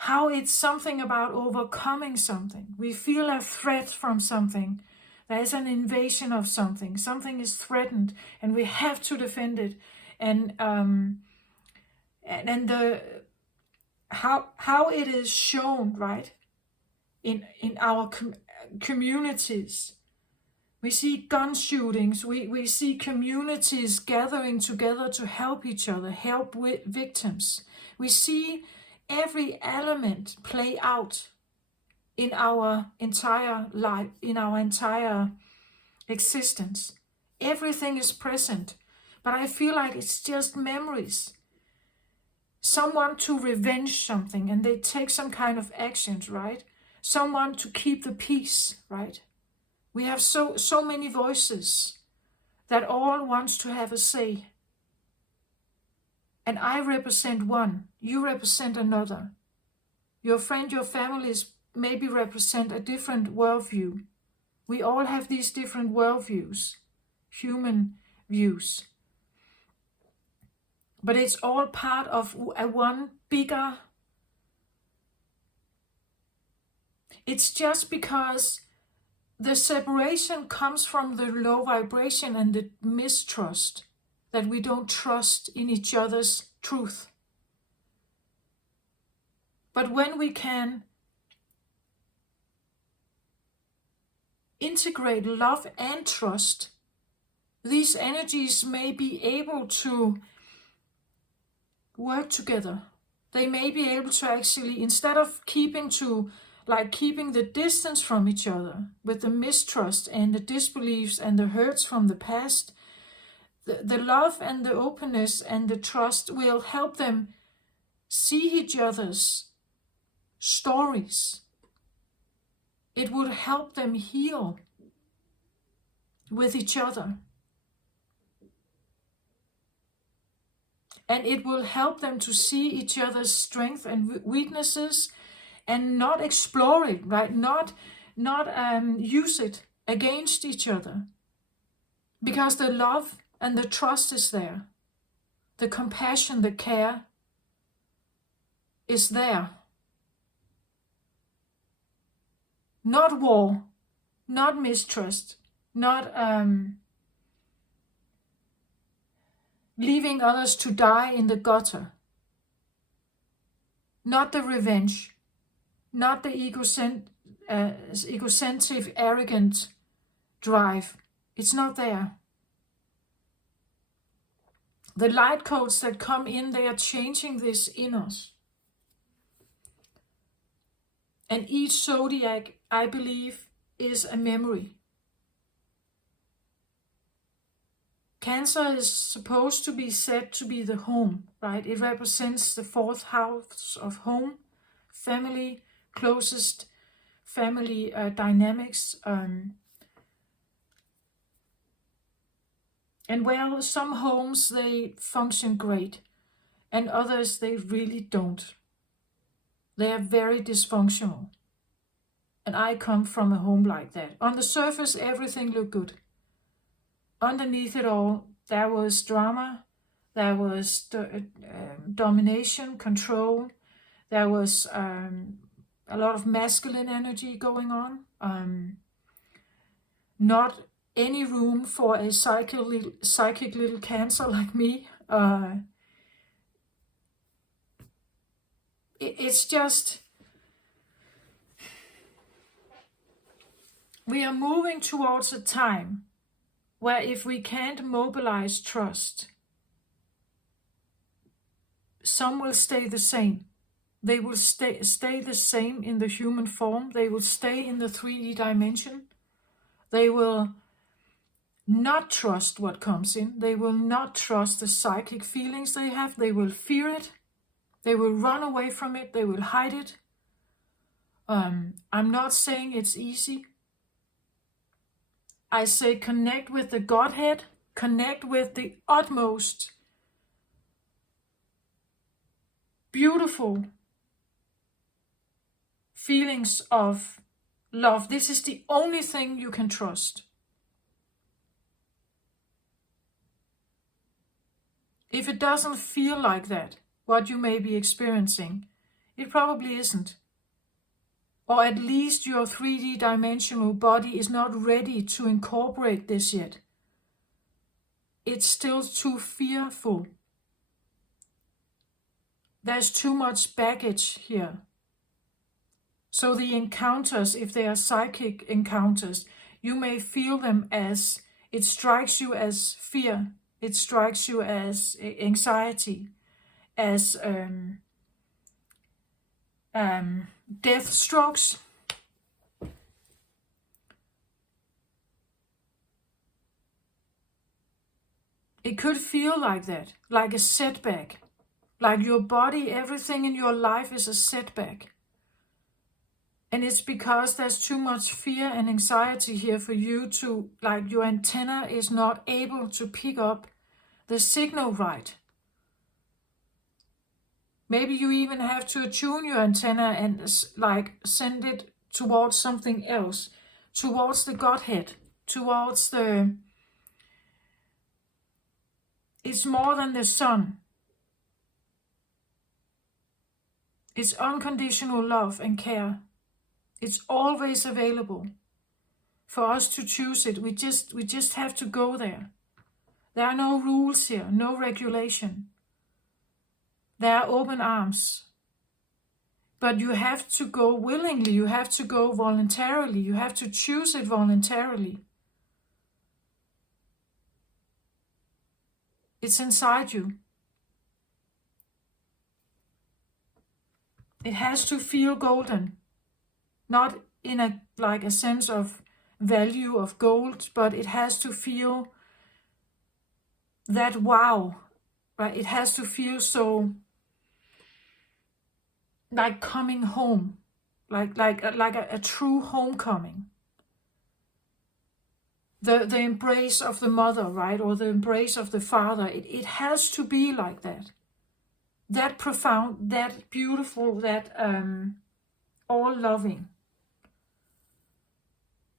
How it's something about overcoming something. We feel a threat from something. There's an invasion of something. Something is threatened, and we have to defend it. And the how it is shown, right, in our communities. We see gun shootings. We see communities gathering together to help each other, help with victims. We see every element play out in our entire life, in our entire existence. Everything is present, but I feel like it's just memories. Someone to revenge something, and they take some kind of actions, right? Someone to keep the peace, right? We have so many voices that all wants to have a say. And I represent one, you represent another. Your friend, your families maybe represent a different worldview. We all have these different worldviews, human views. But it's all part of a one bigger. It's just because the separation comes from the low vibration and the mistrust, that we don't trust in each other's truth. But when we can integrate love and trust, these energies may be able to work together. They may be able to actually, instead of keeping the distance from each other with the mistrust and the disbeliefs and the hurts from the past, the love and the openness and the trust will help them see each other's stories. It would help them heal with each other. And it will help them to see each other's strengths and weaknesses and not explore it, right? Not use it against each other. Because the love and the trust is there. The compassion, the care is there. Not war, not mistrust, not leaving others to die in the gutter. Not the revenge, not the egocentric, arrogant drive. It's not there. The light codes that come in, they are changing this in us. And each zodiac, I believe, is a memory. Cancer is supposed to be said to be the home, right? It represents the fourth house of home, family, closest family dynamics. And well, some homes, they function great, and others, they really don't. They are very dysfunctional. And I come from a home like that. On the surface, everything looked good. Underneath it all, there was drama, there was domination, control, there was a lot of masculine energy going on. Not any room for a psychic little Cancer like me. It's just, we are moving towards a time where if we can't mobilize trust, some will stay the same. They will stay the same in the human form. They will stay in the 3D dimension. They will not trust what comes in. They will not trust the psychic feelings they have. They will fear it. They will run away from it. They will hide it. I'm not saying it's easy. I say connect with the Godhead. Connect with the utmost beautiful feelings of love. This is the only thing you can trust. If it doesn't feel like that, what you may be experiencing, it probably isn't. Or at least your 3D dimensional body is not ready to incorporate this yet. It's still too fearful. There's too much baggage here. So the encounters, if they are psychic encounters, you may feel them as, it strikes you as fear. It strikes you as anxiety, as death strokes. It could feel like that, like a setback, like your body, everything in your life is a setback. And it's because there's too much fear and anxiety here for you to, like your antenna is not able to pick up the signal right. Maybe you even have to attune your antenna and like send it towards something else, towards the Godhead, towards the, it's more than the sun. It's unconditional love and care. It's always available for us to choose it. We just have to go there. There are no rules here, no regulation. There are open arms. But you have to go willingly, you have to go voluntarily, you have to choose it voluntarily. It's inside you. It has to feel golden. Not in a like a sense of value of gold, but it has to feel that wow, right? It has to feel so like coming home, like a true homecoming. The embrace of the mother, right, or the embrace of the father. It has to be like that. That profound, that beautiful, that all loving.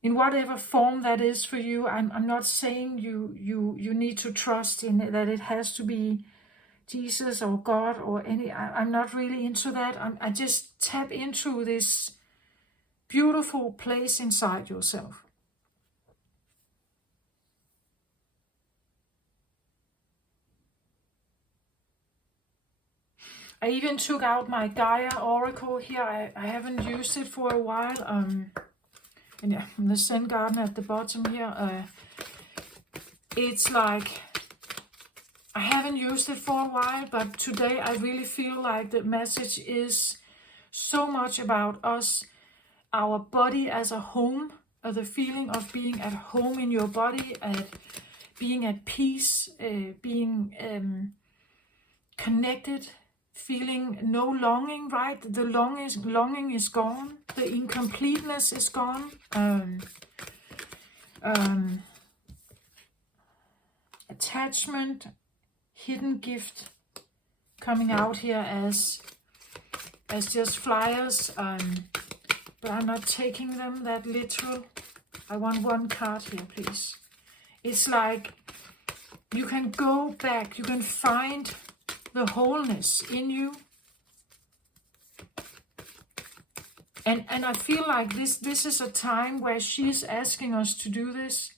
In whatever form that is for you, I'm not saying you need to trust in it, that it has to be Jesus or God or any. I'm not really into that. I just tap into this beautiful place inside yourself. I even took out my Gaia Oracle here. I haven't used it for a while. And yeah, the Zen Garden at the bottom here. It's like, I haven't used it for a while, but today I really feel like the message is so much about us, our body as a home, the feeling of being at home in your body, being at peace, being connected, feeling no longing, right? The longing is gone. The incompleteness is gone. Attachment, hidden gift coming out here as just flyers, but I'm not taking them that literal. I want one card here, please. It's like you can go back, you can find the wholeness in you. And I feel like this is a time where she's asking us to do this.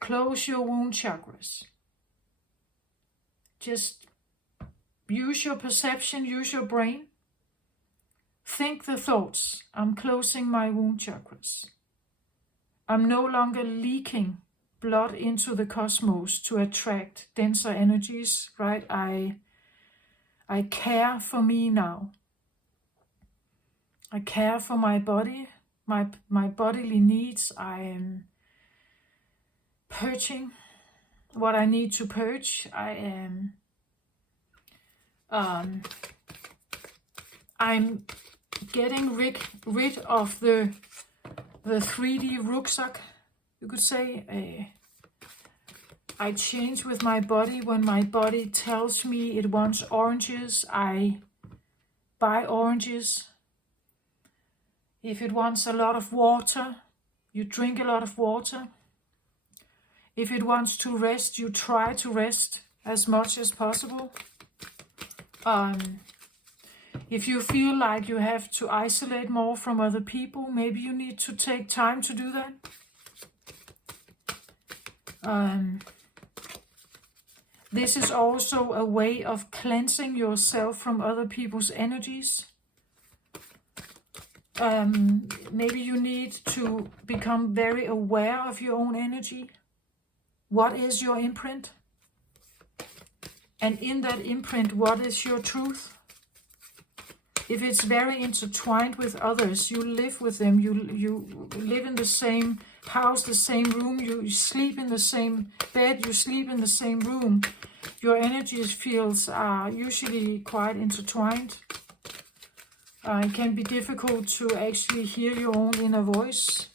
Close your wound chakras. Just use your perception, use your brain. Think the thoughts. I'm closing my wound chakras. I'm no longer leaking blood into the cosmos to attract denser energies, right? I care for me now. I care for my body, my bodily needs. I am purging what I need to purge. I am I'm getting rid of the 3D rucksack, you could say. I change with my body. When my body tells me it wants oranges, I buy oranges. If it wants a lot of water, you drink a lot of water. If it wants to rest, you try to rest as much as possible. If you feel like you have to isolate more from other people, maybe you need to take time to do that. This is also a way of cleansing yourself from other people's energies. Maybe you need to become very aware of your own energy. What is your imprint? And in that imprint, what is your truth? If it's very intertwined with others, you live with them, you live in the same house, the same room, you sleep in the same bed, you sleep in the same room, your energy fields are usually quite intertwined. It can be difficult to actually hear your own inner voice.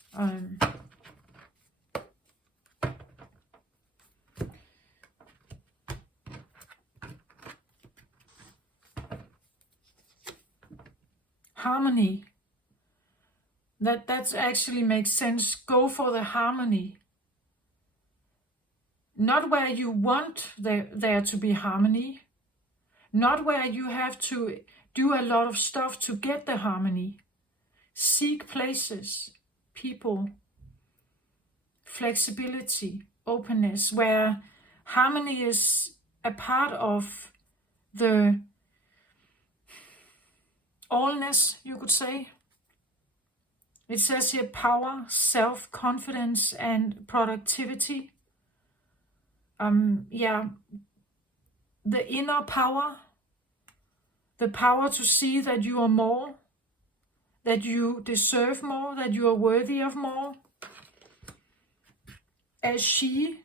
Harmony. That actually makes sense. Go for the harmony. Not where you want there to be harmony. Not where you have to do a lot of stuff to get the harmony. Seek places, people, flexibility, openness, where harmony is a part of the allness, you could say. It says here power, self-confidence, and productivity. The inner power, the power to see that you are more, that you deserve more, that you are worthy of more. As she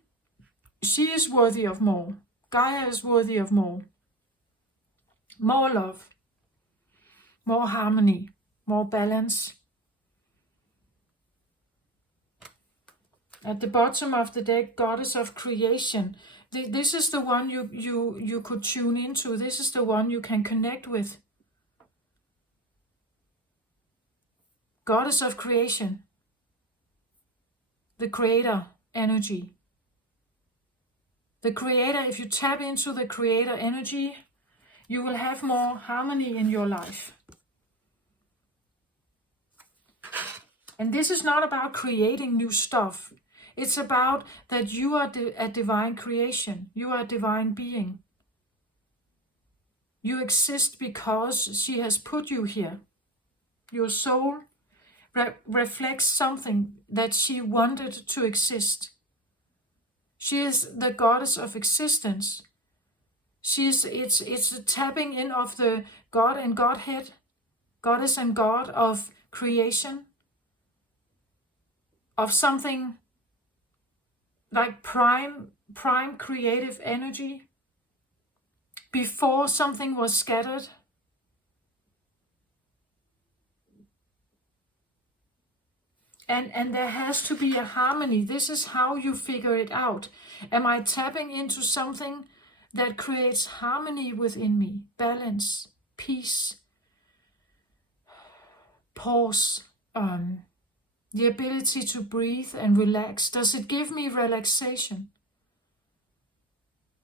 is worthy of more. Gaia is worthy of more. More love, more harmony, more balance. At the bottom of the deck, Goddess of Creation. This is the one you could tune into. This is the one you can connect with. Goddess of Creation. The creator energy. The creator, if you tap into the creator energy, you will have more harmony in your life. And this is not about creating new stuff. It's about that you are a divine creation. You are a divine being. You exist because she has put you here. Your soul reflects something that she wanted to exist. She is the goddess of existence. It's a tapping in of the God and Godhead, goddess and God of creation, of something like prime creative energy. before something was scattered. And there has to be a harmony. This is how you figure it out. Am I tapping into something that creates harmony within me? Balance, peace, pause, the ability to breathe and relax. Does it give me relaxation?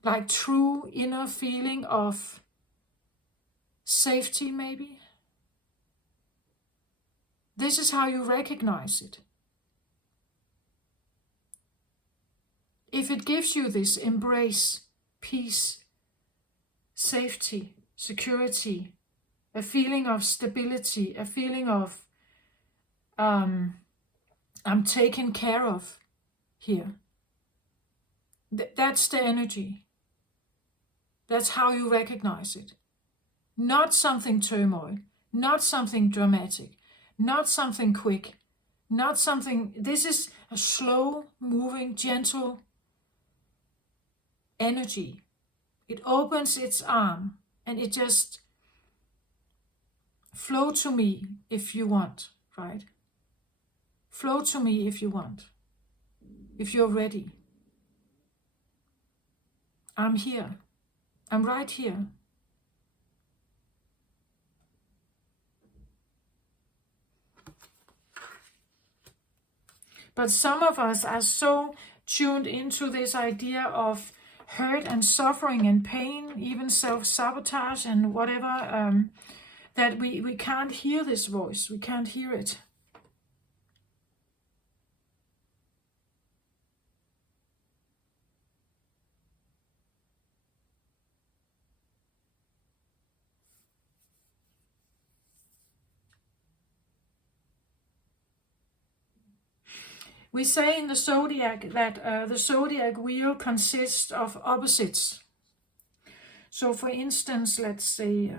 Like true inner feeling of safety, maybe? This is how you recognize it. If it gives you this embrace, peace, safety, security, a feeling of stability, a feeling of I'm taken care of here. That's the energy. That's how you recognize it. Not something turmoil, not something dramatic, not something quick, not something. This is a slow moving, gentle energy. It opens its arm and it just flow to me if you want, right? Flow to me if you want, if you're ready. I'm here. I'm right here. But some of us are so tuned into this idea of hurt and suffering and pain, even self-sabotage and whatever, that we can't hear this voice. We can't hear it. We say in the zodiac that the zodiac wheel consists of opposites. So for instance, let's say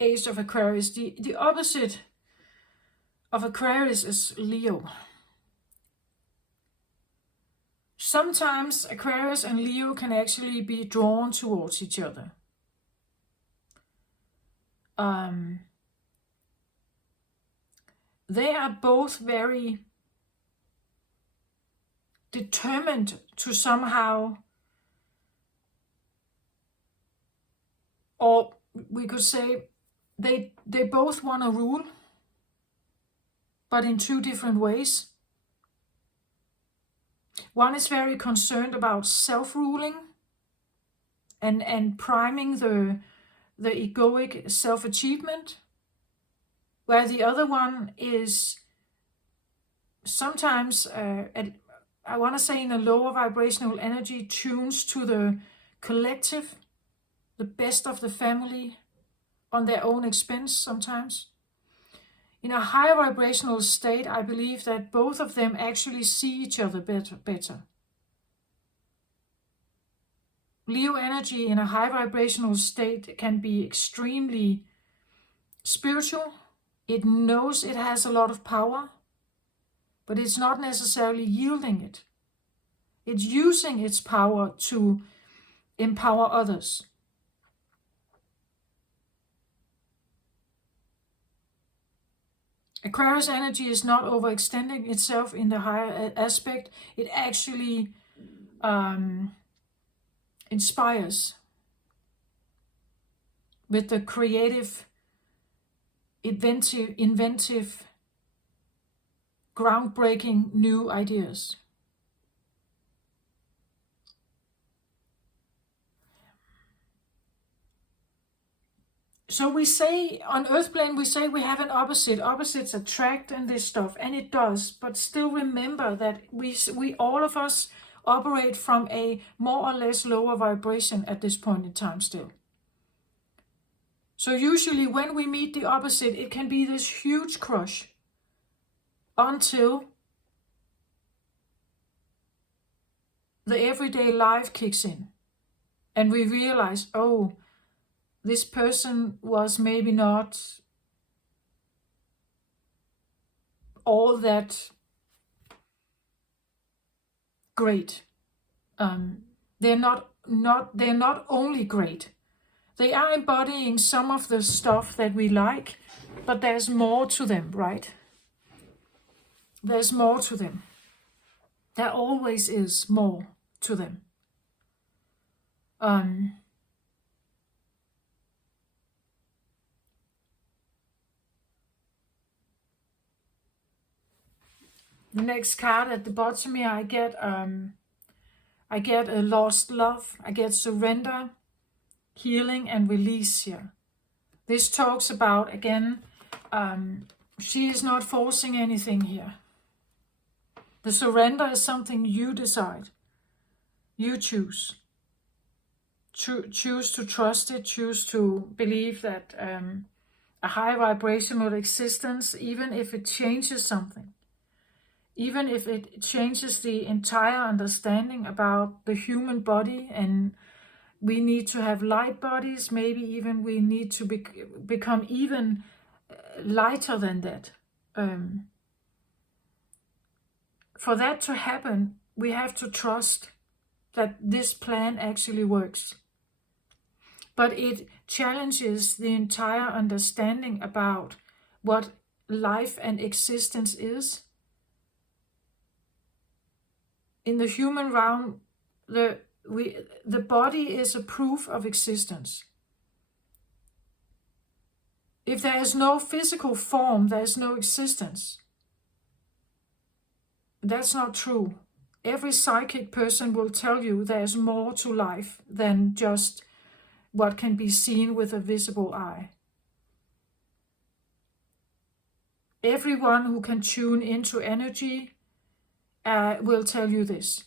Ace of Aquarius, the opposite of Aquarius is Leo. Sometimes Aquarius and Leo can actually be drawn towards each other. They are both very determined to somehow, or we could say they both want to rule, but in two different ways. One is very concerned about self-ruling and priming the egoic self-achievement, where the other one is sometimes, I want to say in a lower vibrational energy, tunes to the collective, the best of the family, on their own expense sometimes. In a higher vibrational state, I believe that both of them actually see each other better. Leo energy in a high vibrational state can be extremely spiritual. It knows it has a lot of power, but it's not necessarily yielding it. It's using its power to empower others. Aquarius energy is not overextending itself in the higher aspect. It actually inspires with the creative, inventive, groundbreaking new ideas. So we say, on Earth plane, we say we have an opposite. Opposites attract and this stuff, and it does. But still remember that we all of us operate from a more or less lower vibration at this point in time still. So usually when we meet the opposite, it can be this huge crush until the everyday life kicks in. and we realize, oh, this person was maybe not all that great. They're not only great. They are embodying some of the stuff that we like, but there's more to them, right? There's more to them. There always is more to them. The next card at the bottom here, I get a lost love. I get surrender, healing, and release here. This talks about, again, she is not forcing anything here. The surrender is something you decide. You choose. Choose to trust it. Choose to believe that a high vibrational existence, even if it changes something, even if it changes the entire understanding about the human body, and we need to have light bodies, maybe even we need to become even lighter than that. For that to happen, we have to trust that this plan actually works. But it challenges the entire understanding about what life and existence is. In the human realm, the body is a proof of existence. If there is no physical form, there is no existence. That's not true. Every psychic person will tell you there's more to life than just what can be seen with a visible eye. Everyone who can tune into energy will tell you this.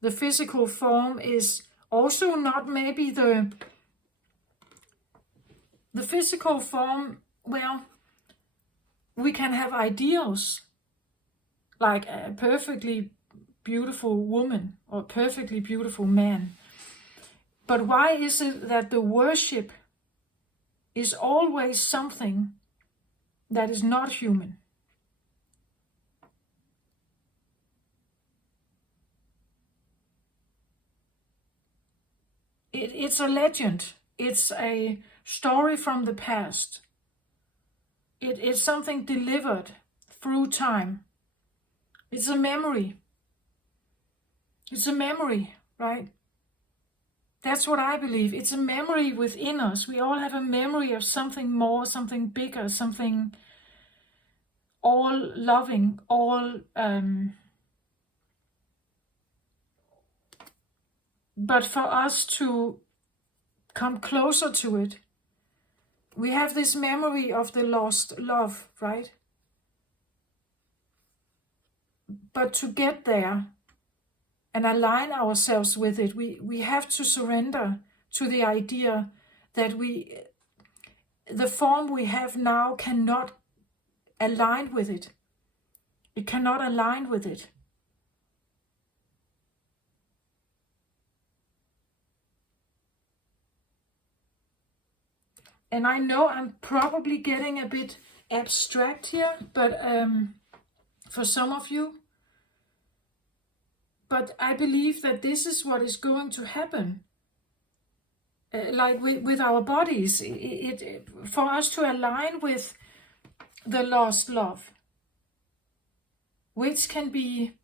The physical form is also not maybe the physical form. Well, we can have ideals like a perfectly beautiful woman or a perfectly beautiful man. But why is it that the worship is always something that is not human? It's a legend. It's a story from the past. It's something delivered through time. It's a memory. It's a memory, right? That's what I believe. It's a memory within us. We all have a memory of something more, something bigger, something all loving, all... But for us to come closer to it, we have this memory of the lost love, right? But to get there and align ourselves with it, we have to surrender to the idea that the form we have now cannot align with it. It cannot align with it. And I know I'm probably getting a bit abstract here, but for some of you. But I believe that this is what is going to happen. Like with our bodies, for us to align with the lost love, which can be,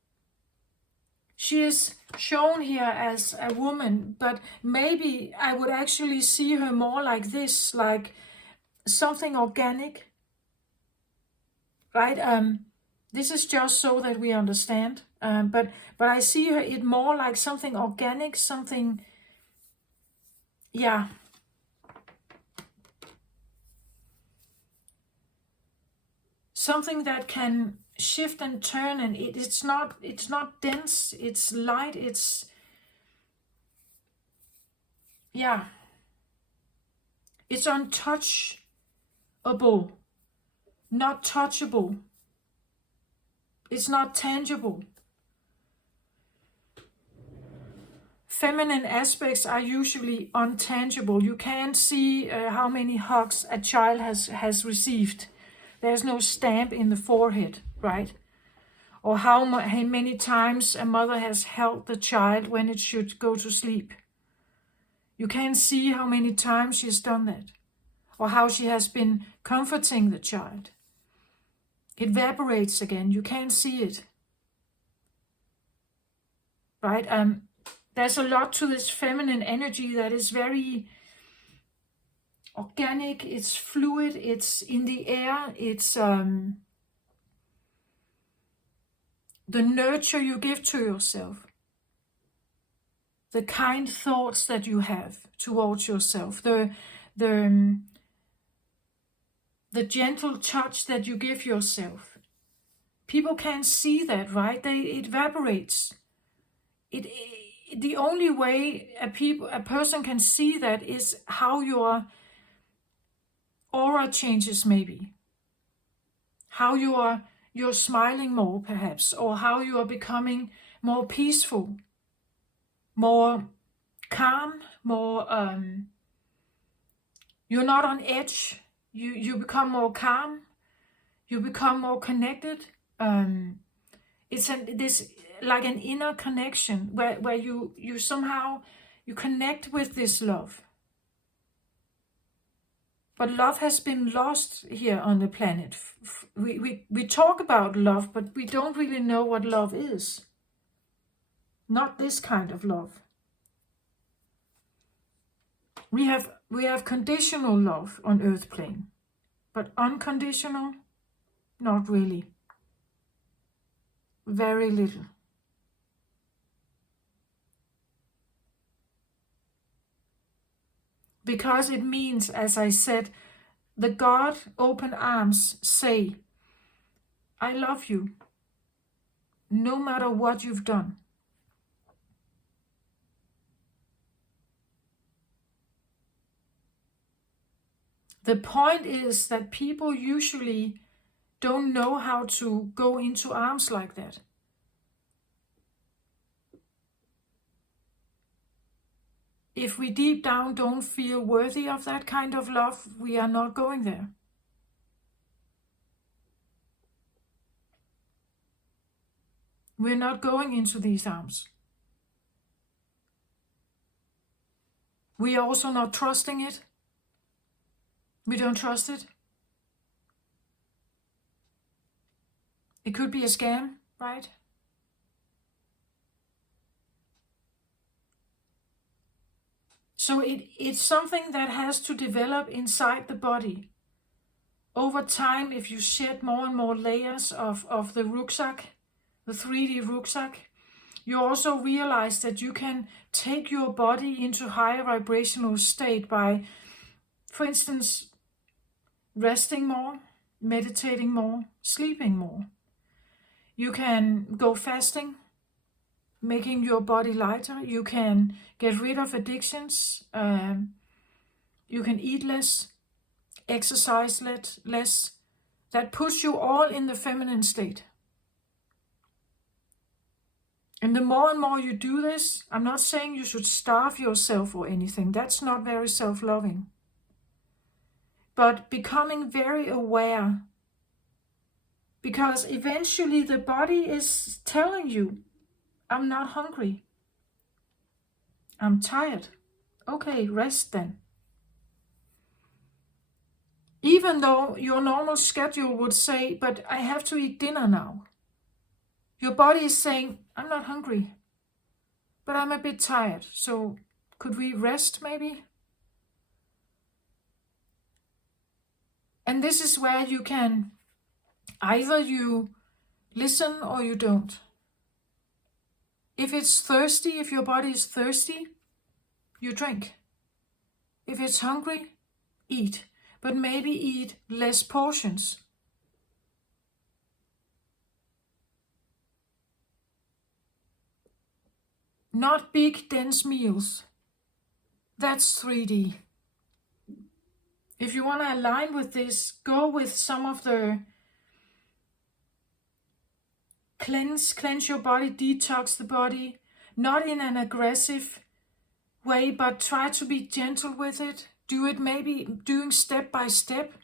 she is shown here as a woman, but maybe I would actually see her more like this, like something organic, right? This is just so that we understand, but I see it more like something organic, something, yeah. Something that can shift and turn, and it's not dense, it's light, it's, yeah, it's untouchable, not touchable, it's not tangible. feminine aspects are usually untangible. You can't see how many hugs a child has received. There's no stamp in the forehead, right? Or how many times a mother has held the child when it should go to sleep. You can't see how many times she's done that, or how she has been comforting the child. It evaporates again. You can't see it, right? There's a lot to this feminine energy that is very organic. It's fluid. It's in the air. It's the nurture you give to yourself, the kind thoughts that you have towards yourself, the gentle touch that you give yourself. People can't see that, right? It evaporates. The only way a person can see that is how your aura changes, maybe. How you're smiling more, perhaps, or how you are becoming more peaceful, more calm, more you're not on edge. You become more calm. You become more connected. It's this like an inner connection where you somehow you connect with this love. But love has been lost here on the planet. We talk about love, but we don't really know what love is. Not this kind of love. We have conditional love on earth plane, but unconditional, not really. Very little. Because it means, as I said, the God open arms say, I love you, no matter what you've done. The point is that people usually don't know how to go into arms like that. If we deep down don't feel worthy of that kind of love, we are not going there. We're not going into these arms. We are also not trusting it. We don't trust it. It could be a scam, right? So it's something that has to develop inside the body. Over time, if you shed more and more layers of the rucksack, the 3D rucksack, you also realize that you can take your body into higher vibrational state by, for instance, resting more, meditating more, sleeping more. You can go fasting, making your body lighter. You can get rid of addictions. You can eat less, exercise less. That puts you all in the feminine state. And the more and more you do this, I'm not saying you should starve yourself or anything. That's not very self-loving. But becoming very aware. Because eventually the body is telling you, I'm not hungry. I'm tired. Okay, rest then. Even though your normal schedule would say, but I have to eat dinner now. Your body is saying, I'm not hungry, but I'm a bit tired. So could we rest maybe? And this is where you can, either you listen or you don't. If it's thirsty, if your body is thirsty, you drink. If it's hungry, eat. But maybe eat less portions. Not big, dense meals. That's 3D. If you want to align with this, go with some of the cleanse your body, detox the body. not in an aggressive way, but try to be gentle with it. Do it maybe doing step by step.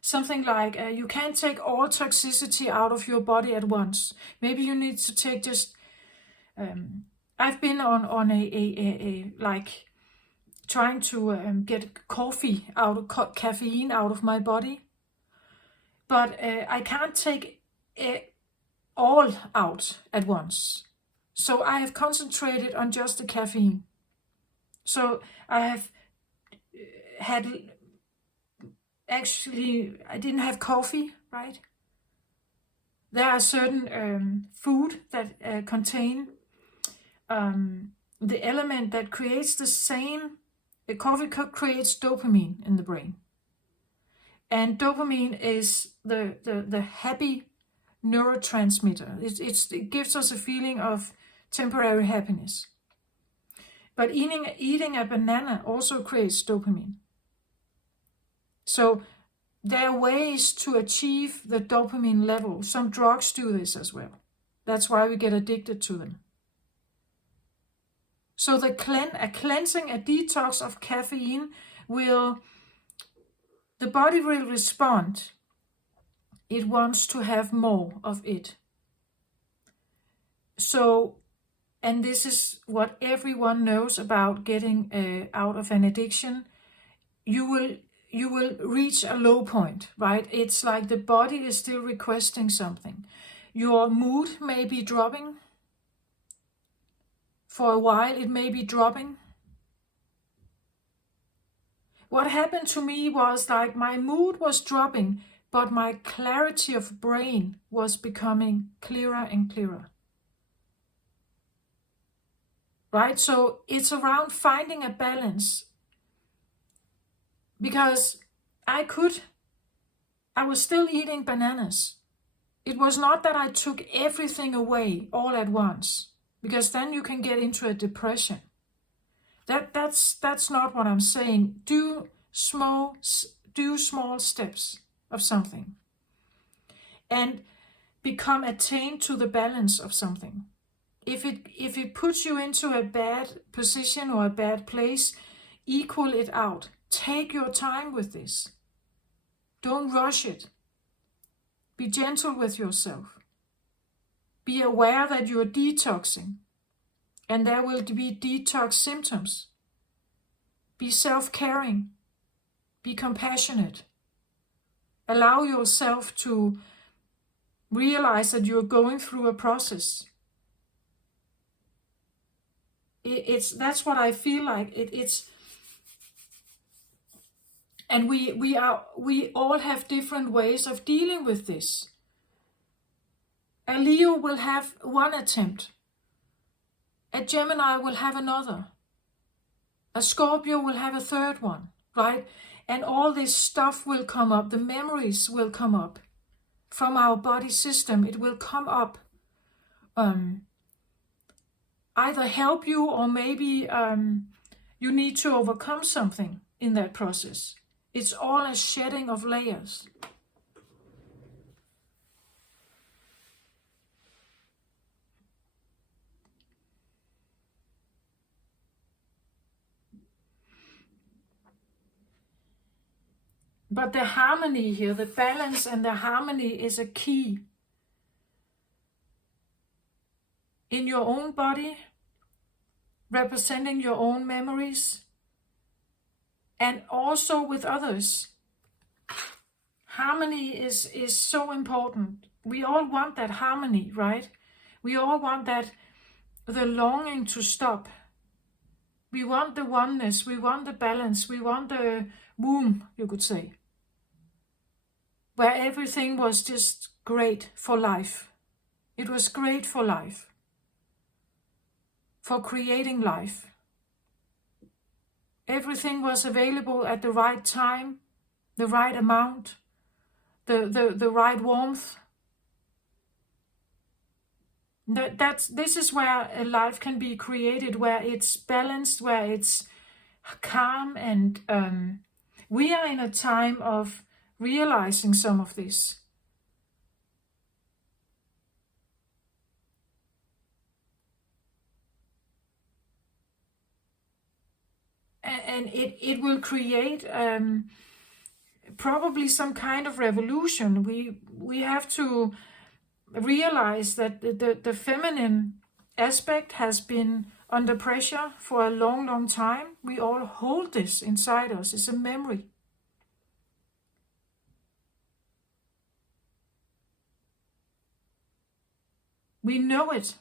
Something like you can't take all toxicity out of your body at once. Maybe you need to take just. I've been on a like trying to get coffee out of caffeine out of my body, but I can't take all out at once. So I have concentrated on just the caffeine. So I have had, actually, I didn't have coffee, right? There are certain food that contain the element that creates the same. The coffee creates dopamine in the brain. And dopamine is the happy neurotransmitter. It gives us a feeling of temporary happiness. But eating a banana also creates dopamine. So there are ways to achieve the dopamine level. Some drugs do this as well. That's why we get addicted to them. So a cleansing, a detox of caffeine the body will respond. It wants to have more of it. So, and this is what everyone knows about getting out of an addiction. You will reach a low point, right? It's like the body is still requesting something. Your mood may be dropping. For a while, it may be dropping. What happened to me was like my mood was dropping, but my clarity of brain was becoming clearer and clearer. Right? So it's around finding a balance. Because I was still eating bananas. It was not that I took everything away all at once, because then you can get into a depression. That's not what I'm saying. Do small steps of something and become attained to the balance of something. If it puts you into a bad position or a bad place, equal it out. Take your time with this. Don't rush it. Be gentle with yourself. Be aware that you're detoxing, and there will be detox symptoms. Be self-caring. Be compassionate. Allow yourself to realize that you're going through a process. That's what I feel like. And we all have different ways of dealing with this. A Leo will have one attempt. A Gemini will have another. A Scorpio will have a third one, right? And all this stuff will come up. The memories will come up from our body system. It will come up. Either help you, or maybe you need to overcome something in that process. It's all a shedding of layers. But the harmony here, the balance and the harmony is a key. In your own body, representing your own memories, and also with others. Harmony is so important. We all want that harmony, right? We all want the longing to stop. We want the oneness, we want the balance, we want the womb, you could say. Where everything was just great for life. It was great for life. For creating life. Everything was available at the right time, the right amount, the right warmth. This is where a life can be created, where it's balanced, where it's calm, and we are in a time of realizing some of this. and it will create probably some kind of revolution. We have to realize that the feminine aspect has been under pressure for a long time. We all hold this inside us. It's a memory. We know it.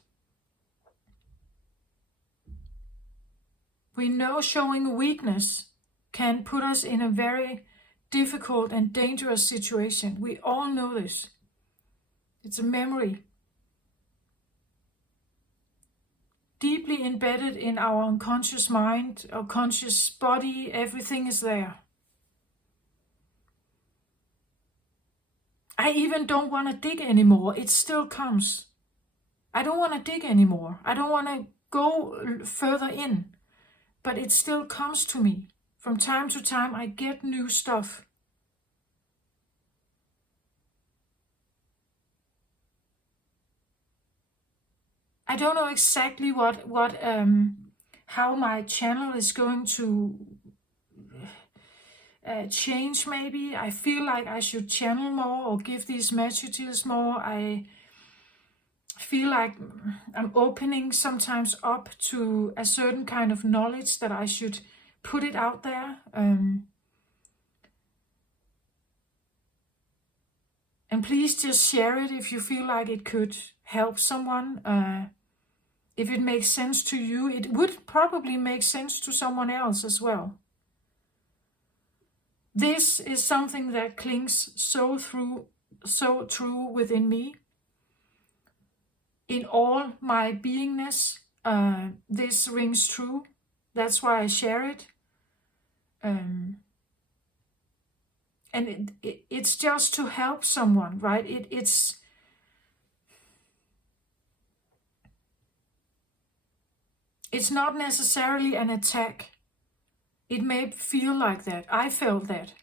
We know showing weakness can put us in a very difficult and dangerous situation. We all know this. It's a memory. Deeply embedded in our unconscious mind, our conscious body, everything is there. I even don't want to dig anymore. It still comes. I don't want to dig anymore. I don't want to go further in. But it still comes to me. From time to time, I get new stuff. I don't know exactly how my channel is going to change. Maybe I feel like I should channel more or give these messages more. I feel like I'm opening sometimes up to a certain kind of knowledge that I should put it out there. And please just share it if you feel like it could help someone. If it makes sense to you, it would probably make sense to someone else as well. This is something that clings so true within me. In all my beingness, this rings true. That's why I share it. And it's just to help someone, right? It's not necessarily an attack. It may feel like that. I felt that.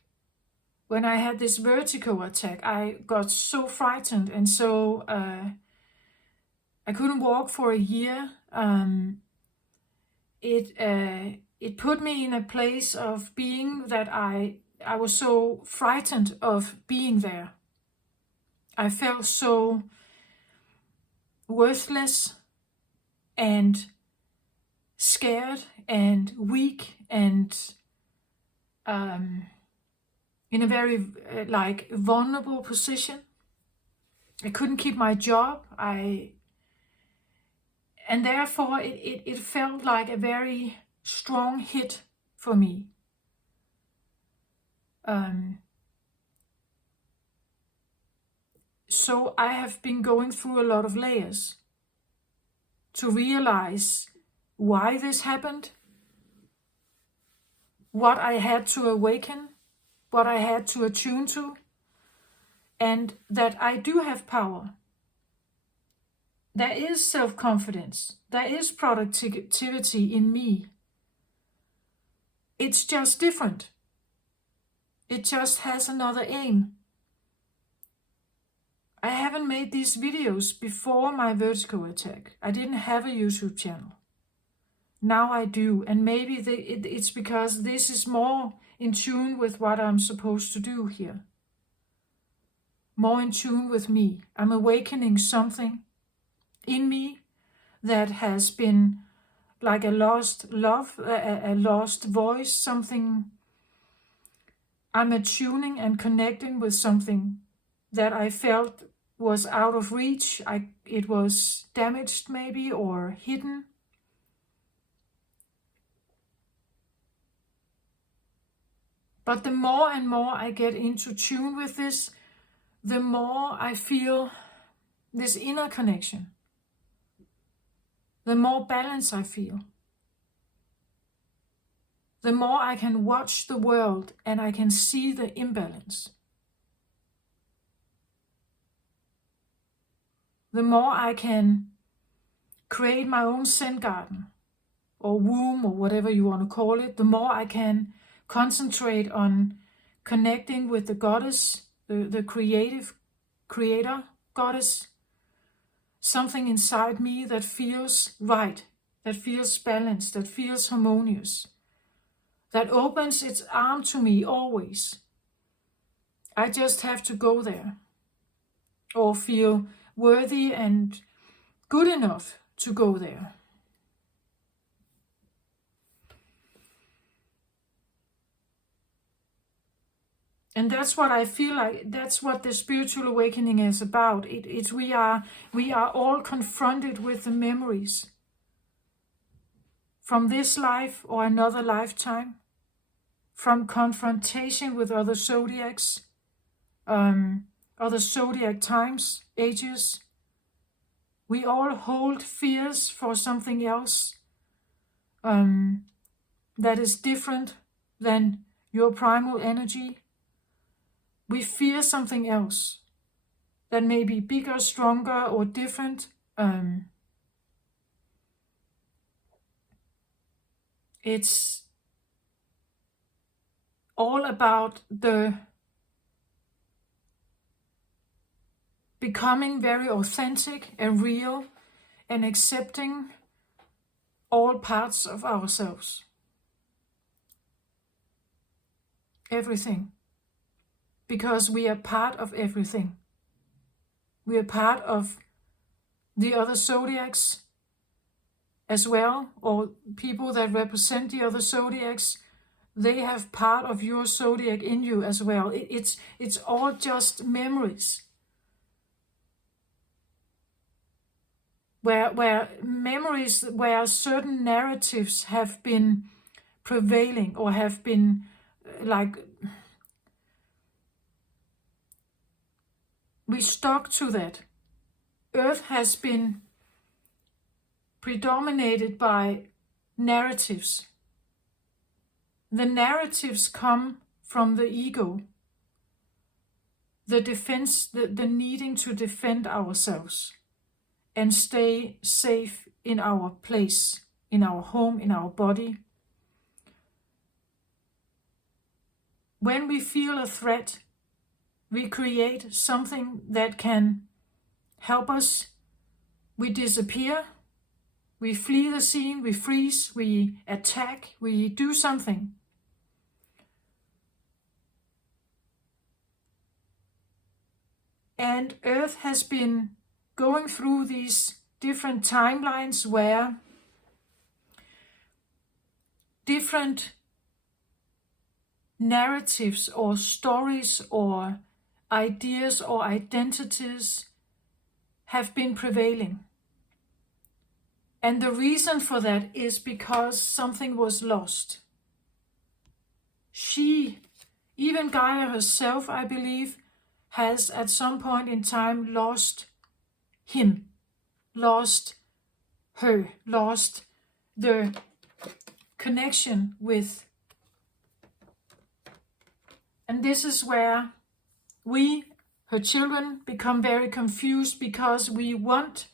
When I had this vertigo attack, I got so frightened and so I couldn't walk for a year. It put me in a place of being that I was so frightened of being there. I felt so worthless and scared and weak and in a very vulnerable position. I couldn't keep my job. And therefore it felt like a very strong hit for me. So I have been going through a lot of layers to realize why this happened, what I had to awaken, what I had to attune to, and that I do have power. There is self-confidence. There is productivity in me. It's just different. It just has another aim. I haven't made these videos before my vertigo attack. I didn't have a YouTube channel. Now I do, and maybe it's because this is more in tune with what I'm supposed to do here. More in tune with me. I'm awakening something in me that has been like a lost love, a lost voice, something. I'm attuning and connecting with something that I felt was out of reach. It was damaged maybe or hidden. But the more and more I get into tune with this, the more I feel this inner connection. The more balance I feel. The more I can watch the world and I can see the imbalance. The more I can create my own Zen garden or womb or whatever you want to call it, the more I can concentrate on connecting with the goddess, the creator goddess, something inside me that feels right, that feels balanced, that feels harmonious. that opens its arm to me always. I just have to go there, or feel worthy and good enough to go there. And that's what I feel like, that's what the spiritual awakening is about. It's we are all confronted with the memories from this life or another lifetime, from confrontation with other zodiacs, other zodiac times, ages. We all hold fears for something else that is different than your primal energy. We fear something else that may be bigger, stronger, or different. It's all about the becoming very authentic and real and accepting all parts of ourselves. Everything. Because we are part of everything. We are part of the other zodiacs as well, or people that represent the other zodiacs. They have part of your zodiac in you as well. It's all just memories. Where memories, where certain narratives have been prevailing or have been we stuck to that. Earth has been predominated by narratives. The narratives come from the ego, the defense, the needing to defend ourselves and stay safe in our place, in our home, in our body. When we feel a threat, we create something that can help us. We disappear, we flee the scene, we freeze, we attack, we do something. And Earth has been going through these different timelines where different narratives or stories or ideas or identities have been prevailing. And the reason for that is because something was lost. She, even Gaia herself, I believe, has at some point in time lost him, lost her, lost the connection with. And this is where we, her children, become very confused because we want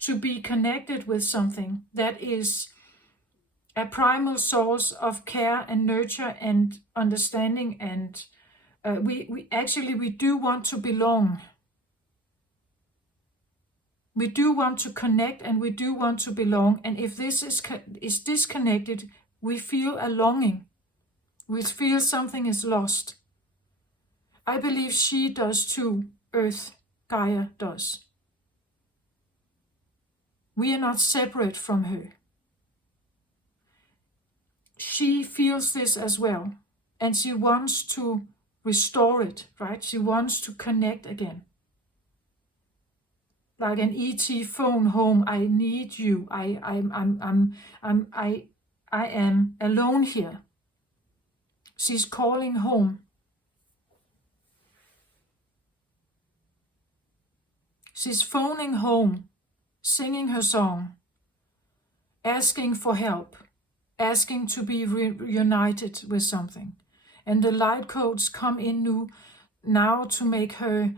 to be connected with something that is a primal source of care and nurture and understanding, and we do want to belong. We do want to connect and we do want to belong. And if this is disconnected, we feel a longing. We feel something is lost. I believe she does too. Earth, Gaia does. We are not separate from her. She feels this as well. And she wants to restore it, right? She wants to connect again. Like an ET phone home, I need you. I am alone here. She's calling home. She's phoning home, singing her song, asking for help, asking to be reunited with something. And the light codes come in now to make her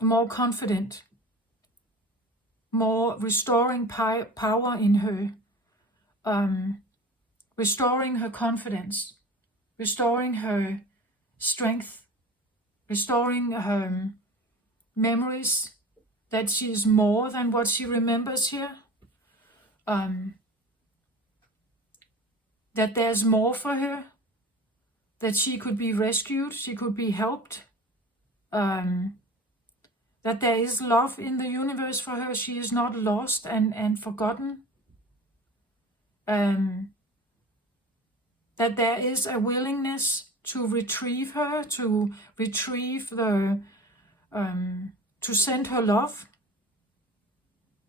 more confident, more restoring power in her, restoring her confidence, restoring her strength, restoring her memories, that she is more than what she remembers here. that there's more for her, that she could be rescued, she could be helped, that there is love in the universe for her. She is not lost and forgotten. That there is a willingness to retrieve her, to retrieve to send her love,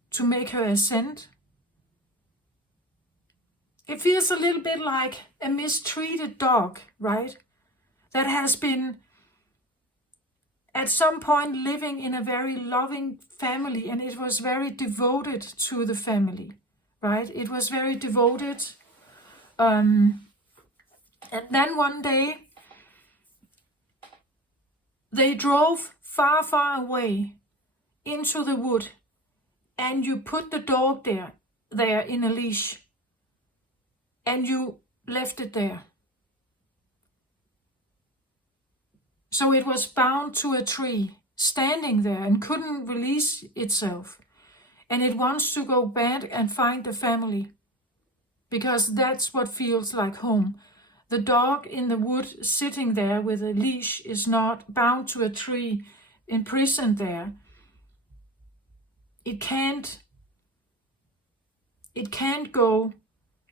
to make her ascend. It feels a little bit like a mistreated dog, right? That has been at some point living in a very loving family, and it was very devoted to the family, right? It was very devoted. And then one day, they drove far, far away into the wood, and you put the dog there in a leash, and you left it there. So it was bound to a tree, standing there, and couldn't release itself. And it wants to go back and find the family, because that's what feels like home. The dog in the wood sitting there with a leash is not bound to a tree, imprisoned there. It can't go,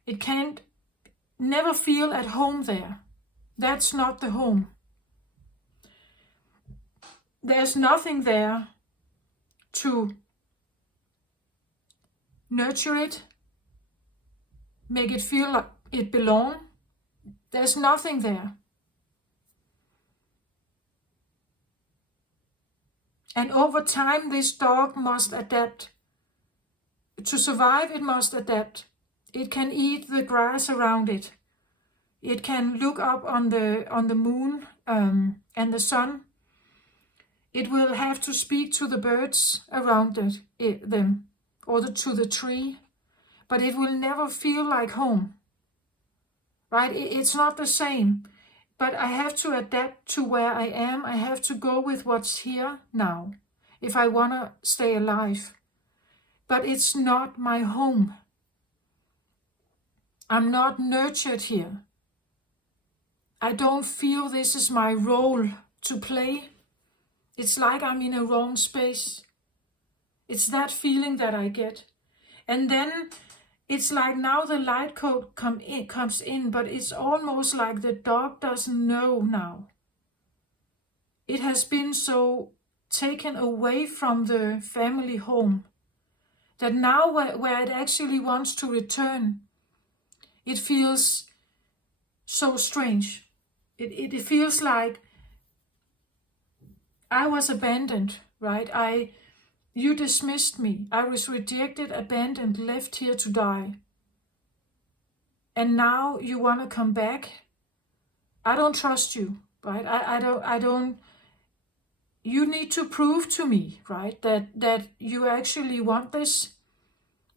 it can't never feel at home there. That's not the home. There's nothing there to nurture it, make it feel like it belongs. There's nothing there. And over time, this dog must adapt. To survive, it must adapt. It can eat the grass around it. It can look up on the moon and the sun. It will have to speak to the birds around them, or to the tree, but it will never feel like home. Right? It's not the same, but I have to adapt to where I am. I have to go with what's here now if I want to stay alive. But it's not my home. I'm not nurtured here. I don't feel this is my role to play. It's like I'm in a wrong space. It's that feeling that I get. And then it's like now the light code comes in, but it's almost like the dog doesn't know now. It has been so taken away from the family home that now where it actually wants to return, it feels so strange. It feels like I was abandoned, right? You dismissed me. I was rejected, abandoned, left here to die. And now you want to come back? I don't trust you, right? I don't. You need to prove to me, right, that you actually want this,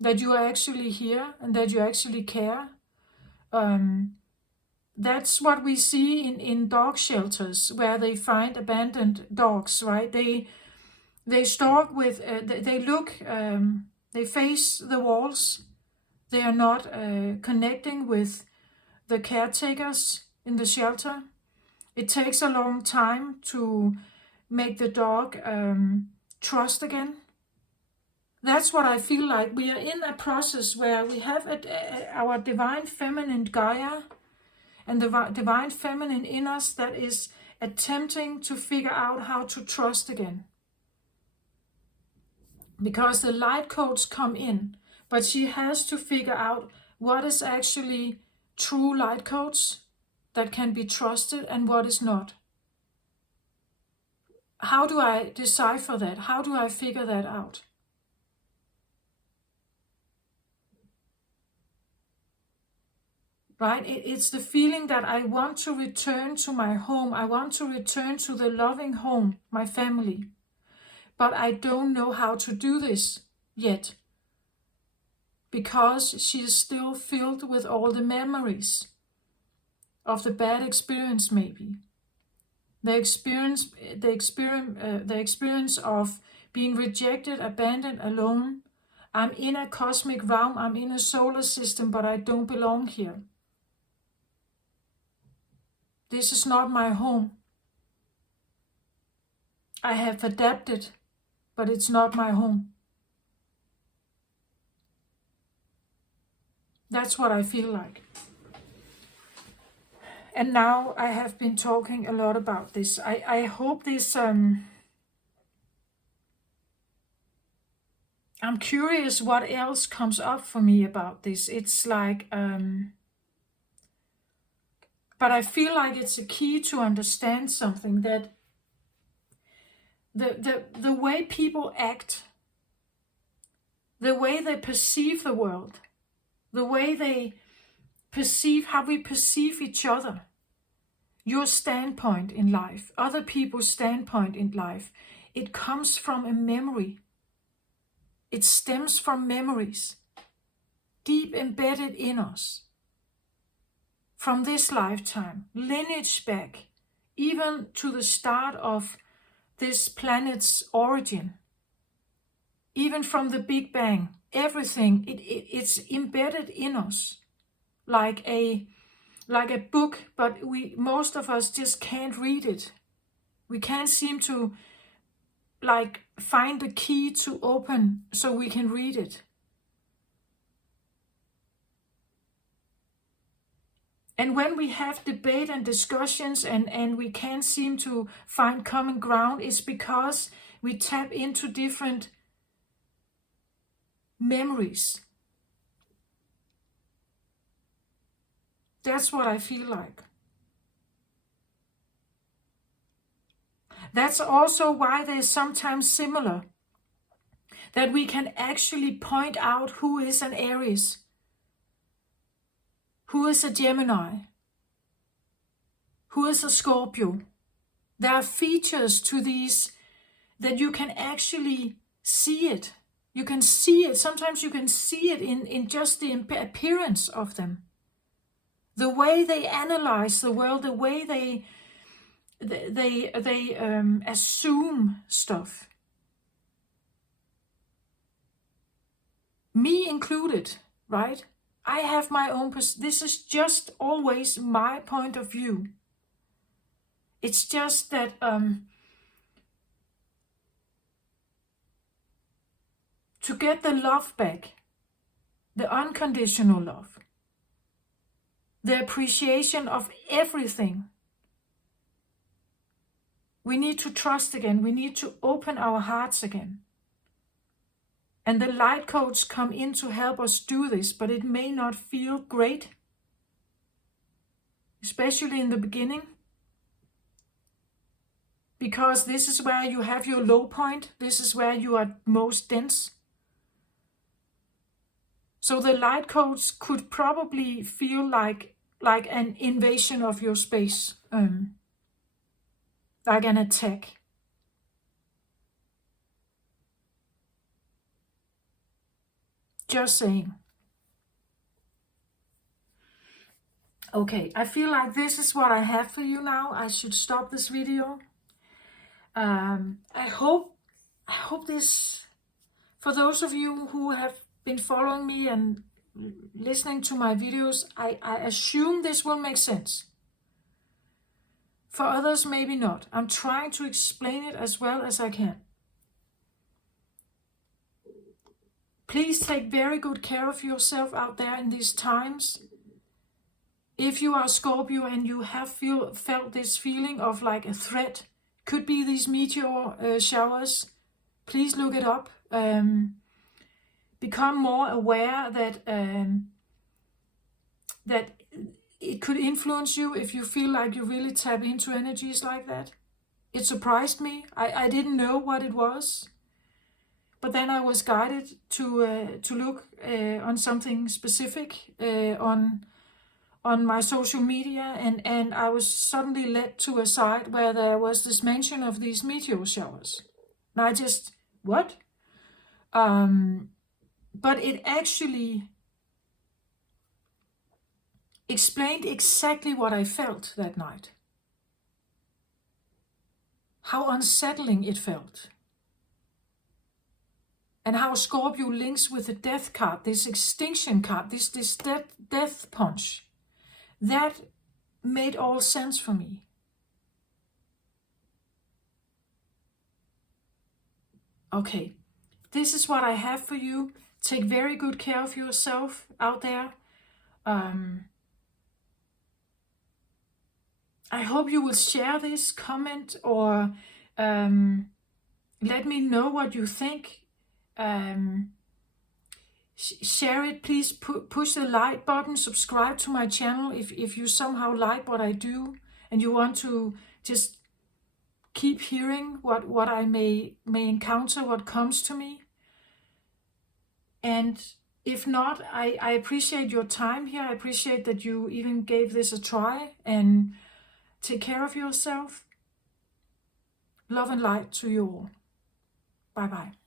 that you are actually here, and that you actually care. That's what we see in dog shelters where they find abandoned dogs, right? They stalk with, they look, they face the walls. They are not connecting with the caretakers in the shelter. It takes a long time to make the dog trust again. That's what I feel like. We are in a process where we have our divine feminine Gaia and the divine feminine in us that is attempting to figure out how to trust again. Because the light codes come in, but she has to figure out what is actually true light codes that can be trusted and what is not. How do I decipher that? How do I figure that out? Right? It's the feeling that I want to return to my home. I want to return to the loving home, my family. But I don't know how to do this yet, because she is still filled with all the memories of the bad experience, maybe. The experience of being rejected, abandoned, alone. I'm in a cosmic realm, I'm in a solar system, but I don't belong here. This is not my home. I have adapted, but it's not my home. That's what I feel like. And now I have been talking a lot about this. I hope this... I'm curious what else comes up for me about this. It's like... but I feel like it's a key to understand something, that the way people act, the way they perceive the world, the way they perceive, how we perceive each other, your standpoint in life, other people's standpoint in life, it comes from a memory. It stems from memories deep embedded in us from this lifetime, lineage back, even to the start of this planet's origin, even from the Big Bang. Everything, it's embedded in us like a book, but most of us just can't read it. We can't seem to like find the key to open so we can read it. And when we have debate and discussions and we can't seem to find common ground, it's because we tap into different memories. That's what I feel like. That's also why they're sometimes similar. That we can actually point out who is an Aries, who is a Gemini, who is a Scorpio. There are features to these that you can actually see it. You can see it. Sometimes you can see it in just the appearance of them. The way they analyze the world, the way they assume stuff. Me included, right? I have my own, this is just always my point of view. It's just that to get the love back, the unconditional love, the appreciation of everything, we need to trust again. We need to open our hearts again. And the light codes come in to help us do this, but it may not feel great, especially in the beginning, because this is where you have your low point. This is where you are most dense. So the light codes could probably feel like an invasion of your space, like an attack. Just saying. Okay, I feel like this is what I have for you now. I should stop this video. I hope this, for those of you who have been following me and listening to my videos, I assume this will make sense. For others, maybe not. I'm trying to explain it as well as I can. Please take very good care of yourself out there in these times. If you are Scorpio and you have felt this feeling of like a threat, could be these meteor showers, please look it up. Become more aware that that it could influence you if you feel like you really tap into energies like that. It surprised me. I didn't know what it was. But then I was guided to look on something specific on my social media, and I was suddenly led to a site where there was this mention of these meteor showers. And I just, what? But it actually explained exactly what I felt that night. How unsettling it felt. And how Scorpio links with the death card, this extinction card, this death punch. That made all sense for me. Okay, this is what I have for you. Take very good care of yourself out there. I hope you will share this, comment, or let me know what you think. Share it, please. Push the like button, subscribe to my channel if you somehow like what I do and you want to just keep hearing what I may encounter, what comes to me. And if not, I appreciate your time here. I appreciate that you even gave this a try, and take care of yourself. Love and light to you all. Bye bye.